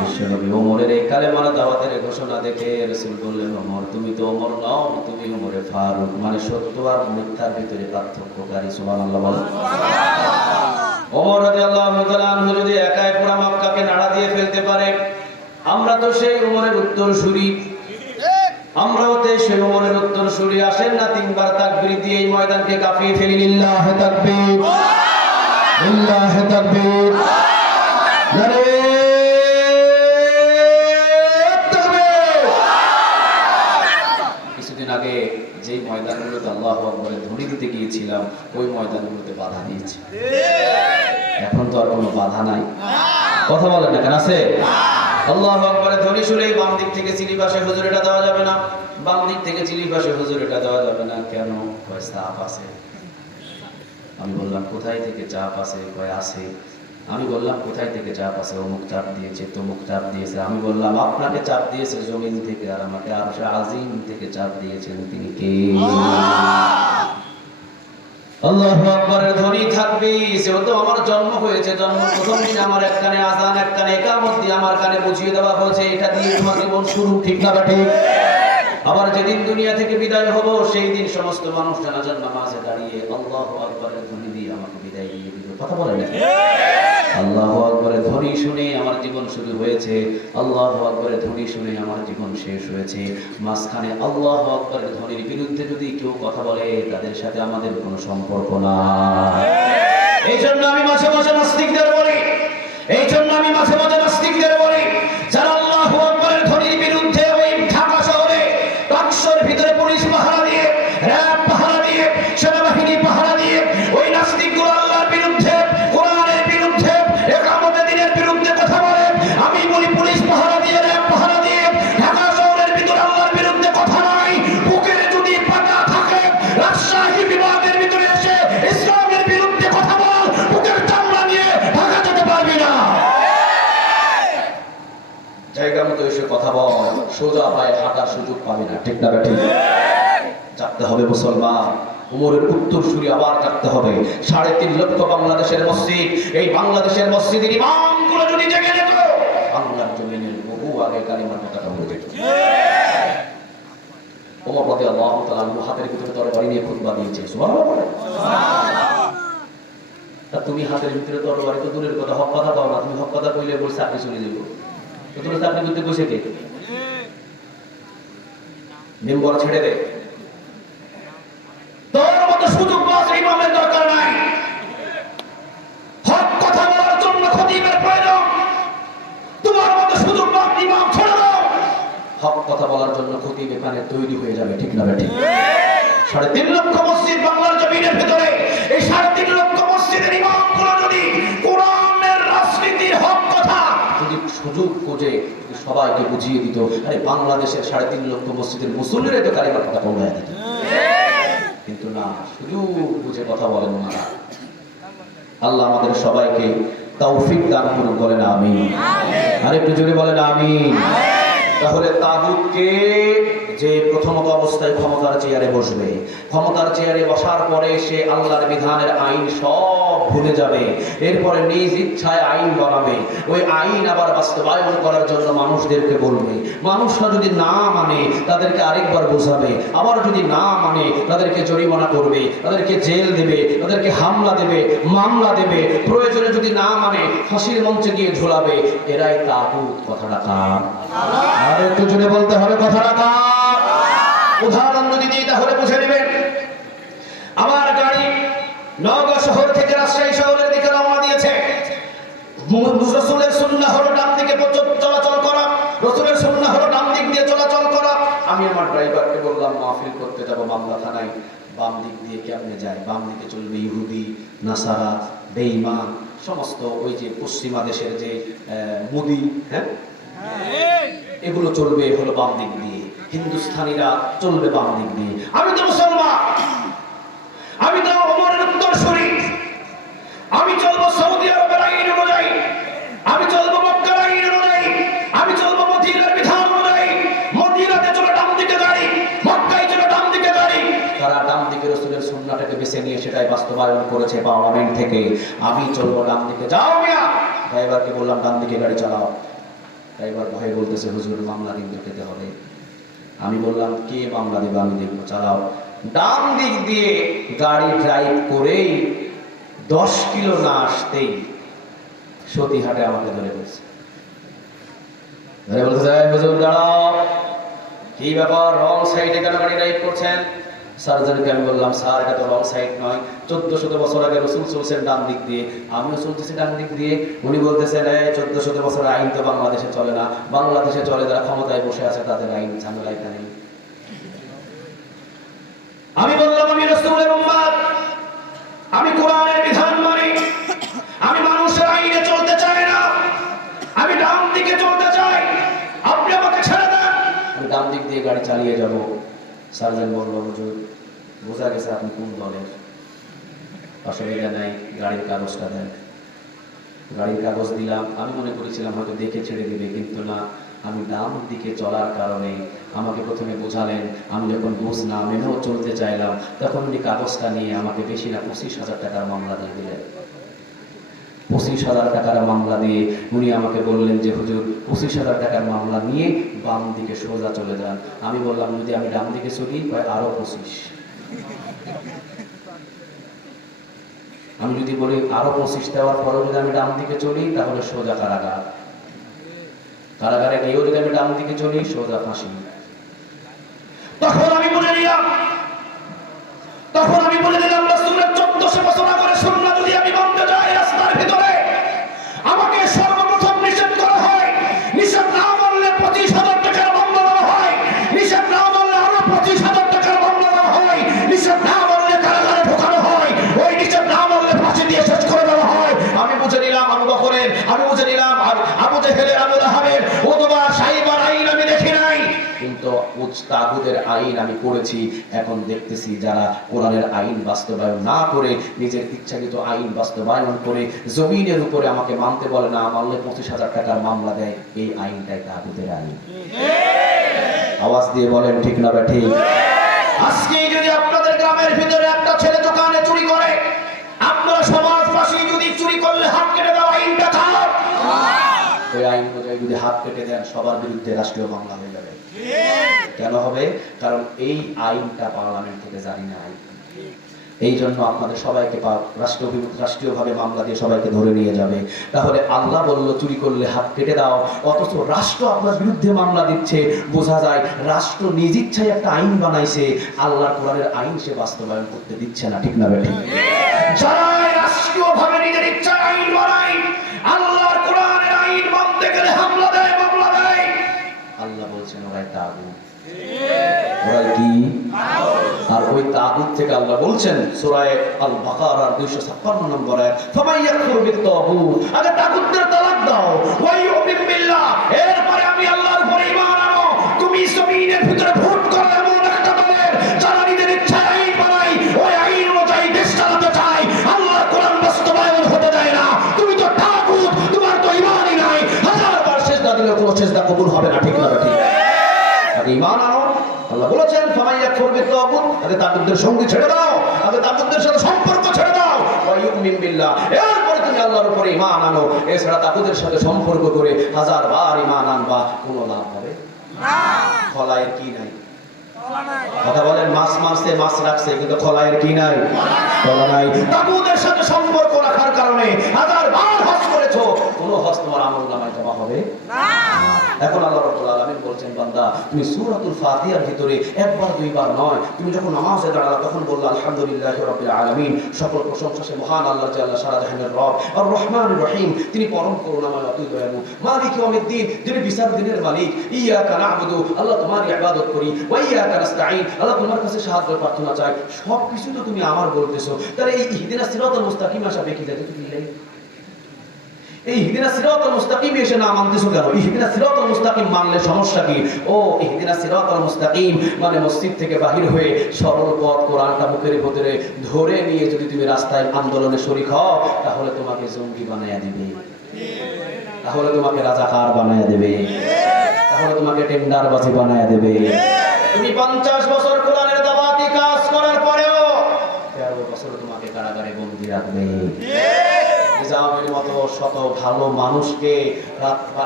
বিশ্বনবী ওমরের এই কালেমার দাওয়াতের ঘোষণা দেখে রাসূল বললেন, ওমর তুমি তো ওমর নও, তুমি ওমরে ফারুক, মানে সত্য আর মিথ্যার ভিতরে পার্থক্যকারী। সুবহানাল্লাহ বলেন। ওমর রাদিয়াল্লাহু তাআলা আনহু যদি একাই পুরো মক্কাকে নাড়া দিয়ে ফেলতে পারে, আমরা তো সেই ওমরের উত্তরসূরি, আমরাও তো সেই ওমরের উত্তরসূরি। আসেন না তিনবার তাকবীর দিয়ে এই ময়দানকে কাঁপিয়ে ফেলি। লিল্লাহি তাকবীর, লিল্লাহি তাকবীর। নারে তাকবীর। কিছুদিন আগে যেই ময়দানগুলোতে আল্লাহু আকবার ধ্বনি দিতে গিয়েছিলাম, ওই ময়দানগুলোতে বাধা দিয়েছে। এখন তো আর কোনো বাধা নাই। কথা বলেন না কেন? আছে? আল্লাহু আকবার ধ্বনি শুনে বাম দিক থেকে চিলি পাশে হুজুর এটা দেওয়া যাবে না, বাম দিক থেকে চিলি পাশে হুজুর এটা দেওয়া যাবে না। কেন? কয় চাপ আছে। আমি বললাম কোথায় থেকে চাপ আছে? কয় আছে। আমি বললাম কোথায় থেকে চাপ আছে? অমুক চাপ দিয়েছে, তমুক চাপ দিয়েছে। আমি বললাম আপনাকে চাপ দিয়েছে জমিন থেকে, আর আমাকে আরশে আজিম থেকে চাপ দিয়েছেন তিনি কে? আল্লাহু আকবারের ধ্বনি থাকবে। সেও তো আমার জন্ম হয়েছে, জন্ম প্রথম দিন আমার এক কানে আযান, এক কানে ইকামত দিয়ে আমার কানে বুঝিয়ে দেওয়া হয়েছে এটা দিয়ে তোমার জীবন শুরু, ঠিক না বা ঠিক? আবার যেদিন দুনিয়া থেকে বিদায় হব, সেই দিন সমস্ত মানুষ জানাজার নামাজে দাঁড়িয়ে আল্লাহু আকবারের ধ্বনি দিয়ে আমাকে বিদায় দিয়ে দিবে। কথা বলেন না? আল্লাহু আকবারের ধ্বনি শুনে আমার জীবন শুরু হয়েছে, আল্লাহু আকবারের ধ্বনি শুনে আমার জীবন শেষ হয়েছে। মাঝখানে আল্লাহু আকবারের ধ্বনির বিরুদ্ধে যদি কেউ কথা বলে, তাদের সাথে আমাদের কোনো সম্পর্ক নাই। এই জন্য আমি মাঝে মাঝে নাস্তিকদের বলি, এই জন্য আমি মাঝে মাঝে নাস্তিকদের বলি, যারা আল্লাহু আকবারের ধ্বনির বিরুদ্ধে ওই ঢাকা শহরে বাক্সর ভিতরে পুলিশ পাহারা দিয়ে, র‍্যাব পাহারা দিয়ে, সেনাবাহিনী পাহারা দিয়ে ওই নাস্তিকগুলো আল্লাহর বিরুদ্ধে, কোরআনের বিরুদ্ধে, ইকামতের দিনের বিরুদ্ধে কথা বলে। আমি বলি পুলিশ পাহারা দিয়ে, র‍্যাব পাহারা দিয়ে ঢাকা শহরের ভিতরে আল্লাহর বিরুদ্ধে কথা নাই। বুকের যদি পাতা থাকে, রাজশাহী বিভাগের ভিতরে এসে ইসলামের বিরুদ্ধে কথা বল, বুকের চামড়া নিয়ে ঢাকা যেতে পারবি না। জায়গা মতো এসে কথা বল, সোজা পায়ে হাঁটার সুযোগ পাবি না, ঠিক না ঠিক? জাগতে হবে মুসলমান, উমরের উত্তরসূরি আবার জাগতে হবে। 3.5 লক্ষ বাংলাদেশের মসজিদ, এই বাংলাদেশের মসজিদের ইমামগুলো যদি জেগে যেত, বাংলার জমিনের বহু আগে কালিমার কথাটা বলে যেত। ওমর রাদিয়াল্লাহু তাআলা হাতের ভিতরে তরবারি নিয়ে খুতবা দিয়েছে। সুবহানাল্লাহ বলেন। তা তুমি হাতের ভিতরে তরবারি তো দূরের কথা, হক কথা দাও না। তুমি হক কথা কইলে বলছে আপনি চলে যাবো, তো তুমি চাকরি করতে বসে কে? মেম্বার ছেড়ে দে। তোর মতো সুযোগ পাওয়া ইমামের দরকার নাই। হক কথা বলার জন্য খতিবের প্রয়োজন। তোমার মতো সুযোগ পাওয়া ইমাম ছেড়ে দাও। হক কথা বলার জন্য খতিব এখানে তৈরি হয়ে যাবে, ঠিক না ঠিক? 3.5 লক্ষ মসজিদ বাংলার জমিনের ভিতরে, এই 3.5 লক্ষ মসজিদের ইমামগুলো যদি কোরআনের রাজনীতির হক কথা যদি সুযোগ খুঁজে সবাইকে বুঝিয়ে দিত, আরে বাংলাদেশের 3.5 লক্ষ মসজিদের মুসল্লিরা তো কালিমার কথা পৌঁছায় দিত। কিন্তু না, শুধু বুঝে কথা বলেন না। আল্লাহ আমাদের সবাইকে তৌফিক দান করুন, বলেন আমিন। আর একটু জোরে বলেন আমিন। তাহলে তাগুতকে যে প্রথমত অবস্থায় ক্ষমতার চেয়ারে বসবে, ক্ষমতার চেয়ারে বসার পরে সে আল্লাহর বিধানের আইন সব ভুলে যাবে, এরপরে নিজ ইচ্ছায় আইন বানাবে, ওই আইন আবার বাস্তবায়ন করার জন্য মানুষদেরকে বলবে, মানুষরা যদি না মানে তাদেরকে আরেকবার বোঝাবে, আবার যদি না মানে তাদেরকে জরিমানা করবে, তাদেরকে জেল দেবে, তাদেরকে হামলা দেবে, মামলা দেবে, প্রয়োজনে যদি না মানে ফাঁসির মঞ্চে গিয়ে ঝোলাবে। এরাই তাগুত। কথাটা কার? আর একটু জোরে বলতে হবে, কথাটা কার? উদাহরণ যদি দিই তাহলে বুঝে নেবেন। আমার গাড়ি নওগাঁ শহর থেকে রাজশাহী শহরের দিকে রওনা দিয়েছে। রাসূলের সুন্নাহ হলো ডান দিকে চলাচল করা, রাসূলের সুন্নাহ হলো ডান দিক দিয়ে চলাচল করা। আমি আমার ড্রাইভারকে বললাম, মাহফিল করতে যাব মামলা থানায়, বাম দিক দিয়ে কেমনে যায়? বাম দিকে চলবে ইহুদি, নাসারা, বেঈমান, সমস্ত ওই যে পশ্চিমা দেশের যে মুদি, হ্যাঁ, এগুলো চলবে হলো বাম দিক দিয়ে, হিন্দুস্তানিরা চলবে বাম দিক দিয়ে। আমি তো মুসলমান, আমি তো ওমরের উত্তরসূরি, আমি চলবো সৌদি আরবের আইন অনুযায়ী, আমি চলবো মক্কার আইন অনুযায়ী, আমি চলবো মদিনার বিধান অনুযায়ী। মদিনাতে চলে ডান দিকে গাড়ি, মক্কায় চলে ডান দিকে গাড়ি। তারা ডান দিকে রাসূলের সুন্নাহটাকে বেছে নিয়ে সেটাই বাস্তবায়ন করেছে পার্লামেন্ট থেকে। আমি চলবো ডান দিকে। যাও মিয়া। ড্রাইভারকে বললাম ডান দিকে গাড়ি চালাও। ড্রাইভার ভয়ে বলতেছে, হুজুর মামলা কিন্তু খেতে হবে। আমি বললাম, কে মামলা দেবে? আমি দেখবো, চালাও। ডান দিক দিয়ে গাড়ি ড্রাইভ করেই 10 কিলো না আসতেই সতীহাটে আমাকে ধরে বলছে, ধরে বলতে চাই, হুজুর দাঁড়াও, কি ব্যাপার, রং সাইডে কেন গাড়ি ড্রাইভ করছেন? সার্জনকে আমি বললাম, স্যার এটা তো রং সাইড নয়, 1400 বছর আগে রাসূল চলছেন ডান দিক দিয়ে, আমিও চলতেছি ডান দিক দিয়ে। উনি বলতেছেন, 1400 বছরের আইন তো বাংলাদেশে চলে না, বাংলাদেশে চলে যারা ক্ষমতায় বসে আছে তাদের আইন, ঝামেলা এখানে। আমি বললাম, আমি রাসূলের উম্মত, আমি কোরআনের বিধান মানি, আমি মানুষের আইনে চলতে চাই না, আমি ডান দিকে চলতে চাই, আপনি আমাকে ছেড়ে দেন। আমি ডান দিক দিয়ে গাড়ি চালিয়ে যাব। সার্জন বলল, হুজুর বোঝা গেছে আপনি কোন দলের, অসুবিধা নাই, গাড়ির কাগজটা দেন। গাড়ির কাগজ দিলাম। আমি মনে করেছিলাম হয়তো দেখে ছেড়ে দিবে, কিন্তু না, আমি ডান দিকে চলার কারণে আমাকে প্রথমে বোঝালেন। আমি যখন বুঝ না মেনেও চলতে চাইলাম, তখন উনি কাগজটা নিয়ে আমাকে বেশি না 25,000 টাকার মামলা দিয়ে দিলেন। 25,000 টাকার মামলা দিয়ে উনি আমাকে বললেন যে, হুজুর 25,000 টাকার মামলা নিয়ে বাম দিকে সোজা চলে যান। আমি বললাম, যদি আমি ডান দিকে চলি আরো 25। আমি যদি বলি আরো 25 দেওয়ার পরে যদি আমি ডান দিকে চলি, তাহলে সোজা কারাগার, কারাগারে গিয়েও যদি আমি ডান দিকে চলি সোজা ফাঁসি। তখন আমি বলে দিলাম রাসূলের 1400 বছর আগের সুন্নাহ যদি আমি মানতে যাই, রাস্তার ভিতরে আমাকে সর্বপ্রথম নিষেধ করা হয়। নিষেধ না মানলে 25,000 টাকার মামলা দেওয়া হয়, নিষেধ না মানলে আরো 25,000 টাকার মামলা দেওয়া হয়, নিষেধ না মানলে কারাগারে ঢোকানো হয়, ওই নিষেধ না মানলে ফাঁসি দিয়ে শেষ করে দেওয়া হয়। আমি বুঝে নিলাম আবু বকরের, আমি বুঝে নিলাম আবু জেহেলের, আবু লাহাবের, উতবা, সাইবার আইন আমি দেখি নাই, কিন্তু তাগুদের আইন আমি পড়েছি। এখন দেখতেছি যারা কোরআনের আইন বাস্তবায়ন না করে নিজের ইচ্ছাকৃত আইন বাস্তবায়ন করে জমিনের উপরে আমাকে মানতে বলে, না মানলে 25,000 টাকার মামলা দেয়, এই আইনটাই তাগুদের আইন। আওয়াজ দিয়ে বলেন ঠিক না বা ঠিক? আজকে যদি আপনাদের গ্রামের ভিতরে একটা ছেলে দোকানে চুরি করে, আপনারা সমাজবাসী যদি চুরি করলে হাত কেটে দাও, আইনটা খারাপ, ওই আইন অনুযায়ী যদি হাত কেটে দেন, সবার বিরুদ্ধে রাষ্ট্রীয় মামলা হয়ে যাবে। কেন হবে? কারণ এই আইনটা পার্লামেন্ট থেকে জারি না। এই জন্য আপনাদের সবাইকে রাষ্ট্রীয়ভাবে মামলা দিয়ে সবাইকে ধরে নিয়ে যাবে। তাহলে আল্লাহ বলল চুরি করলে হাত কেটে দাও, অথচ রাষ্ট্র আপনার বিরুদ্ধে মামলা দিচ্ছে। বোঝা যায় রাষ্ট্র নিজ ইচ্ছায় একটা আইন বানাইছে, আল্লাহর কোরআনের আইন সে বাস্তবায়ন করতে দিচ্ছে না। ঠিক না বেঠিক? যারা রাষ্ট্রীয়ভাবে নিজের ইচ্ছায় আইন বানায়, আল্লাহর কোরআনের আইন মানতে গেলে হামলা দেয়, মামলা দেয়, আল্লাহ বলছেন ওরাই তাগুত। ওরাই কি? আর ওই তাগুত থেকে আল্লাহ বলছেন সূরা আল বাকারার 256 নম্বর আয়াত, ফামাইয়াকুর বিত-তাগুত, আগে তাগুতদের তালাক দাও, ওয়া ইউমিন বিল্লাহ, এরপরে আমি আল্লাহর উপরে ঈমান আনো। তুমি জমিনের ভিতরে ভোট করো এমন একটা দলের যারা নিজের ইচ্ছায় আইন বানায়, ওই আইন অনুযায়ী দেশ চালাতে চায়, আল্লাহর কোরআন বাস্তবায়ন হতে দেয় না। তুমি তো তাগুত, তোমার তো ঈমানই নাই, হাজারবার সিজদা দিলেও কোনো সিজদা কবুল হবে না। ঠিক না ঠিক? আগে ঈমান আনো। আল্লাহ বলেছেন ফামাইয়াকুর বিত-তাগুত, আগে তাগুতদের সঙ্গী ছেড়ে দাও, আগে তাগুতদের সাথে সম্পর্ক ছেড়ে দাও, ওয়া ইউমিন বিল্লাহ, আলহামদুলিল্লাহ, এরপরে তুমি আল্লাহর উপরে ঈমান আনো। এছাড়া তাগুতের সাথে সম্পর্ক করে 1000 বার ঈমান আনবা, কোনো লাভ হবে না। খলায়ের কি নাই? কথা বলেন, মাছ মারছে, মাছ রাখছে, কিন্তু খলায়ের কি নাই? খলা নাই। তাগুতের সাথে সম্পর্ক রাখার কারণে 1000 বার হজ করেছো, কোনো হজ তোমার আমলনামায় জমা হবে না। এখন আল্লাহ রাব্বুল আলামিন বলছেন, বান্দা তুমি সূরাতুল ফাতিহার ভিতরে একবার দুইবার নয়, তুমি যখন নামাজে দাঁড়ালা তখন বললা আলহামদুলিল্লাহি রাব্বিল আলামিন, সকল প্রশংসা সে মহান আল্লাহ জাল্লা সারা জাহানের রব, আর রহমানুর রহিম, তিনি পরম করুণাময় অতি দয়ালু, মালিক ইয়াউমিদ্দিন, যিনি বিচার দিনের মালিক, ইয়াকা না'বুদু, আল্লাহ তোমারই ইবাদত করি, ওয়া ইয়াকা নাস্তাঈন, আল্লাহ তোমার কাছে সাহায্য প্রার্থনা চাই। সব কিছু তো তুমি আমার বলতেছো, তাহলে এই ইহদিনাস সিরাতাল মুস্তাকিম আসা বেকি যাবে কি দিলে? এই ইহদিনাস সিরাতাল মুস্তাকিম এসে না মানতেছো কেন? ইহদিনাস সিরাতাল মুস্তাকিম মানলে সমস্যা কি? ও ইহদিনাস সিরাতাল মুস্তাকিম মানে মসজিদ থেকে বাহির হয়ে সরল পথ কোরআনটা মুখের ভিতরে ধরে নিয়ে যদি তুমি রাস্তায় আন্দোলনে শরীক হও, তাহলে তোমাকে জঙ্গি বানায়া দিবে, তাহলে তোমাকে রাজাকার বানায়া দেবে, তাহলে তোমাকে টেন্ডারবাজি বানায়া দেবে। তুমি 50 বছর কোরআনের দাওয়াতি কাজ করার পরেও 13 বছর তোমাকে কারাগারে বন্দী রাখবে। নিজামের মতো শত ভালো মানুষকে রাত বা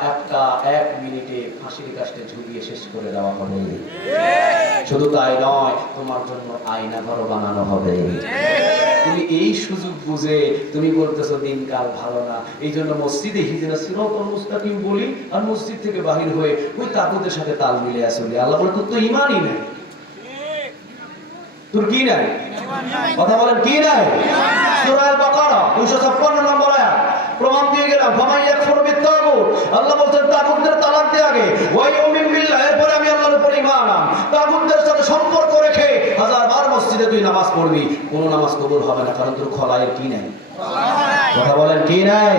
এক মিনিটে ফাঁসির কাস্টে ঝুলিয়ে শেষ করে দেওয়া হবে। শুধু তাই নয়, তোমার জন্য আয়না ঘর বানানো হবে। তুমি এই সুযোগ বুঝে তুমি বলতেছো দিনকাল ভালো না, এই জন্য মসজিদে ইহদিনাস সিরাতাল মুস্তাকিম বলি, আর মসজিদ থেকে বাহির হয়ে ওই তাগুতের সাথে তাল মিলে আসলে। আল্লাহ বলে, তোর তো ঈমানই নাই, তোর কি নাই? কথা বলেন, কি নাই? সূরা আল বাকারা 256 নম্বর আয়াত প্রমাণ দিয়ে গেলাম। ফামান ইয়াকফুর বিত্তাগুত, আল্লাহ বলেন তাগুতদের তালাক দিয়ে আগে ওয়া ইউমিন বিল্লাহ, এরপরে আমি আল্লাহর উপর ঈমান আন। তাগুতদের সাথে সম্পর্ক রেখে 1000 বার মসজিদে তুই নামাজ পড়বি, কোন নামাজ কবুল হবে না, কারণ তোর খলায়ের কি নাই? কথা বলেন, কি নাই?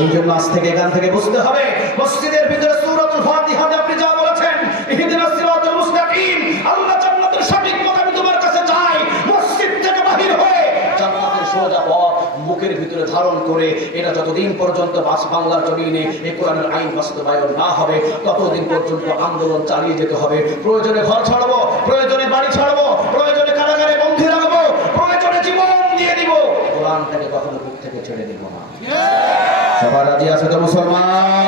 এই জন্য আজ থেকে এখান থেকে বুঝতে হবে, মসজিদের ভিতরে সূরাতুল ফাতিহাতে আপনি যা বলেছেন ইহদিনাস সিরাতাল মুস্তাকিম, আল্লাহ জান্নাতের সঠিক পথ আমি তোমার কাছে চাই, মসজিদ থেকে বাহির হয়ে জান্নাতের সোজা পথ বুকের ভিতরে ধারণ করে, এটা যতদিন পর্যন্ত বাংলার জমিনে এই কোরআনের আইন বাস্তবায়ন না হবে ততদিন পর্যন্ত আন্দোলন চালিয়ে যেতে হবে। প্রয়োজনে ঘর ছাড়বো, প্রয়োজনে বাড়ি ছাড়বো, প্রয়োজনে কারাগারে বন্দী রাখবো, প্রয়োজনে জীবন দিয়ে দিব, কোরআনটাকে কখনো বুক থেকে ছেড়ে দেব না। সবার রাজি আছে তো মুসলমান?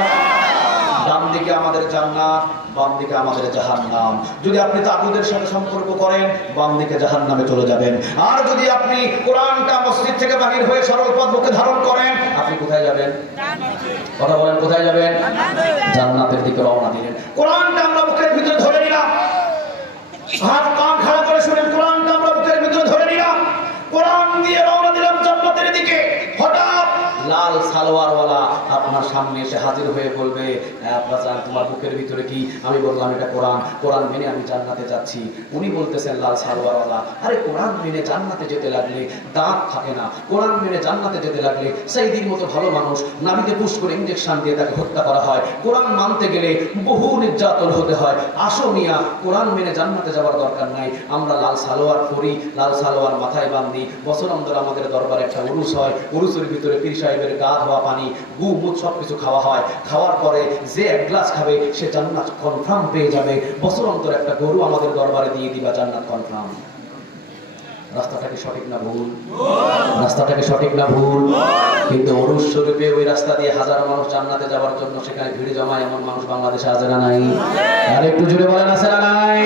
ডান দিকে আমাদের জান্নাত, বাম দিকে আমাদের জাহান্নাম। যদি আপনি তাগুতের সাথে সম্পর্ক করেন, বাম দিকে জাহান্নামে চলে যাবেন। আর যদি আপনি কোরআনটা মসজিদ থেকে বাহির হয়ে সরল পথ বুকে ধারণ করেন, আপনি কোথায় যাবেন? কথা বলেন, কোথায় যাবেন? জান্নাতের দিকে রওনা দিলেন। কোরআনটা আমরা বুকের ভিতরে ধরে নিলাম, হাত কান খাড়া করে শুনেন, কোরআনটা আমরা বুকের ভিতরে ধরে নিলাম, কোরআন দিয়ে রওনা দিলাম জান্নাতের দিকে। হঠাৎ লাল সালোয়ারওয়ালা আপনার সামনে এসে হাজির হয়ে বলবে, আপনার তোমার বুকের ভিতরে কি? আমি বললাম এটা কোরআন, কোরআন মেনে আমি জান্নাতে যাচ্ছি। উনি বলতেছেন লাল সালোয়ারওয়ালা, আরে কোরআন মেনে জান্নাতে যেতে লাগলে দাঁত থাকে না, কোরআন মেনে জান্নাতে যেতে লাগলে সাইদির মতো ভালো মানুষ নাভিতে পুশ করে ইনজেকশন দিয়ে তাকে হত্যা করা হয়, কোরআন মানতে গেলে বহু নির্যাতন হতে হয়। আসো মিয়া, কোরআন মেনে জান্নাতে যাওয়ার দরকার নাই, আমরা লাল সালোয়ার পরি, লাল সালোয়ার মাথায় বাঁধি, বছর অন্তর আমাদের দরবারে একটা উরুস হয়, উরুসের ভিতরে পীর সাহেবের গা ধোয়া পানি, গু মুখ সবকিছু খাওয়া হয়। খাওয়ার পরে যে 1 গ্লাস খাবে সে জান্নাত কনফার্ম পেয়ে যাবে। বছর অন্তর একটা গরু আমাদের দরবারে দিয়ে দিবা, জান্নাত কনফার্ম। রাস্তাটা কি সঠিক না ভুল? রাস্তাটা কি সঠিক না ভুল? কিন্তু উরুস শরীফে ওই রাস্তা দিয়ে হাজারো মানুষ জান্নাতে যাওয়ার জন্য সেখানে ভিড় জমায়, এমন মানুষ বাংলাদেশে আছে না নাই? আর একটু জোরে বলেন, আছে না নাই?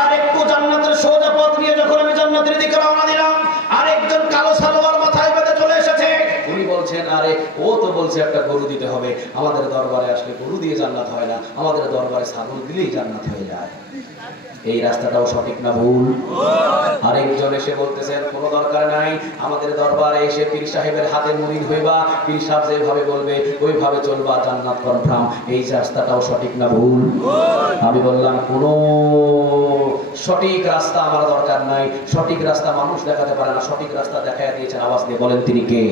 আর একটু জান্নাতের সোজা পথ নিয়ে যখন আমি জান্নাতের দিকে রওনা দিলাম, আরেকজন কালো সালোয়ার মাথায় বেঁধে চলে এসেছে। উনি বলছেন, আরে ও তো বলছে একটা গরু দিতে হবে, আমাদের দরবারে আসলে গরু দিয়ে জান্নাত হয় না, আমাদের দরবারে ছাগল দিলেই জান্নাত হয়ে যায়। এই রাস্তাটাও সঠিক না ভুল? আরেকজন এসে বলতেছেন, কোনো দরকার নাই, আমাদের দরবারে এসে পীর সাহেবের হাতে মুরিদ হইবা, পীর সাহেব যেভাবে বলবে ওইভাবে চলবা, জান্নাত কনফার্ম। এই রাস্তাটাও সঠিক না ভুল? আমি বললাম, কোনো সঠিক রাস্তা আমার দরকার নাই, সঠিক রাস্তা মানুষ দেখাতে পারে না, সঠিক রাস্তা দেখায় দিয়েছেন, আওয়াজ দিয়ে বলেন তিনি কে?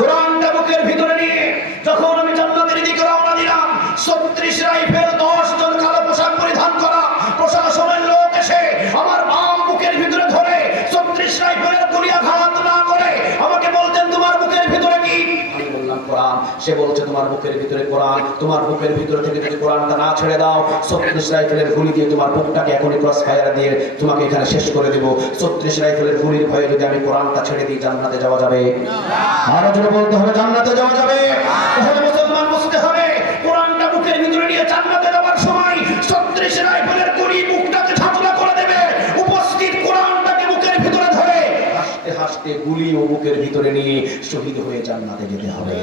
কোরআনটা বুকের ভিতরে নিয়ে যখন আমি জান্নাতের দিকে রওনা দিলাম, 36 রাইফেল, 10 জন কালো পোশাক পরিধান করা প্রশাসনের লোক এসে আমার বাম বুকের ভিতরে ধরে 36 রাইফেলের গুলিয়াঘাত না করে আমাকে বলতেন, তোমার বুকের ভিতরে কি? আমি বললাম কোরআন। সে বলছে তোমার বুকের ভিতরে কোরআন, তোমার বুকের ভিতরে থেকে যদি কোরআনটা না ছেড়ে দাও 36 রাইফেলের গুলি দিয়ে তোমার বুকটাকে এখনই ক্রস ফায়ার দিয়ে তোমাকে এখানে শেষ করে দেব। 36 রাইফেলের গুলির ভয়ে যদি আমি কোরআনটা ছেড়ে দিই জান্নাতে যাওয়া যাবে? আরো জোরে বলতে হবে জান্নাতে যাওয়া যাবে। তাহলে মুসলমান বুঝতে হবে কোরআনটা বুকের ভিতরে নিয়ে জান্নাতে যাওয়ার সময় 36 রাইফেলের গুলি বুকটাকে ঝাঁঝরা করে দেবে, উপস্থিত কোরআনটাকে বুকের ভিতরে ধরে হাসতে হাসতে গুলি ও বুকের ভিতরে নিয়ে শহীদ হয়ে জান্নাতে যেতে হবে।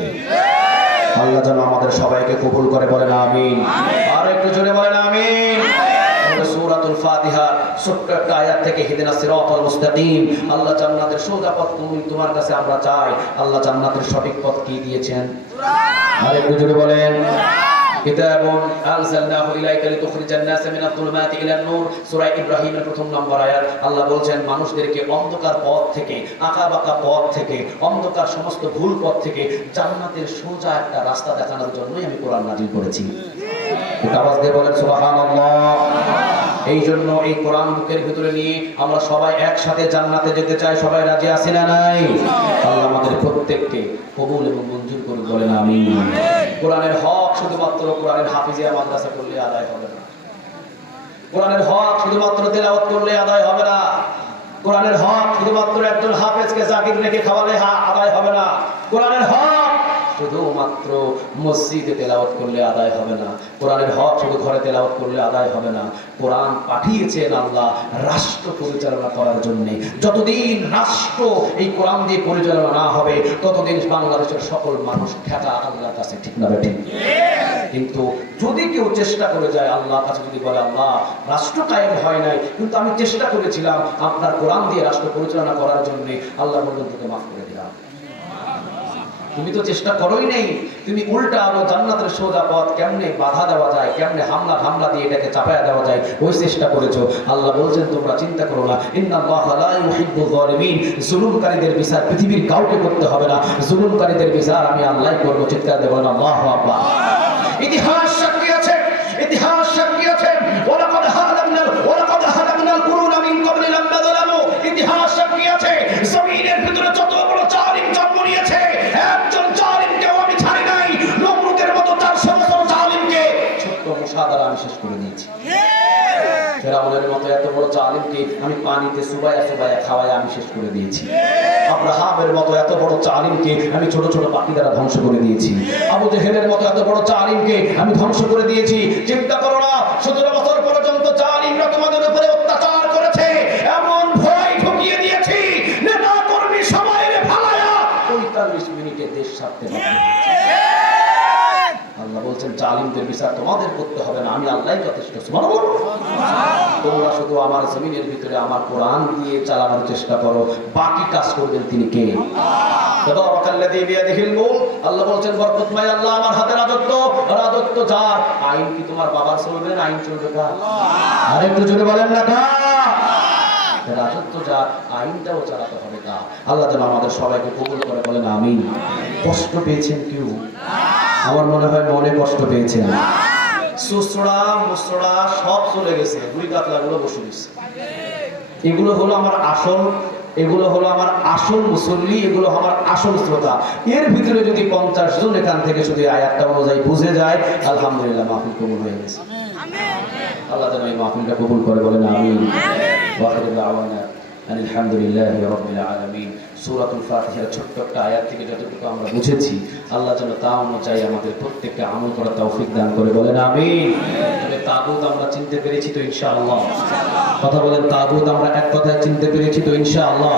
আল্লাহ যেন আমাদের সবাইকে কবুল করে, বলেন আমিন। আর একটু জোরে বলেন আমিন। সূরাতুল ফাতিহা ছোট্ট একটা আয়াত থেকে ইহদিনাস সিরাতাল মুস্তাকিম, আল্লাহ জান্নাতের সোজা পথ তোমার কাছে আমরা চাই। আল্লাহ জান্নাতের সঠিক পথ কি দিয়েছেন? আর একটু জোরে বলেন কিতাবুন আনজালনাহু ইলাইকা লিতুখরিজান নাসা মিনাল যুলুমাতি ইলান নূর। সূরা ইব্রাহিমের প্রথম নম্বর আয়াত। আল্লাহ বলছেন মানুষদেরকে অন্ধকার পথ থেকে, আঁকাবাঁকা পথ থেকে, অন্ধকার সমস্ত ভুল পথ থেকে জান্নাতের সোজা একটা রাস্তা দেখানোর জন্যই আমি কোরআন নাযিল করেছি। এটা আওয়াজ দিয়ে বলেন সুবহানাল্লাহ। এই জন্য এই কোরআন বুকের ভিতরে নিয়ে আমরা সবাই একসাথে জান্নাতে যেতে চাই। সবাই রাজি আছি না নাই? আল্লাহ আমাদের প্রত্যেককে কবুল এবং মঞ্জুর করুন, বলেন আমিন। কোরআনের হক শুধুমাত্র কোরআনের হাফিজিয়া মাদ্রাসা করলে আদায় হবে না। কোরআনের হক শুধুমাত্র তেলাওয়াত করলে আদায় হবে না। কোরআনের হক শুধুমাত্র একজন হাফেজকে জাকির রেখে খাওয়ালে আদায় হবে না। কোরআনের হক শুধুমাত্র মসজিদে তেলাওয়াত করলে আদায় হবে না। কোরআনের হক শুধু ঘরে তেলাওয়াত করলে আদায় হবে না। কোরআন পাঠিয়েছেন আল্লাহ রাষ্ট্র পরিচালনা করার জন্য। যতদিন রাষ্ট্র এই কোরআন দিয়ে পরিচালনা না হবে ততদিন বাংলাদেশের সকল মানুষ ঠেকা আল্লাহর কাছে, ঠিক না ঠিক? কিন্তু যদি কেউ চেষ্টা করে যায় আল্লাহর কাছে, যদি বলে আল্লাহ রাষ্ট্র কায়েম হয় নাই কিন্তু আমি চেষ্টা করেছিলাম আপনার কোরআন দিয়ে রাষ্ট্র পরিচালনা করার জন্য, আল্লাহ বললেন তোকে মাফ করে দিলাম। তুমি তো চেষ্টা করোই নেই, তুমি উল্টা আরো জান্নাতের সোজা পথ কেমনে বাধা দেওয়া যায়, কেমনে হামলা দিয়ে এটাকে চাপায়া দেওয়া যায় ওই চেষ্টা করেছো। আল্লাহ বলছেন তোমরা চিন্তা করো না, ইন্নাল্লাহা লা ইউহিব্বুয যালিমিন। জুলুমকারীদের বিচার পৃথিবীর কাউকে করতে হবে না, জুলুমকারীদের বিচার আমি আল্লাহই করব। চিৎকার দেব না আল্লাহু আকবার। ইতিহাস সাক্ষী আছে, ইতিহাস সাক্ষী আছে, ওয়ালাকাদ হালাকনাল কুরুনা মিন ক্বাবলি লাম্মা যালামু। ইতিহাস সাক্ষী আছে জমিনের ভিতরে যত বড় জালিম জন্ম নিয়েছে একজন জালিমকেও আমি ছাড়ি নাই। নমরুদের মতো 400 বছর জালিমকে ছোট্ট মশা দ্বারা আমি শেষ করে দিয়েছি। ফেরাউনের মতো এত বড় জালিমকে আমি পানিতে চুবায়া খাওয়ায় আমি শেষ করে দিয়েছি। আব্রাহামের মতো এত বড় জালিমকে আমি ছোট ছোট পাখি দ্বারা ধ্বংস করে দিয়েছি। আবু জেহেলের মতো এত বড় জালিমকে আমি ধ্বংস করে দিয়েছি। চিন্তা করো না, 17 বছর পর্যন্ত জালিমরা তোমাদের উপরে অত্যাচার করেছে, এমন ভয় ঢুকিয়ে দিয়েছি নেতা কর্মী সবাইরে ফালায়া 45 মিনিটে দেশ ছাড়তে বাধ্য হয়েছে। আল্লাহ বলছেন জালিমদের বিচার তোমাদের করতে হবে না, আমি আল্লাহই যথেষ্ট। সুবহানাল্লাহ। তোমরা শুধু আমার জমিনের ভিতরে আমার কোরআন দিয়ে চালানোর চেষ্টা করো, বাকি কাজ করবেন তিনি কে? তাবারাকাল্লাযী বিয়াদিহিল মুলক। আল্লাহ বলছেন বরকতময় আল্লাহ আমার হাতে রাজত্ব, রাজত্ব যার। আইন কি তোমার বাবার চলবে না আইন চলবে কার? আর একটু জোরে বলেন না কার? রাজত্ব যার, আইনটাও চালাতে হবে কার? আল্লাহ যেন আমাদের সবাইকে কবুল করে, বলেন আমিন। কষ্ট পেয়েছেন কেউ? আমার মনে হয় মনে কষ্ট পেয়েছেন। সুসড়া মুসড়া সব চলে গেছে, দুই কাতলাগুলো বসে গেছে। এগুলো হলো আমার আসল, এগুলো হলো আমার আসল মুসল্লি, এগুলো আমার আসল শ্রোতা। এর ভিতরে যদি 50 জন এখান থেকে শুধু আয়াতটা অনুযায়ী বুঝে যায় আলহামদুলিল্লাহ মাহফিল কবুল হয়ে গেছে। আল্লাহ যেন এই মাহফিলটা কবুল করে, বলেন আমিন। ওয়া আখিরু দাওয়ানা আলহামদুলিল্লাহি রাব্বিল আলামিন। সূরাতুল ফাতিহার ছোট্ট একটা আয়াত থেকে যতটুকু আমরা বুঝেছি আল্লাহ যেন তা অনুযায়ী আমাদের প্রত্যেককে আমল করার তৌফিক দান করে, বলেন আমিন। তবে তাগুত আমরা চিনতে পেরেছি তো ইনশাআল্লাহ? কথা বলেন, তাগুত আমরা এক কথায় চিনতে পেরেছি তো ইনশাআল্লাহ?